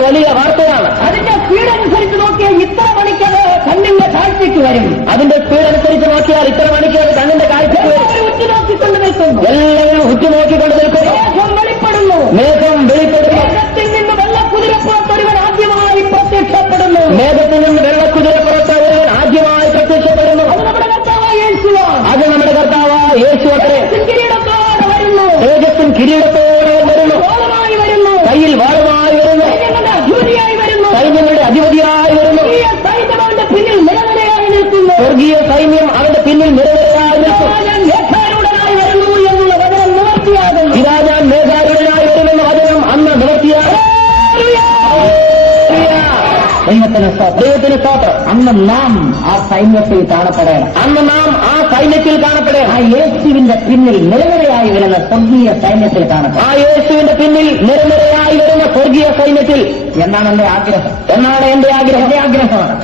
വലിയ വാർത്തയാണ്. അതിന്റെ സ്പീഡ് അനുസരിച്ച് നോക്കിയാൽ ഇത്ര മണിക്കത് കണ്ണിന്റെ കാഴ്ചയ്ക്ക് വരും. അതിന്റെ സ്പീഡ് അനുസരിച്ച് നോക്കിയാൽ ഇത്ര മണിക്കത് കണ്ണിന്റെ കാഴ്ചയ്ക്ക് വരും. ഉറ്റുനോക്കിക്കൊണ്ട് നിൽക്കുന്നു. എല്ലാവരും ഉറ്റുനോക്കിക്കൊണ്ട് നിൽക്കുന്നു. മേഘം വെളിപ്പെടുന്നു. മേഘത്തിൽ നിന്ന് വെള്ളക്കുതിരപ്പുറത്ത് ഒരുവൻ ആദ്യമായി പ്രത്യക്ഷപ്പെടുന്നു. അത് നമ്മുടെ കർത്താവായ യേശു അത്രേ. തേജസ്സും കിരീടത്തോടെ വരുന്നു. കയ്യിൽ വാളുമായി വരുന്നു. സൈന്യങ്ങളുടെ അധിപതിയായി വരുന്നു. പിന്നിൽ നിരനിരയായി നിൽക്കുന്നു. സ്വർഗീയ സൈന്യം അവന്റെ പിന്നിൽ നിരനിരയായി നിൽക്കും. വരുന്നു എന്നുള്ള വചനം നിവർത്തിയാകുന്നു. ഇതാ ഞാൻ മേഘാരൂഢനായി വരുമെന്ന വചനം അന്ന് നിവർത്തിയാകും. ദൈവത്തിന് സ്തോത്രം. അന്ന് നാം ആ സൈന്യത്തിൽ കാണപ്പെടണം. ആ യേശുവിന്റെ പിന്നിൽ നിരനിരയായി വരുന്ന സ്വർഗീയ സൈന്യത്തിൽ കാണപ്പെടണം. ആ യേശുവിന്റെ പിന്നിൽ നിരനിരയായി വരുന്ന സ്വർഗീയ സൈന്യത്തിൽ. എന്നാണ് എന്റെ ആഗ്രഹം. എന്റെ ആഗ്രഹമാണ്.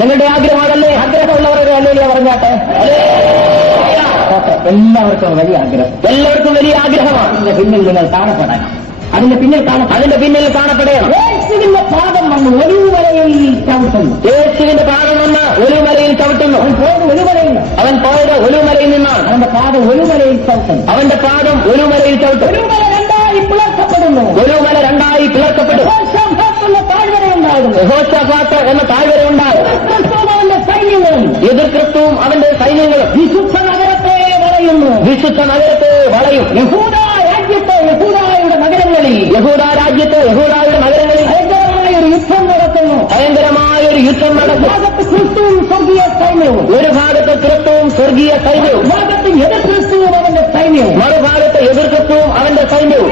നിങ്ങളുടെ ആഗ്രഹമാണല്ലേ? ആഗ്രഹമുള്ളവരുടെ അല്ലേ പറഞ്ഞാട്ടെ. എല്ലാവർക്കും വലിയ ആഗ്രഹമാണ്. ഇതിന്റെ പിന്നിൽ നിങ്ങൾ കാണപ്പെടാൻ. അതിന്റെ പിന്നിൽ കാണപ്പെടണം. യേശുവിന്റെ പാദം വന്ന് ഒലിവുമലയിൽ ചവിട്ടുന്നു. യേശുവിന്റെ പാദം വന്ന് ഒലിവുമലയിൽ ചവിട്ടുന്നു. അവൻ പോയത് ഒലിവുമലയിൽ നിന്നാണ്. അവന്റെ പാദം ഒലിവുമലയിൽ ചവിട്ടുന്നു. ഒലിവുമല രണ്ടായി പിളർക്കപ്പെടുന്നു. താഴ്വര ഉണ്ടാകുന്നു. യഹോശാഫാത്ത് എന്ന താഴ്വര ഉണ്ടാകും. അവന്റെ സൈന്യങ്ങളും എതിർ ക്രിസ്തുവും അവന്റെ സൈന്യങ്ങളും വിശുദ്ധ നഗരത്തെ വളയും. യഹൂദ രാജ്യത്തെ യഹൂദായുടെ നഗരങ്ങളിൽ ഭയങ്കരമായൊരു യുദ്ധം നടക്കുന്നു. ഭാഗത്ത് ക്രിസ്തുവും സ്വർഗീയ സൈന്യവും, ഒരു ഭാഗത്ത് ക്രിസ്തുവും സ്വർഗീയ സൈന്യവും, ഭാഗത്ത് എതിർ ക്രിസ്തുവും അവന്റെ സൈന്യവും, മറുഭാഗത്ത് എതിർ ക്രിസ്തുവും അവന്റെ സൈന്യവും,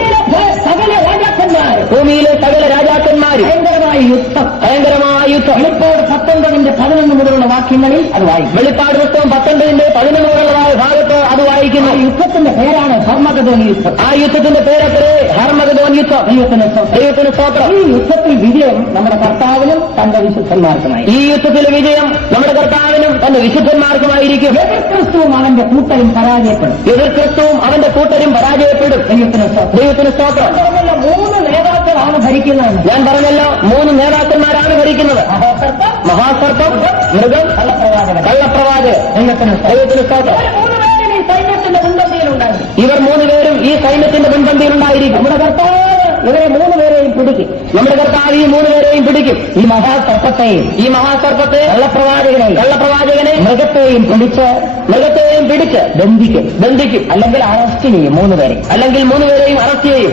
സകല രാജാക്കന്മാർ, ഭൂമിയിലെ സകല രാജാക്കന്മാരും. ഭയങ്കരമായ യുദ്ധം. വെളിപ്പാട് 19:11 മുതലുള്ള വാക്യങ്ങളിൽ അത് വായിക്കും. വെളിപ്പാട് പുസ്തകം 19:11 മുതലുള്ള ഭാഗത്ത് അത് വായിക്കുന്നു. യുദ്ധത്തിന്റെ പേരാണ് ഹർമഗദോൻ യുദ്ധം. ആ യുദ്ധത്തിന്റെ പേരത്രേ ഹർമഗദോൻ യുദ്ധം. ദൈവത്തിന് സ്തോത്രം. ഈ യുദ്ധത്തിൽ വിജയം നമ്മുടെ കർത്താവിനും തന്റെ വിശുദ്ധന്മാർക്കുമായി. വിശുദ്ധന്മാർക്കുമായിരിക്കും. എതിർ ക്രിസ്തുവും അവന്റെ കൂട്ടരും പരാജയപ്പെടും. ദൈവത്തിന് സ്തോത്രം. 3 നേതാക്കളാണ് ഭരിക്കുന്നത്. ഞാൻ പറഞ്ഞല്ലോ 3 നേതാക്കന്മാരാണ് ഭരിക്കുന്നത്. മഹാസർപ്പം, മൃഗം, കള്ളപ്രവാചകൻ. ദൈവത്തിന് സ്തോത്രം. ഇവർ 3 പേരും ഈ സൈന്യത്തിന്റെ മുൻപന്തിയിലുണ്ടായിരിക്കും. നമ്മുടെ കർത്താവ് ഇവരെ 3 പേരെയും പിടിക്കും. ഈ മഹാസർപ്പത്തെയും കള്ളപ്രവാചകനെ മൃഗത്തെയും പിടിച്ച് ബന്ധിക്കും. അല്ലെങ്കിൽ അറസ്റ്റ് ചെയ്യും. 3 പേരെയും അറസ്റ്റ് ചെയ്യും.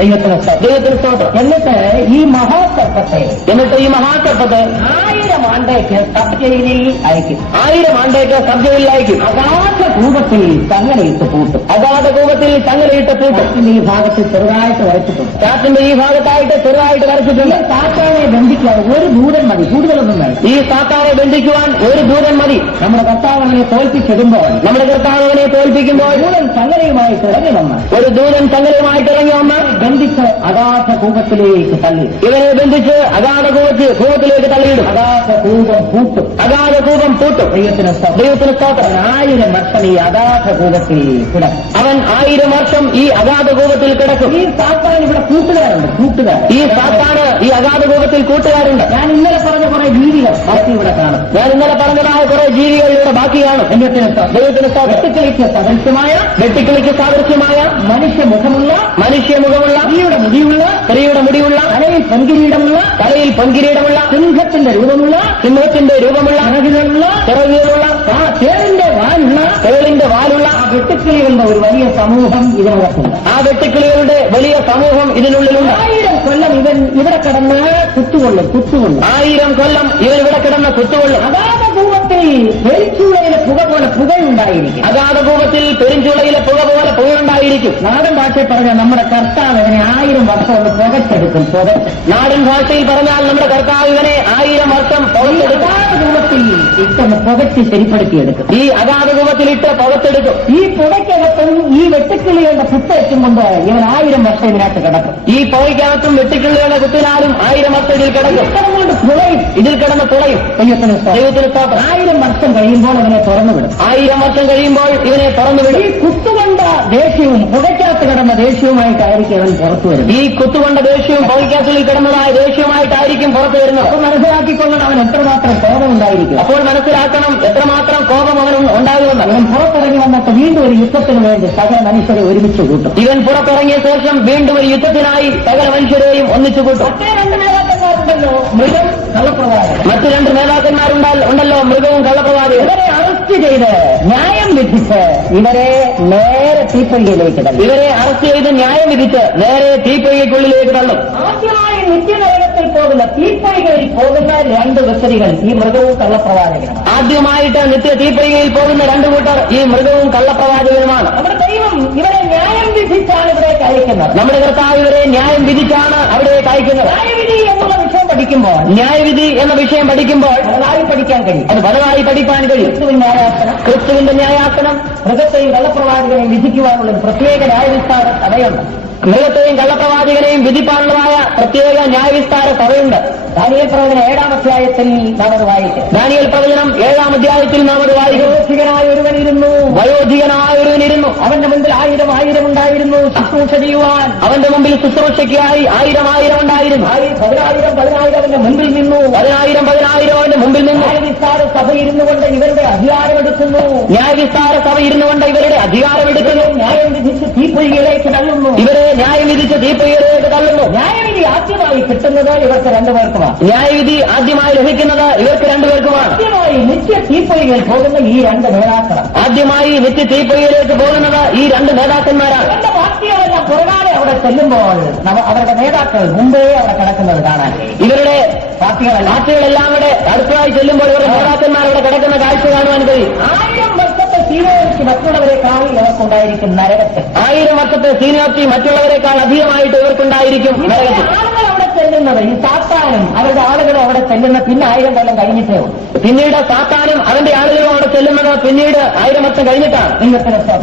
ദൈവത്തിന് സ്തോത്രം. എന്നിട്ട് ഈ മഹാസർപ്പത്തെ 1000 ആണ്ടേക്ക് സബ് ജയിലിൽ അയക്കും. അഗാധ കൂപത്തിൽ ചങ്ങലയിട്ട് പൂട്ടും. ഈ ഭാഗത്ത് ചെറുതായിട്ട് വരച്ചിട്ടുണ്ട്. സാത്താനെ ബന്ധിക്കാൻ ഒരു ദൂതൻ മതി, കൂടുതലൊന്നും വേണം. ഈ സാത്താനെ ബന്ധിക്കുവാൻ ഒരു ദൂതൻ മതി. നമ്മുടെ കർത്താവ് അവനെ തോൽപ്പിക്കുമ്പോൾ ദൂതൻ ചങ്ങലയുമായിട്ട് ഇറങ്ങി വന്ന് ബന്ധിച്ച് അഗാധ കൂപത്തിലേക്ക് തള്ളി. ഇവനെ ബന്ധിച്ച് അഗാധ കൂപത്തിലേക്ക് തള്ളിയിടും. അഗാധ കൂപം പൂട്ടും. ദൈവത്തിന് സ്തോത്രം. 1000 വർഷം ഈ അഗാധ കൂപത്തിൽ കിടക്കും. അവൻ 1000 വർഷം ഈ അഗാധ കൂപത്തിൽ കിടക്കും. ഈ സാത്താൻ ഇവിടെ കൂട്ടുകാരുണ്ട്. ഈ സാത്താന് ഈ അഗാധ കൂപത്തിൽ കൂട്ടുകാരുണ്ട്. ഞാൻ ഇന്നലെ പറഞ്ഞ കുറെ ജീവികൾ ബാക്കി ഇവിടെ കാണും. പറഞ്ഞതായ കുറെ ജീവികൾ ഇവിടെ ബാക്കിയാണ്. ദൈവത്തിന് വെട്ടിക്കിളിക്ക് സാദൃശ്യമായ മനുഷ്യമുഖമുള്ള സ്ത്രീയുടെ മുടിയുള്ള തലയിൽ പൊൻകിരീടമുള്ള സിംഹത്തിന്റെ രൂപമുള്ള തേളിന്റെ വാലുള്ള ആ വെട്ടുക്കിളികളുടെ ഒരു വലിയ സമൂഹം ഇതിനകത്തുണ്ട്. 1000 കൊല്ലം ഇവൻ ഇവിടെ കിടന്ന് കുത്തുകൊള്ളും. 1000 കൊല്ലം ഇവൻ ഇവിടെ കിടന്ന് കുത്തുകൊള്ളും. അഗാധ കൂപത്തിൽ പെരിഞ്ചൂളയിലെ പുക പോലെ പുകയുണ്ടായിരിക്കും. നാടൻ ഭാഷയിൽ പറഞ്ഞാൽ നമ്മുടെ കർത്താവ് ഇവനെ 1000 വർഷം ഒന്ന് പുകച്ചെടുക്കും. നാടൻ ഭാഷയിൽ പറഞ്ഞാൽ നമ്മുടെ കർത്താവ് ഇവനെ 1000 വർഷം അഗാധ കൂപത്തിൽ ഇട്ടൊന്ന് പുകച്ച് ശരിപ്പെടുത്തിയെടുക്കും. ഈ അഗാധ കൂപത്തിൽ ഇട്ട് പുകച്ചെടുക്കും. ഈ പുകയ്ക്കകത്തും ഈ വെട്ടുക്കിളികളുടെ കുത്തേറ്റും കൊണ്ട് ഇവൻ 1000 വർഷം ഇതിനകത്ത് കിടക്കും. ഈ പുകയ്ക്കകത്തും വെട്ടുക്കിളികളുടെ കുത്തിനാലും 1000 വർഷം ഇതിൽ കിടക്കും. ഇതിൽ കിടന്ന് തുളയും. ദൈവത്തിന് സ്തോത്രം. 1000 വർഷം കഴിയുമ്പോൾ ഇവനെ തുറന്നുവിടും. ഈ കുത്തുകൊണ്ട ദേഷ്യവും പുകയ്ക്കകത്ത് കിടന്ന ദേഷ്യവുമായിട്ടായിരിക്കും അവൻ പുറത്തു വരുന്നത്. ഈ കുത്തുകൊണ്ട ദേഷ്യവും പുകയ്ക്കകത്തിൽ കിടന്നതായ ദേഷ്യവുമായിട്ടായിരിക്കും പുറത്തു വരുന്നത്. അപ്പോൾ മനസ്സിലാക്കിക്കൊള്ളണം അവൻ എത്രമാത്രം കോപം ഉണ്ടായിരിക്കും. എത്രമാത്രം കോപം അവൻ ഉണ്ടാകുമെന്ന്. അവൻ പുറത്തിറങ്ങി വന്നിട്ട് വീണ്ടും ഒരു യുദ്ധത്തിന് വേണ്ടി സകല മനുഷ്യരെ ഒരുമിച്ച് കൂട്ടും. ഇവൻ പുറത്തിറങ്ങിയ ശേഷം വീണ്ടും ഒരു യുദ്ധത്തിനായി സകല മനുഷ്യരെയും ഒന്നിച്ചു കൂട്ടും. മൃഗം, കള്ളപ്രവാചകൻ. മറ്റു 2 നേതാക്കന്മാരുണ്ടല്ലോ, മൃഗവും കള്ളപ്രവാചകൻ. ഇവരെ അറസ്റ്റ് ചെയ്ത് ന്യായം വിധിച്ച് ഇവരെ നേരെ തീപ്പൊയ്കയിലേക്ക് തള്ളും. തീപ്പൊയ്കയ്ക്കുള്ളിലേക്ക് തള്ളും. ആദ്യമായി നിത്യനരകത്തിൽ പോകുന്ന തീപ്പൊയ്കയിൽ പോകുന്ന 2 വ്യക്തികൾ ഈ മൃഗവും കള്ളപ്രവാചകനും. ആദ്യമായിട്ട് നിത്യ തീപ്പൊയ്കയിൽ പോകുന്ന 2 കൂട്ടർ ഈ മൃഗവും കള്ളപ്രവാചകനുമാണ്. നമ്മുടെ ദൈവം ഇവരെ ന്യായം വിധിച്ചാണ് ഇവിടേക്ക് അയക്കുന്നത്. നമ്മുടെ കർത്താവ് ഇവരെ ന്യായം വിധിച്ചാണ് അവിടേക്ക് അയക്കുന്നത്. ന്യായവിധി എന്ന വിഷയം പഠിക്കുമ്പോൾ പലതായി പഠിക്കാൻ കഴിയും. അത് പലതായി പഠിക്കാൻ കഴിയും. ക്രിസ്തുവിന്റെ ന്യായാസനം മൃഗത്തെയും കള്ളപ്രവാചകനെയും വിധിക്കുവാനുള്ള പ്രത്യേക ന്യായവിസ്താര സഭയുണ്ട്. മൃഗത്തെയും കള്ളപ്രവാചകനെയും വിധിപ്പാനുള്ളതായ പ്രത്യേക ന്യായവിസ്താര സഭയുണ്ട്. ദാനിയേൽ പ്രവചനം 7-ാം അധ്യായത്തിൽ നാം അത് വായിക്കും. ദാനിയേൽ പ്രവചനം 7-ാം അധ്യായത്തിൽ നാം അത് വായിക്കും. വയോധികനായ ഒരുവനിരുന്നു, അവന്റെ മുമ്പിൽ 1000 ഉണ്ടായിരുന്നു ശുശ്രൂഷ ചെയ്യുവാൻ. അവന്റെ മുമ്പിൽ ശുശ്രൂഷയ്ക്കായി 1000 ഉണ്ടായിരുന്നു. 10,000 അവന്റെ മുമ്പിൽ നിന്നു. 10,000 അവന്റെ മുമ്പിൽ നിന്നു. ന്യായവിസ്താര സഭ ഇരുന്നു കൊണ്ട് ഇവരുടെ അധികാരമെടുക്കുന്നു. ന്യായവിസ്താര സഭ ഇരുന്നു കൊണ്ട് ഇവരുടെ അധികാരമെടുക്കുന്നു. ന്യായം വിധിച്ച് തീപ്പൊയ്കയിലേക്ക് തള്ളുന്നു. ഇവരെ ന്യായം വിധിച്ച് തീപ്പൊയ്കയിലേക്ക് തള്ളുന്നു. ന്യായവിധി ആദ്യമായി കിട്ടുന്നത് ഇവർക്ക് 2 പേർക്കുമാണ്. ന്യായവിധി ആദ്യമായി ലഭിക്കുന്നത് ഇവർക്ക് 2 പേർക്കുമാണ്. ആദ്യമായി നിത്യ തീപ്പൊയ്കയിൽ പോകുന്ന ഈ 2 നേതാക്കളാണ്. ആദ്യമായി നിത്യ തീപ്പൊയ്കയിലേക്ക് പോകുന്നത് ഈ 2 നേതാക്കന്മാരാണ്. എന്റെ പാർട്ടികളെല്ലാം പുറകാലെ അവിടെ ചെല്ലുമ്പോൾ അവരുടെ നേതാക്കൾ മുമ്പേ അവിടെ കിടക്കുന്നത് കാണാൻ. ഇവരുടെ പാർട്ടികളെല്ലാം കൂടെ അടുത്തതായി ചെല്ലുമ്പോൾ ഇവരുടെ നേതാക്കന്മാർ അവിടെ കിടക്കുന്ന കാഴ്ച കാണുവാൻ കഴിയും. 1000 വർഷത്തെ സീനിയോറിറ്റി മറ്റുള്ളവരെക്കാൾ ഇവർക്കുണ്ടായിരിക്കും നരകത്തിൽ. 1000 വർഷത്തെ സീനിയോറിറ്റി മറ്റുള്ളവരെക്കാൾ അധികമായിട്ട് ഇവർക്കുണ്ടായിരിക്കും നരകത്തിൽ. ആളുകൾ അവിടെ ചെല്ലുന്നത് ഈ സാത്താനും അവരുടെ ആളുകളും അവിടെ ചെല്ലുന്ന പിന്നെ 1000 കൊല്ലം കഴിഞ്ഞിട്ടേ ഉള്ളൂ. പിന്നീട് സാത്താനും അവന്റെ ആളുകളും അവിടെ ചെല്ലുന്നത് പിന്നീട് 1000 വർഷം കഴിഞ്ഞിട്ടാണ്.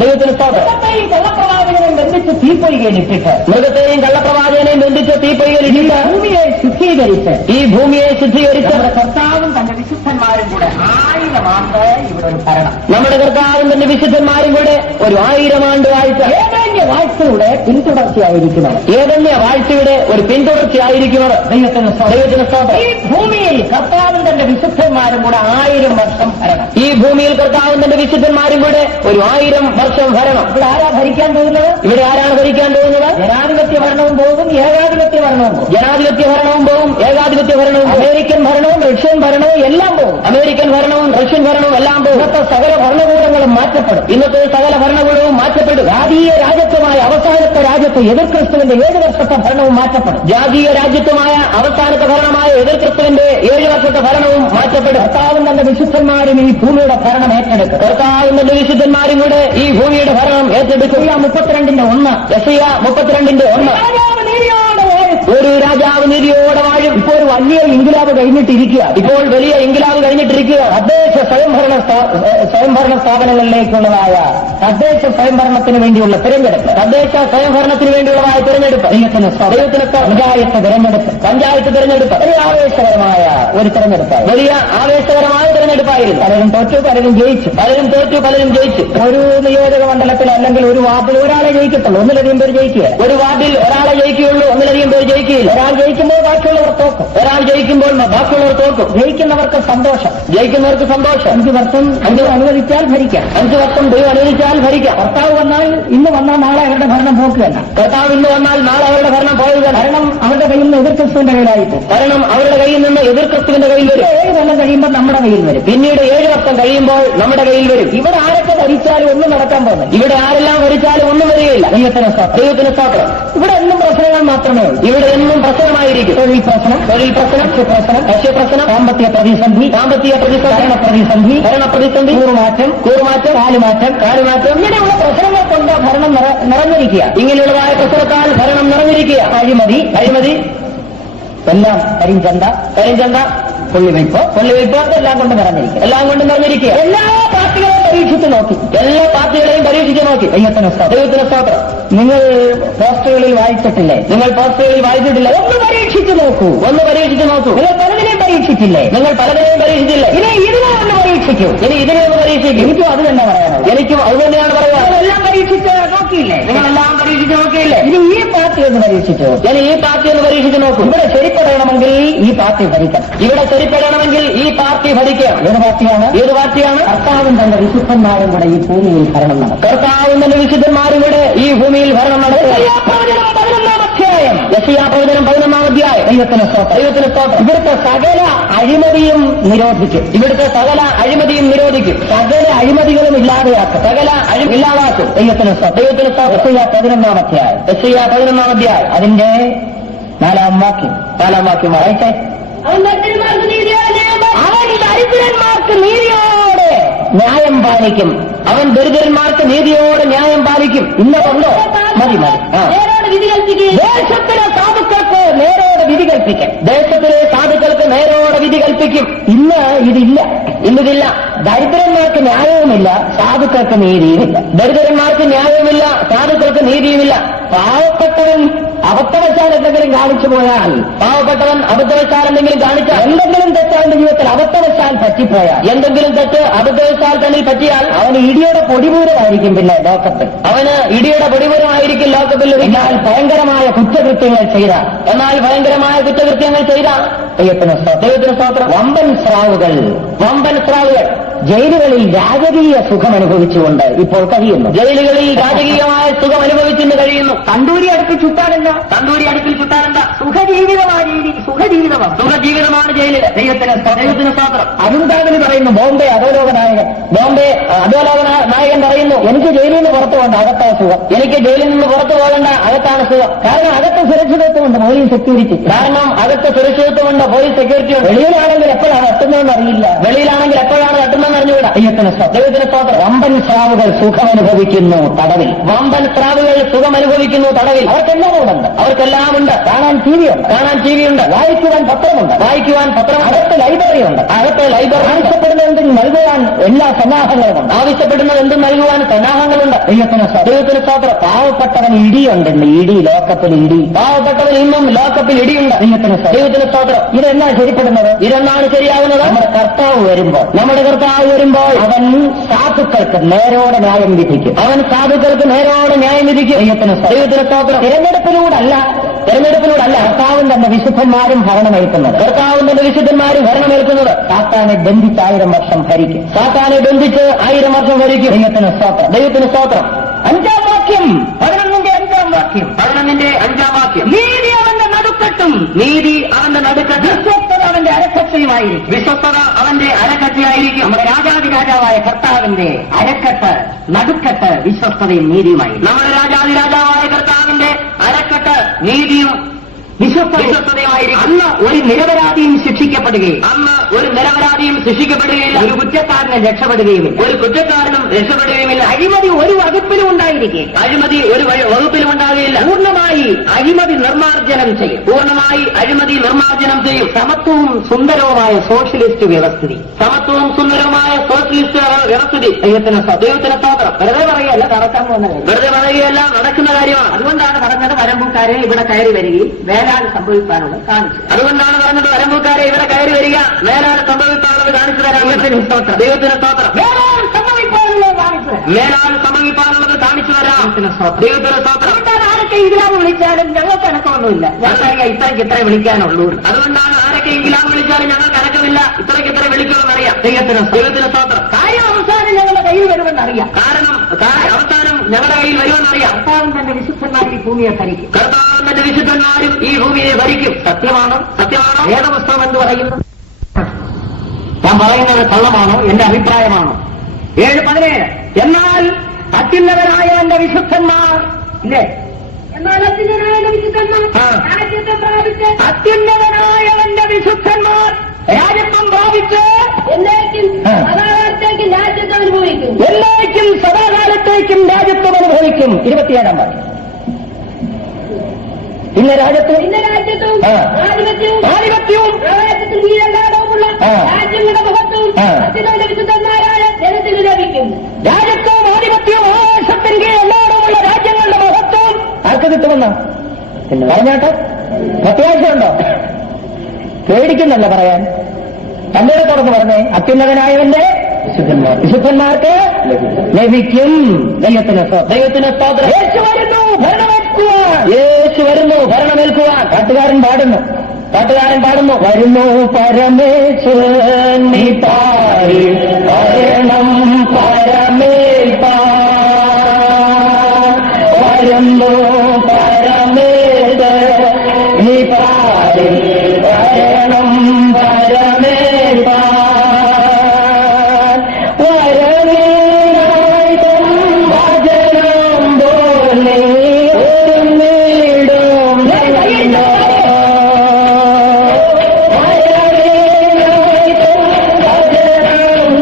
ദൈവത്തിന് സ്തോത്രം. കള്ളപ്രവാചകനെയും ബന്ധിച്ച് തീപ്പൊയ്കയിലിട്ടിട്ട്, മൃഗത്തെയും കള്ളപ്രവാചകനെയും ബന്ധിച്ച് തീപ്പൊയ്കയിലിട്ടിട്ട് ഭൂമിയെ ശുദ്ധീകരിച്ച്, ഈ ഭൂമിയെ ശുദ്ധീകരിച്ച് നമ്മുടെ കർത്താവും തന്റെ വിശുദ്ധന്മാരും കൂടെ 1000 ആണ്ട് ഇവിടെ ഒരു ഭരണം. നമ്മുടെ കർത്താവും തന്റെ വിശുദ്ധന്മാരും കൂടെ ഒരു 1000 ആണ്ട് വാഴ്ച. ഏതെങ്കിലും വാഴ്ചയുടെ പിന്തുടർച്ചയായിരിക്കുന്നത്. ഏതെങ്കിലും വാഴ്ചയുടെ ഒരു പിന്തുടർച്ചയായിരിക്കുന്നത്. ദൈവത്തിന് സ്തോത്രം. ഈ ഭൂമിയിൽ കർത്താവും തന്റെ വിശുദ്ധന്മാരും കൂടെ 1000 വർഷം ഭരണം. ഈ ഭൂമിയിൽ കർത്താവും തന്റെ വിശുദ്ധന്മാരും കൂടെ ഒരു 1000 വർഷം ഭരണം. ഇവിടെ ആരാ ഭരിക്കാൻ പോകുന്നത്? ഇവിടെ ആരാണ് ഭരിക്കാൻ പോകുന്നത്? ജനാധിപത്യ ഭരണവും പോകും, ഏകാധിപത്യ ഭരണവും പോകും. ജനാധിപത്യ ഭരണവും പോകും, ഏകാധിപത്യ ഭരണവും, അമേരിക്കൻ ഭരണവും റഷ്യൻ ഭരണവും എല്ലാം പോകും. അമേരിക്കൻ ഭരണവും റഷ്യൻ ഭരണവും എല്ലാം പോകും. ഇന്നത്തെ സകല ഭരണകൂടങ്ങളും മാറ്റപ്പെടും. ഇന്നത്തെ സകല ഭരണകൂടവും മാറ്റപ്പെടും. ജാതീയ രാജ്യത്വമായ അവസാനത്തെ രാജ്യത്ത് എതിർ ക്രിസ്തുവിന്റെ 7 വർഷത്തെ ഭരണവും മാറ്റപ്പെടും. ജാതീയ രാജ്യത്വമായ അവസാനത്തെ ഭരണമായ എതിർ ക്രിസ്തുവിന്റെ 7 വർഷത്തെ ഭരണവും മാറ്റപ്പെടും. കർത്താവും തന്റെ വിശുദ്ധന്മാരും ഈ ഭൂമിയുടെ ഭരണം ഏറ്റെടുക്കും. കർത്താവും തന്റെ വിശുദ്ധന്മാരും കൂടെ ഈ ഭൂമിയുടെ ഭരണം ഏറ്റെടുക്കും. 32:1 യെശയ്യാ 32:1 ഒരു രാജാവ് നീതിയോടെ വാഴും. ഇപ്പോൾ ഒരു വലിയ ഇൻകിലാബ് കഴിഞ്ഞിട്ടിരിക്കുക. ഇപ്പോൾ വലിയ ഇൻകിലാബ് കഴിഞ്ഞിട്ടിരിക്കുക. തദ്ദേശ സ്വയംഭരണ സ്ഥാപനങ്ങളിലേക്കുള്ളതായ തദ്ദേശ സ്വയംഭരണത്തിന് വേണ്ടിയുള്ള തിരഞ്ഞെടുപ്പ്, തദ്ദേശ സ്വയംഭരണത്തിന് വേണ്ടിയുള്ളതായ തിരഞ്ഞെടുപ്പ്, പഞ്ചായത്ത് തിരഞ്ഞെടുപ്പ് വലിയ ആവേശകരമായ ഒരു തിരഞ്ഞെടുപ്പ്, വലിയ ആവേശകരമായ തിരഞ്ഞെടുപ്പായിരുന്നു. പലരും തോറ്റു, പലരും ജയിച്ചു. പലരും ജയിച്ചു. ഒരു നിയോജക മണ്ഡലത്തിൽ അല്ലെങ്കിൽ ഒരു വാർഡിൽ ഒരാളെ ജയിക്കത്തുള്ളൂ, ഒന്നിലധികം പേര് ജയിക്കുക. ഒരു വാർഡിൽ ഒരാളെ ജയിക്കുകയുള്ളൂ, ഒന്നിലധികം പേര് ജയിക്കുകയില്ല. ഒരാൾ ജയിക്കുമ്പോൾ ബാക്കിയുള്ളവർ തോക്കും. ഒരാൾ ജയിക്കുമ്പോൾ ബാക്കിയുള്ളവർ തോക്കും. ജയിക്കുന്നവർക്ക് സന്തോഷം. 5 വർഷം അനുവദിച്ചാൽ ഭരിക്കാം. 5 വർഷം ദൈവം അനുവദിച്ചാൽ ഭരിക്കാം. കർത്താവ് വന്നാൽ ഇന്ന് വന്നാൽ നാളെ അവരുടെ ഭരണം പോക്കുകയല്ല. കർത്താവ് ഇന്ന് വന്നാൽ നാളെ അവരുടെ ഭരണം പോവുക. ഭരണം അവരുടെ കയ്യിൽ നിന്ന് എതിർ ക്രിസ്തുവിന്റെ കയ്യിലായിരിക്കും. ഭരണം അവരുടെ കയ്യിൽ നിന്ന് എതിർ ക്രിസ്തുവിന്റെ കയ്യിൽ വരും. 7 കൊല്ലം കഴിയുമ്പോൾ നമ്മുടെ കയ്യിൽ വരും. പിന്നീട് 7 വർഷം കഴിയുമ്പോൾ നമ്മുടെ കയ്യിൽ വരും. ഇവിടെ ആരൊക്കെ ഭരിച്ചാലും ഒന്നും നടക്കാൻ പോകുന്നത്. ഇവിടെ ആരെല്ലാം ഭരിച്ചാലും ഒന്നും വരികയില്ല. ദൈവത്തിന് സ്തോത്രം. ഇവിടെ എന്നും പ്രശ്നങ്ങൾ മാത്രമേ ഉള്ളൂ. ഇവിടെ എന്നും പ്രശ്നമായിരിക്കും. തൊഴിൽ പ്രശ്നം, ഭക്ഷ്യപ്രശ്നം, സാമ്പത്തിക പ്രതിസന്ധി, ഭരണപ്രതിസന്ധി, കൂറുമാറ്റം, കാലുമാറ്റം ഇങ്ങനെയുള്ള പ്രശ്നങ്ങൾ കൊണ്ട് ഭരണം നിറഞ്ഞിരിക്കുക. ഇങ്ങനെയുള്ളതായ പ്രശ്നത്താൽ ഭരണം നിറഞ്ഞിരിക്കുക. അഴിമതി, എല്ലാം കരിഞ്ചന്ത, കൊള്ളിവയ്പ് എല്ലാം കൊണ്ട് നിറഞ്ഞിരിക്കുക. എല്ലാ പാർട്ടികളെയും പരീക്ഷിച്ച് നോക്കി. ദൈവത്തിന് സ്തോത്രം. നിങ്ങൾ പോസ്റ്ററുകളിൽ വായിച്ചിട്ടില്ലേ? ഒന്ന് പരീക്ഷിച്ച് നോക്കൂ. നിങ്ങൾ പലതിനെയും പരീക്ഷിച്ചില്ലേ? ഇനി ഇതിനെ ഒന്ന് പരീക്ഷിക്കൂ. എനിക്കും അത് തന്നെ പറയാനുള്ളൂ. നിങ്ങളെല്ലാം പരീക്ഷിച്ച് നോക്കിയില്ലേ? ഇനി ഈ പാർട്ടി ഒന്ന് പരീക്ഷിച്ചു. ഇവിടെ ശരിപ്പെടണമെങ്കിൽ ഈ പാർട്ടി ഭരിക്കണം. ഈ പാർട്ടി ഭരിക്കണം. ഏത് പാർട്ടിയാണ്? കർത്താവും തന്റെ വിശുദ്ധന്മാരും കൂടെ ഈ ഭൂമിയിൽ ഭരണം നടത്തും. കർത്താവും തന്റെ വിശുദ്ധന്മാരും കൂടെ ഈ ഭൂമിയിൽ ഭരണം നടത്തും. യെശയ്യാ പ്രവചനം 11-ാം അധ്യായം. ദൈവത്തിന് സ്തോത്രം. ഇവിടുത്തെ സകല അഴിമതിയും നിരോധിക്കും. സകല അഴിമതികളും ഇല്ലാതെയാക്കും. ദൈവത്തിന് സ്തോത്രം. യെശയ്യാ 11-ാം അധ്യായം. അതിന്റെ 4-ാം വാക്യം വായിച്ചേ. അവൻ ദരിദ്രന്മാർക്ക് നീതിയോടെ ന്യായം പാലിക്കും. അവൻ ദരിദ്രന്മാർക്ക് നീതിയോടെ ന്യായം പാലിക്കും. ഇന്നതുണ്ടോ? മതി. ദേശത്തിലെ സാധുക്കൾക്ക് നേരോടെ വിധി കൽപ്പിക്കും. ഇന്ന് ഇതില്ല. ദരിദ്രന്മാർക്ക് ന്യായവുമില്ല, സാധുക്കൾക്ക് നീതിയുമില്ല. പാവപ്പെട്ടവൻ അബദ്ധവശാൽ എന്തെങ്കിലും കാണിച്ചു പോയാൽ, പാവപ്പെട്ടവൻ അബദ്ധവശാൽ എന്തെങ്കിലും കാണിച്ചാൽ, എന്തെങ്കിലും തെറ്റ് അവന്റെ ജീവിതത്തിൽ അബദ്ധവശാൽ പറ്റിപ്പോയാൽ, എന്തെങ്കിലും തെറ്റ് അബദ്ധവശാൽ തന്നിൽ പറ്റിയാൽ അവന് ഇടിയുടെ പൊടിപൂരമായിരിക്കും പിന്നെ ലോകത്തിൽ. അവന് ഇടിയുടെ പൊടിപൂരമായിരിക്കും ലോകത്തിൽ ലഭിക്കാൻ. എന്നാൽ ഭയങ്കരമായ കുറ്റകൃത്യങ്ങൾ ചെയ്ത, എന്നാൽ ഭയങ്കരമായ കുറ്റകൃത്യങ്ങൾ ചെയ്ത ദൈവത്തിന് സ്തോത്രം വമ്പൻ സ്രാവുകൾ ജയിലുകളിൽ രാജകീയ സുഖം അനുഭവിച്ചുകൊണ്ട് ഇപ്പോൾ കഴിയുന്നു. ജയിലുകളിൽ രാജകീയമായ സുഖം അനുഭവിച്ചിട്ട് കഴിയുന്നു. തണ്ടൂരി അടുപ്പിൽ ചുട്ടാനല്ല, തന്തൂരി അടുപ്പിൽ ചുട്ടാനെന്താ? സുഖജീവിതമാണ് ജയിലിൽ. ദൈവത്തിന് സ്തോത്രം. അരുൺകാവിന് പറയുന്നു, ബോംബെ അധോലോക നായകൻ നായകൻ പറയുന്നു, എനിക്ക് ജയിലിൽ നിന്ന് പുറത്തു പോകണ്ട, അകത്താണ് സുഖം. എനിക്ക് ജയിലിൽ നിന്ന് പുറത്തു പോകേണ്ട, അകത്താണ് സുഖം. കാരണം അകത്ത് സുരക്ഷിതത്വമുണ്ട്, പോലീസ് സെക്യൂരിറ്റി. കാരണം അകത്ത് സുരക്ഷിതത്വമുണ്ട്, പോലീസ് സെക്യൂരിറ്റി ഉണ്ട്. വെളിയിലാണെങ്കിൽ എപ്പോഴാണ് എത്തുന്നതെന്ന് അറിയില്ല. വെളിയിലാണെങ്കിൽ എപ്പോഴാണ് തട്ടുന്നതെന്ന് അറിഞ്ഞുകൂടാ. ദൈവത്തിന് സ്തോത്രം. വമ്പൻ സ്രാവുകൾ സുഖം അനുഭവിക്കുന്നു തടവിൽ. വമ്പൻ സ്രാവുകൾ സുഖം അനുഭവിക്കുന്നു തടവിൽ. അവർക്കെല്ലാം ഉണ്ട്, അവർക്കെല്ലാം ഉണ്ട്. കാണാൻ ടി വി ഉണ്ട്, വായിക്കുവാൻ പത്രമുണ്ട്, അകത്ത് ലൈബ്രറി ഉണ്ട്, ആവശ്യപ്പെടുന്ന എന്തും നൽകുവാൻ എല്ലാ സന്നാഹങ്ങളുമുണ്ട്, ആവശ്യപ്പെടുന്നത് എന്തും നൽകുവാൻ സന്നാഹങ്ങളുണ്ട്. ദൈവത്തിന് സ്തോത്രം. പാവപ്പെട്ടവൻ ഇടിയുണ്ട്, ഇടി ലോകത്തിൽ ഇടി. പാവപ്പെട്ടവൻ ഇന്നും ലോകപ്പിൽ ഇടിയുണ്ട്. ദൈവത്തിന് സ്തോത്രം. ഇതെന്നാ ശരിപ്പെടുന്നത്? ഇതെന്നാണ് ശരിയാവുന്നത്? നമ്മുടെ കർത്താവ് വരുമ്പോൾ അവൻ സാധുക്കൾക്ക് നേരോടെ ന്യായം വിധിക്കും. ന്യായം വിധിക്കും. ദൈവത്തിന് സ്തോത്രം. തിരഞ്ഞെടുപ്പിലൂടല്ല കർത്താവും തന്റെ വിശുദ്ധന്മാരും ഭരണമേൽക്കുന്നത്. സാത്താനെ ബന്ധിച്ച് 1000 വർഷം ഭരിക്കും. സാത്താനെ ബന്ധിച്ച് 1000 വർഷം ഭരിക്കും. ദൈവത്തിന് സ്തോത്രം. 5-ാം വാക്യം, 11-ന്റെ 5-ാം വാക്യം. 11-ന്റെ 5-ാം വാക്യം. നീതി അവന്റെ നടുക്കെട്ടും, വിശ്വസ്തത അവന്റെ അരക്കച്ചയുമായിരിക്കും. വിശ്വസ്തത അവന്റെ അരക്കച്ചയായിരിക്കും. നമ്മുടെ രാജാതിരാജാവായ കർത്താവിന്റെ അരക്കെട്ട്, നടുക്കെട്ട് വിശ്വസ്തതയും നീതിയുമായിരിക്കും. നമ്മുടെ രാജാതിരാജാവായ കർത്താവിന്റെ അരക്കെട്ട് നീതിയും വിശ്വസ്തതയുമായിരിക്കും. അന്ന് ഒരു നിരപരാധിയും ശിക്ഷിക്കപ്പെടുകയും, ഒരു കുറ്റക്കാരനെ രക്ഷപ്പെടുകയുമില്ല, ഒരു കുറ്റക്കാരനും രക്ഷപ്പെടുകയുമില്ല. അഴിമതി ഒരു വകുപ്പിലും ഉണ്ടായിരിക്കും. അഴിമതി ഒരു വകുപ്പിലും ഉണ്ടാകുകയില്ല. പൂർണ്ണമായി അഴിമതി നിർമ്മാർജ്ജനം ചെയ്യും. സമത്വവും സുന്ദരവുമായ സോഷ്യലിസ്റ്റ് വ്യവസ്ഥിതി. ദൈവത്തിന് സ്തോത്രം. വെറുതെ പറയുകയല്ല, നടക്കാൻ പോകുന്ന കാര്യം. വെറുതെ പറയുകയല്ല, നടക്കുന്ന കാര്യമാണ്. അതുകൊണ്ടാണ് പറഞ്ഞത് വരമ്പൂക്കാരെ ഇവിടെ കയറി വരികയും വേലാൽ സംഭവിക്കാനുള്ളത് കാണിച്ചു. അതുകൊണ്ടാണ് പറഞ്ഞത് വരമ്പൂക്കാരെ ഇവിടെ കയറി വരിക, മേലാൽ സംഭവിക്കാനുള്ളത് കാണിച്ചു തരാം. ദൈവത്തിന് സ്തോത്രം. വേലാൽ സംഭവിക്കാനുള്ളത് കാണിച്ചു തരാം. മേലാൽ സംഭവിക്കാനുള്ളത് കാണിച്ചു തരാം. ദൈവത്തിന് സ്തോത്രം. അതുകൊണ്ടാണ് ആരൊക്കെ ഇസ്ലാം വിളിച്ചാലും ഞങ്ങൾക്ക് അനക്കമൊന്നുമില്ല, ഞങ്ങൾക്ക് ഇത്രയ്ക്ക് വിളിക്കാനുള്ളൂ. അതുകൊണ്ടാണ് ആരൊക്കെ ഇസ്ലാം വിളിച്ചാലും ഞങ്ങൾക്ക് അനക്കമില്ല, ഇത്രയ്ക്ക് വിളിക്കുമെന്നറിയാം. ദൈവത്തിന് സ്തോത്രം. കാര്യം അവസാനം ഞങ്ങളുടെ കയ്യിൽ വരുമെന്നറിയാം. കാരണം അവസാനം ഞങ്ങളുടെ കയ്യിൽ വരുമെന്നറിയാം. കർത്താവും തന്റെ വിശുദ്ധന്മാർ ഈ ഭൂമിയെ ഭരിക്കും. ഈ ഭൂമിയെ ഭരിക്കും. സത്യമാണോ? വേദപുസ്തകം എന്ന് പറയുന്നത് ഞാൻ പറയുന്നത് കള്ളമാണോ? എന്റെ അഭിപ്രായമാണോ? 7:17. എന്നാൽ അത്യുന്നതനായവന്റെ വിശുദ്ധന്മാർ ഇല്ലേ? അത്യുന്നതനായവന്റെ വിശുദ്ധന്മാർ രാജ്യത്വം പ്രാപിച്ച് എന്നേക്കും സദാകാലത്തേക്കും രാജ്യത്വം അനുഭവിക്കും. 27-ാം വാക്യം. ഇന്ന രാജ്യത്വം ആധിപത്യവും രാജ്യങ്ങളുടെ മഹത്വവും വിശുദ്ധന്മാരായ ജനത്തിന് ലഭിക്കും. രാജ്യത്വവും ആധിപത്യവും ആകാശത്തിന്റെ എല്ലായിടമുള്ള രാജ്യങ്ങളുടെ മഹത്വവും ആർക്ക് കിട്ടുമെന്ന പിന്നെ പറഞ്ഞാട്ടെ. പ്രത്യാശയുണ്ടോ? പേടിക്കുന്നല്ല പറയാൻ. തന്റെ തുറന്ന് പറഞ്ഞേ, അത്യുന്നതനായവന്റെ വിശുദ്ധന്മാർക്ക് ലഭിക്കും. ദൈവത്തിന് സ്തോത്രം. യേശു വരുന്നു ഭരണമേൽക്കുവാൻ. പാട്ടുകാരൻ പാടുന്നു വരുന്നു പരമേശ്വരൻ നീ പാടി ഭരണം പരമേൽപ്പാൻ. വരുന്നു പരമേശ്വരൻ നീ പാടി ഭരണം പരമേൽപ്പാൻ. വരമേനായിട്ടും ഭജനം പോലെ ഒരുങ്ങിടും വരമേനായിട്ടും ഭജനം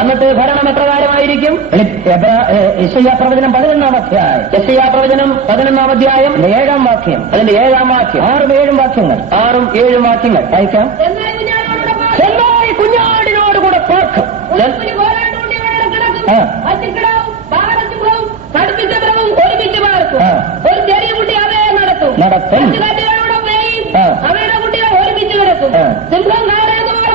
അന്നത്തെ ഭരണം എപ്രകാരമായിരിക്കും? യെശയ്യാ പ്രവചനം 11-ാം അധ്യായം. യെശയ്യാ പ്രവചനം 11-ാം അധ്യായം 7-ാം വാക്യം. അതിന്റെ 7-ാം വാക്യം. 6ഉം 7ഉം വാക്യങ്ങൾ. 6ഉം 7ഉം വാക്യങ്ങൾ വായിക്കാം. ചെന്നായി കുഞ്ഞാടിനോടുകൂടെ പാർക്കും. ഒരു ചെറിയ കുട്ടി അവയെ നടത്തും. അവയുടെ കുട്ടികൾ ഒരുമിച്ച് കിടക്കും. സിംഹം കാളയെന്നപോലെ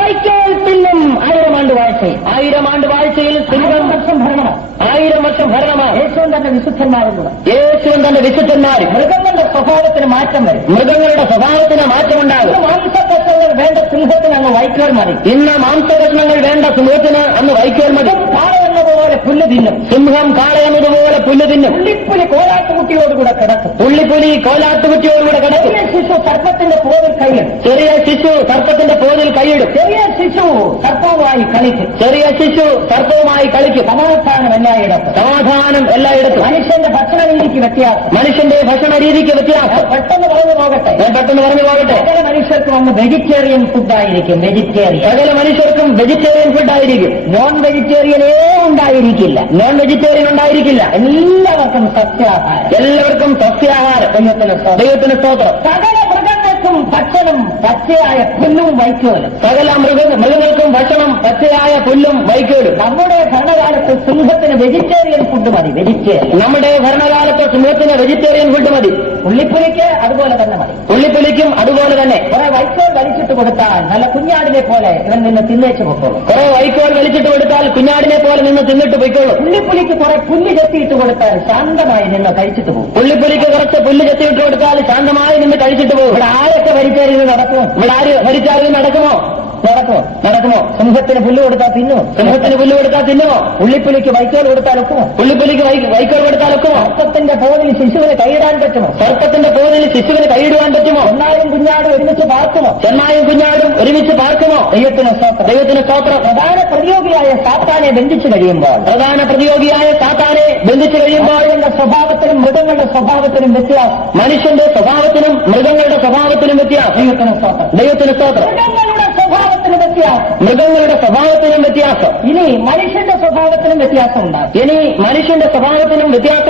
വൈക്കോൽത്തില്ലും 1000 ആണ്ട് വാഴ്ചയിൽ. 1000 ആണ്ട് വാഴ്ചയിൽ സിംഹം വർഷം ഭരണമാണ്. 1000 വർഷം ഭരണമാണ്. യേശുവും തന്റെ വിശുദ്ധന്മാരും കൂടെ. യേശുവും തന്റെ വിശുദ്ധന്മാരും. മൃഗങ്ങളുടെ സ്വഭാവത്തിന് മാറ്റം വരും. മൃഗങ്ങളുടെ സ്വഭാവത്തിന് മാറ്റമുണ്ടാകും. മാംസകഷ്ണങ്ങൾ വേണ്ട സിംഹത്തിന് അങ്ങ് വൈക്കോൽ മതി. ഇന്ന് മാംസകഷ്ണങ്ങൾ വേണ്ട സിംഹത്തിന് അന്ന് വൈക്കോൽ മതി. കാളയെന്നതുപോലെ പുല്ല് തിന്നും. സിംഹം കാളയെന്നതുപോലെ പുല്ല് തിന്നും. പുള്ളിപ്പുലി കോലാട്ടുകുട്ടിയോടുകൂടെ കിടക്കും. പുള്ളിപ്പുലി കോലാട്ടുകുട്ടിയോടുകൂടെ കിടക്കും. ശിശു സർപ്പത്തിന്റെ പോതിൽ കൈയിടും. ചെറിയ ശിശു സർപ്പത്തിന്റെ പോതിൽ കൈയിടും. ചെറിയ ശിശു സർപ്പവുമായി കളിക്കും. ചെറിയ ശിശു സർപ്പവുമായി കളിക്കും. സമാധാനം എല്ലായിടത്തും. സമാധാനം എല്ലായിടത്തും. മനുഷ്യന്റെ ഭക്ഷണ രീതിക്ക് വ്യത്യാസം. മനുഷ്യന്റെ ഭക്ഷണ രീതിക്ക് വ്യത്യാസം. പെട്ടെന്ന് പറഞ്ഞു പോകട്ടെ. സകല മനുഷ്യർക്കും അന്ന് വെജിറ്റേറിയൻ ഫുഡായിരിക്കും. സകല മനുഷ്യർക്കും വെജിറ്റേറിയൻ ഫുഡായിരിക്കും. നോൺ വെജിറ്റേറിയനേ ഉണ്ടായിരിക്കില്ല. നോൺ വെജിറ്റേറിയൻ ഉണ്ടായിരിക്കില്ല. എല്ലാവർക്കും സസ്യാഹാരം. എല്ലാവർക്കും സസ്യാഹാരം. ദൈവത്തിന് സ്തോത്രം. സകല മൃഗങ്ങൾക്കും ഭക്ഷണം പച്ചയായ പുല്ലും വൈക്കോലും. സകല മൃഗങ്ങൾക്കും ഭക്ഷണം പച്ചയായ പുല്ലും വൈക്കോലും. നമ്മുടെ ഭരണകാലത്ത് സിംഹത്തിന് വെജിറ്റേറിയൻ ഫുഡ് മതി. നമ്മുടെ ഭരണകാലത്ത് സിംഹത്തിന് വെജിറ്റേറിയൻ ഫുഡ് മതി. പുള്ളിപ്പുലിക്ക് അതുപോലെ തന്നെ മതി. പുള്ളിപ്പുലിക്കും അതുപോലെ തന്നെ. കുറെ വൈക്കോൽ വലിച്ചിട്ട് കൊടുത്താൽ നല്ല കുഞ്ഞാടിനെ പോലെ ഇവൻ നിന്ന് തിന്നേച്ച് പൊക്കോളൂ. കുറെ വൈക്കോൽ വലിച്ചിട്ട് കൊടുത്താൽ കുഞ്ഞാടിനെ പോലെ നിന്ന് തിന്നിട്ട് പൊയ്ക്കോളൂ. പുള്ളിപ്പുലിക്ക് കുറെ പുല്ല് ചെത്തിയിട്ട് കൊടുത്താൽ ശാന്തമായി നിന്ന് കഴിച്ചിട്ട് പോകും. പുള്ളിപ്പുലിക്ക് കുറച്ച് പുല്ല് ചെത്തിയിട്ട് കൊടുത്താൽ ശാന്തമായി നിന്ന് കഴിച്ചിട്ട് പോകും. ഇവിടെ ആരൊക്കെ ഭരിച്ചാലും നടക്കുമോ? ഇവിടെ ആര് ഭരിച്ചാലും നടക്കുമോ? സിംഹത്തിന് പുല്ല് കൊടുത്താൽ തിന്നുമോ? പുള്ളിപ്പുലിക്ക് വൈക്കോൽ കൊടുത്താൽ ഒക്കുമോ? വൈക്കോൽ കൊടുത്താൽ ഒക്കുമോ? സർപ്പത്തിന്റെ പോതിൽ ശിശുവിന് കൈയിടാൻ പറ്റുമോ? കൈയിടുവാൻ പറ്റുമോ? ചെന്നായും കുഞ്ഞാടും ഒരുമിച്ച് പാർക്കുമോ? ദൈവത്തിന് സ്തോത്രം. പ്രധാന പ്രതിയോഗിയായ സാത്താനെ ബന്ധിച്ചു കഴിയുമ്പോൾ മനുഷ്യന്റെ സ്വഭാവത്തിനും മൃഗങ്ങളുടെ സ്വഭാവത്തിനും വ്യത്യാസം. മനുഷ്യന്റെ സ്വഭാവത്തിനും മൃഗങ്ങളുടെ സ്വഭാവത്തിനും വ്യത്യാസം. ദൈവത്തിന് സ്തോത്രം. മൃഗങ്ങളുടെ സ്വഭാവത്തിനും വ്യത്യാസം. ഇനി മനുഷ്യന്റെ സ്വഭാവത്തിനും വ്യത്യാസം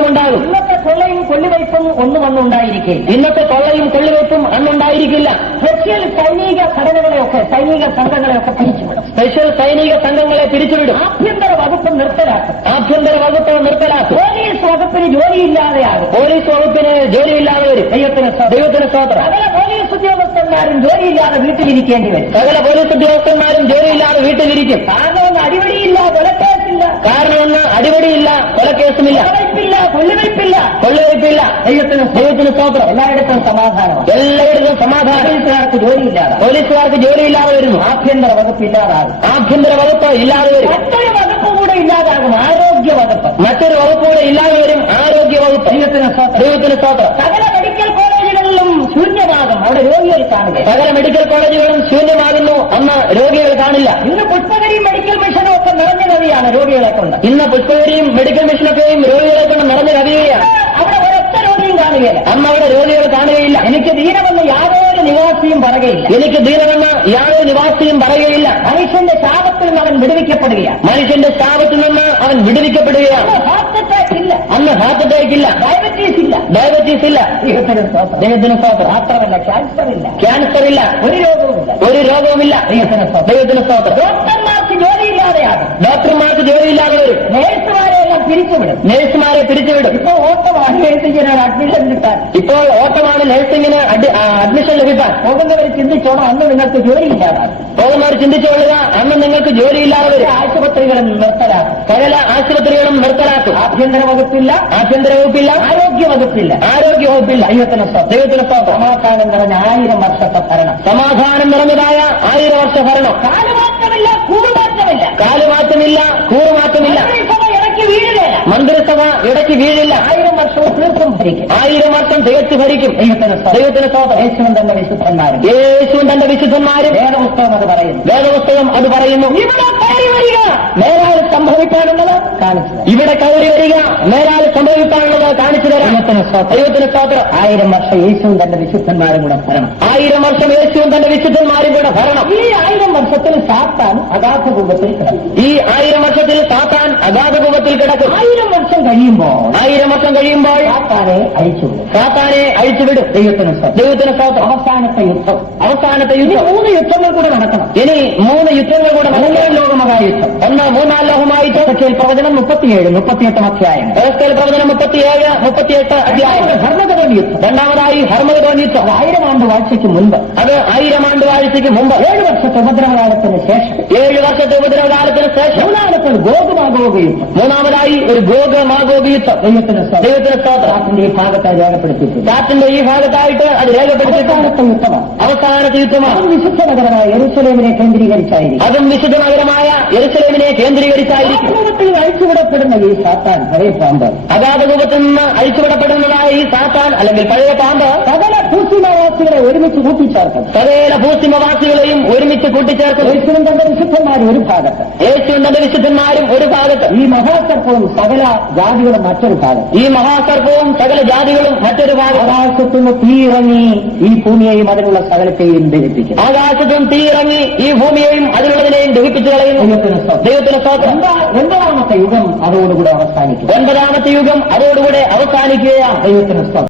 ഉണ്ടാകും. ഇന്നത്തെ കൊള്ളയും കൊള്ളിവയ്പും ഒന്നും അന്നുണ്ടായിരിക്കില്ല. സ്പെഷ്യൽ സൈനിക സംഘങ്ങളെയൊക്കെ പിരിച്ചുവിടും. ആഭ്യന്തര വകുപ്പ് നിർത്തലാക്കും. പോലീസ് വകുപ്പിന് ജോലിയില്ലാതെ വരും. ദൈവത്തിന് സ്തോത്രം. സകല പോലീസ് ഉദ്യോഗസ്ഥന്മാരും ജോലിയില്ലാതെ വീട്ടിലിരിക്കേണ്ടി വരും. കാരണം ഒന്ന് അടിപടിയില്ല, കൊലക്കേസുമില്ല, കൊള്ളിവയ്പില്ല. ദൈവത്തിന് സ്തോത്രം. എല്ലായിടത്തും സമാധാനം. പോലീസുകാർക്ക് ജോലിയില്ലാതെ വരുന്നു. ആഭ്യന്തര വകുപ്പ് ഇല്ലാതെ വരും. മറ്റൊരു വകുപ്പ് കൂടെ ഇല്ലാതാകും. മറ്റൊരു വകുപ്പ് കൂടെ ഇല്ലാതെ വരും. ആരോഗ്യ വകുപ്പ്. ദൈവത്തിന് സ്തോത്രം. സകല മെഡിക്കൽ കോളേജുകളിലും ശൂന്യമാകും. അവിടെ രോഗികൾ കാണുക. സകല മെഡിക്കൽ കോളേജുകളും ശൂന്യമാകുന്നു. അന്ന് രോഗികൾ കാണില്ല. ഇന്ന് പുഷ്പഗിരിയും മെഡിക്കൽ മിഷനും ഒക്കെ നിറഞ്ഞ കവിയാണ് രോഗികളെ കൊണ്ട്. ഇന്ന് പുഷ്പഗിരിയും മെഡിക്കൽ മിഷനൊക്കെയും രോഗികളെ കൊണ്ട് നിറഞ്ഞ കവിയാണ്. അവിടെ ഒരൊറ്റ രോഗിയും കാണില്ല. കാണുകയില്ല. അന്ന് അവിടെ രോഗികൾ കാണുകയില്ല. എനിക്ക് ദീനമെന്ന് യാതൊരു നിവാസിയും പറയുകയില്ല. എനിക്ക് ദീനമെന്ന് യാതൊരു നിവാസിയും പറയുകയില്ല. മനുഷ്യന്റെ ശാപത്തിൽ നിന്ന് അവൻ വിടുവിക്കപ്പെടുകയാണ്. മനുഷ്യന്റെ ശാപത്തിൽ നിന്ന് അവൻ വിടുവിക്കപ്പെടുകയാണ്. ഹാർട്ട് അറ്റാക്ക് ഇല്ല, അന്ന് ഹാർട്ട് അറ്റാക്ക് ഇല്ല, ഡയബറ്റീസ് ഇല്ല, ഡയബറ്റീസ് ഇല്ല, ദൈവത്തിന് സ്തോത്രം. ദൈവത്തിന് സ്തോത്രം. മാത്രമല്ല ക്യാൻസർ ഇല്ല, ക്യാൻസർ ഇല്ല, ഒരു രോഗവുമില്ല. ഒരു രോഗവുമില്ല. ദൈവത്തിന് സ്തോത്രം. ദൈവത്തിന് സ്തോത്രം. ഡോക്ടർമാർക്ക് ജോലിയില്ലാതെയാണ്, ഡോക്ടർമാർക്ക് ജോലിയില്ലാതെ വരും, നേഴ്സുമാരെ എല്ലാം പിരിച്ചുവിടും. നേഴ്സുമാരെ പിരിച്ചുവിടും. ഇപ്പൊ ഓട്ടമാണ് നേഴ്സിംഗിനാണ് അഡ്മിഷൻ കിട്ടാൻ. ഇപ്പോൾ ഓട്ടമാണ് നഴ്സിംഗിന് അഡ്മിഷൻ ലഭിക്കാൻ. പോകുന്നവർ ചിന്തിച്ചോണം, അന്ന് നിങ്ങൾക്ക് ജോലിയില്ലാതാണ്. പോകുന്നവർ ചിന്തിച്ചുകൊള്ളുക, അന്ന് നിങ്ങൾക്ക് ജോലിയില്ലാതെ വരും. ആശുപത്രികളും നിർത്തലാക്കും, സകല ആശുപത്രികളും നിർത്തലാക്കും. ആഭ്യന്തര വകുപ്പില്ല, ആഭ്യന്തര വകുപ്പില്ല, ആരോഗ്യ വകുപ്പില്ല, ആരോഗ്യ വകുപ്പില്ല. ദൈവത്തിന് സ്തോത്രം. ദൈവത്തിന് സ്തോത്രം. സമാധാനം നിറഞ്ഞ 1000 വർഷത്തെ ഭരണം, സമാധാനം നിറഞ്ഞതായ 1000 വർഷ ഭരണം. കാലുമാറ്റമില്ല, കൂടുമാറ്റമില്ല, കാലുമാറ്റമില്ല, കൂറുമാറ്റമില്ല. മന്ത്രിസഭ ഇടയ്ക്ക് വീഴുകയില്ല, മന്ത്രിസഭ ഇടയ്ക്ക് വീഴില്ല. 1000 വർഷവും തീർത്തും ഭരിക്കും. 1000 വർഷം തികച്ചു ഭരിക്കും. ദൈവത്തിന് സ്തോത്രം. ദൈവത്തിന് സ്തോത്രം. യേശുവും തന്റെ വിശുദ്ധന്മാരും, യേശുവും തന്റെ വിശുദ്ധന്മാരും, വേദപുസ്തകം അത് പറയുന്നു. വേദപുസ്തകം അത് പറയുന്നു. ഇവിടെ കയറി വരിക, മേലാൽ സംഭവിക്കാനുള്ളത് കാണിച്ചു തരാം. ഇവിടെ കയറി വരിക, മേലാൽ സംഭവിക്കാനുള്ളത് കാണിച്ചു തരാം. ദൈവത്തിന് സ്തോത്രം. ദൈവത്തിന് സ്തോത്രം. 1000 വർഷം യേശുവും തന്റെ വിശുദ്ധന്മാരും കൂടെ ഭരണം. 1000 വർഷം യേശുവും തന്റെ വിശുദ്ധന്മാരും കൂടെ ഭരണം. ഈ 1000 വർഷത്തിൽ സാത്താൻ അഗാധ രൂപത്തിൽ കിടക്കും. ഈ 1000 വർഷത്തിൽ സാത്താൻ അഗാധകൂപത്തിൽ കിടക്കും. 1000 വർഷം കഴിയുമ്പോൾ 1000 വർഷം കഴിയുമ്പോൾ സാത്താനെ അഴിച്ചുവിടും. സാത്താനെ അഴിച്ചുവിടും. ദൈവത്തിന് സ്തോത്രം. ദൈവത്തിന് സ്തോത്രം. അവസാനത്തെ യുദ്ധം, അവസാനത്തെ ഇനി യുദ്ധം. 3 യുദ്ധങ്ങൾ കൂടെ നടക്കണം. ഇനി 3 യുദ്ധങ്ങൾ കൂടെ നടക്കും. 3 ലോകമഹായുദ്ധം. ഒന്ന് 3-ാം ലോകമായുദ്ധം. എസെക്കിയേൽ പ്രവചനം 37, 38 അധ്യായം. എസെക്കിയേൽ പ്രവചനം 37, 38 അധ്യായം. ഹർമഗദോൻ യുദ്ധം. രണ്ടാമതായി ഹർമഗദോൻ യുദ്ധം. 1000 ആണ്ട് വാഴ്ചയ്ക്ക് മുൻപ്, അത് 1000 ആണ്ട് വാഴ്ചയ്ക്ക് മുമ്പ്, 7 വർഷത്തെ ഉപദ്രവകാലത്തിന് ശേഷം, 7 വർഷത്തെ ഉപദ്രവകാലത്തിന് ശേഷം, മൂന്നാമത്തെ ഗോഗുമാഗോഗ യുദ്ധം. മൂന്നാമതായി ഒരു ഗോഗ് മാഗോഗ് യുദ്ധം. ദൈവത്തിന് സ്തോത്രം. ദൈവത്തിന് സ്തോത്രം. സാത്തിന്റെ ഈ ഭാഗത്തായി രേഖപ്പെടുത്തിയിട്ടുണ്ട്. സാത്തിന്റെ ഈ ഭാഗത്തായിട്ട് അത് രേഖപ്പെടുത്തിയിട്ടുണ്ട്. അവസാനത്തെ യുദ്ധമാണ്. അവസാനത്തെ യുദ്ധമാണ്. അതും വിശുദ്ധ നഗരമായ യെരൂശലേമിനെ കേന്ദ്രീകരിച്ചായിരിക്കും. അതും വിശുദ്ധ നഗരമായ യെരൂശലേമിനെ കേന്ദ്രീകരിച്ചായിരിക്കും. രൂപത്തിൽ അഴിച്ചുവിടപ്പെടുന്ന ഈ സാത്താൻ, പഴയ പാമ്പ്, അഗാധകൂപത്തിൽ നിന്ന് അഴിച്ചുവിടപ്പെടുന്നതായ ഈ സാത്താൻ അല്ലെങ്കിൽ പഴയ പാമ്പ് സകല ഭൂസിമാവാസികളെ ഒരുമിച്ച് കൂട്ടിച്ചേർക്കും. സകല ഭൂസിമവാസികളെയും ഒരുമിച്ച് കൂട്ടിച്ചേർക്കും. യേശുവും തന്റെ വിശുദ്ധന്മാരും ഒരു ഭാഗത്ത്, യേശുവും തന്റെ വിശുദ്ധന്മാരും ഒരു ഭാഗത്ത്, ഈ മഹാസർപ്പവും സകല ജാതികളും മറ്റൊരു ഭാഗത്ത്. ഈ മഹാസർപ്പവും സകല ജാതികളും മറ്റൊരു ഭാഗത്ത്. ആകാശത്തുനിന്ന് തീയിറങ്ങി ഈ ഭൂമിയെയും അതിനുള്ള സകലത്തെയും ദഹിപ്പിക്കും. ആകാശത്തും തീയിറങ്ങി ഈ ഭൂമിയെയും അതിനുള്ളതിനെയും ദഹിപ്പിച്ചു കളയുന്നു. ദൈവത്തിന് സ്തോത്രം. ദൈവത്തിന് സ്തോത്രം. 9ാമത്തെ യുഗം അതോടുകൂടെ അവസാനിക്കും. 9ാമത്തെ യുഗം അതോടുകൂടെ അവസാനിക്കുകയാണ്. ദൈവത്തിന് സ്തോത്രം.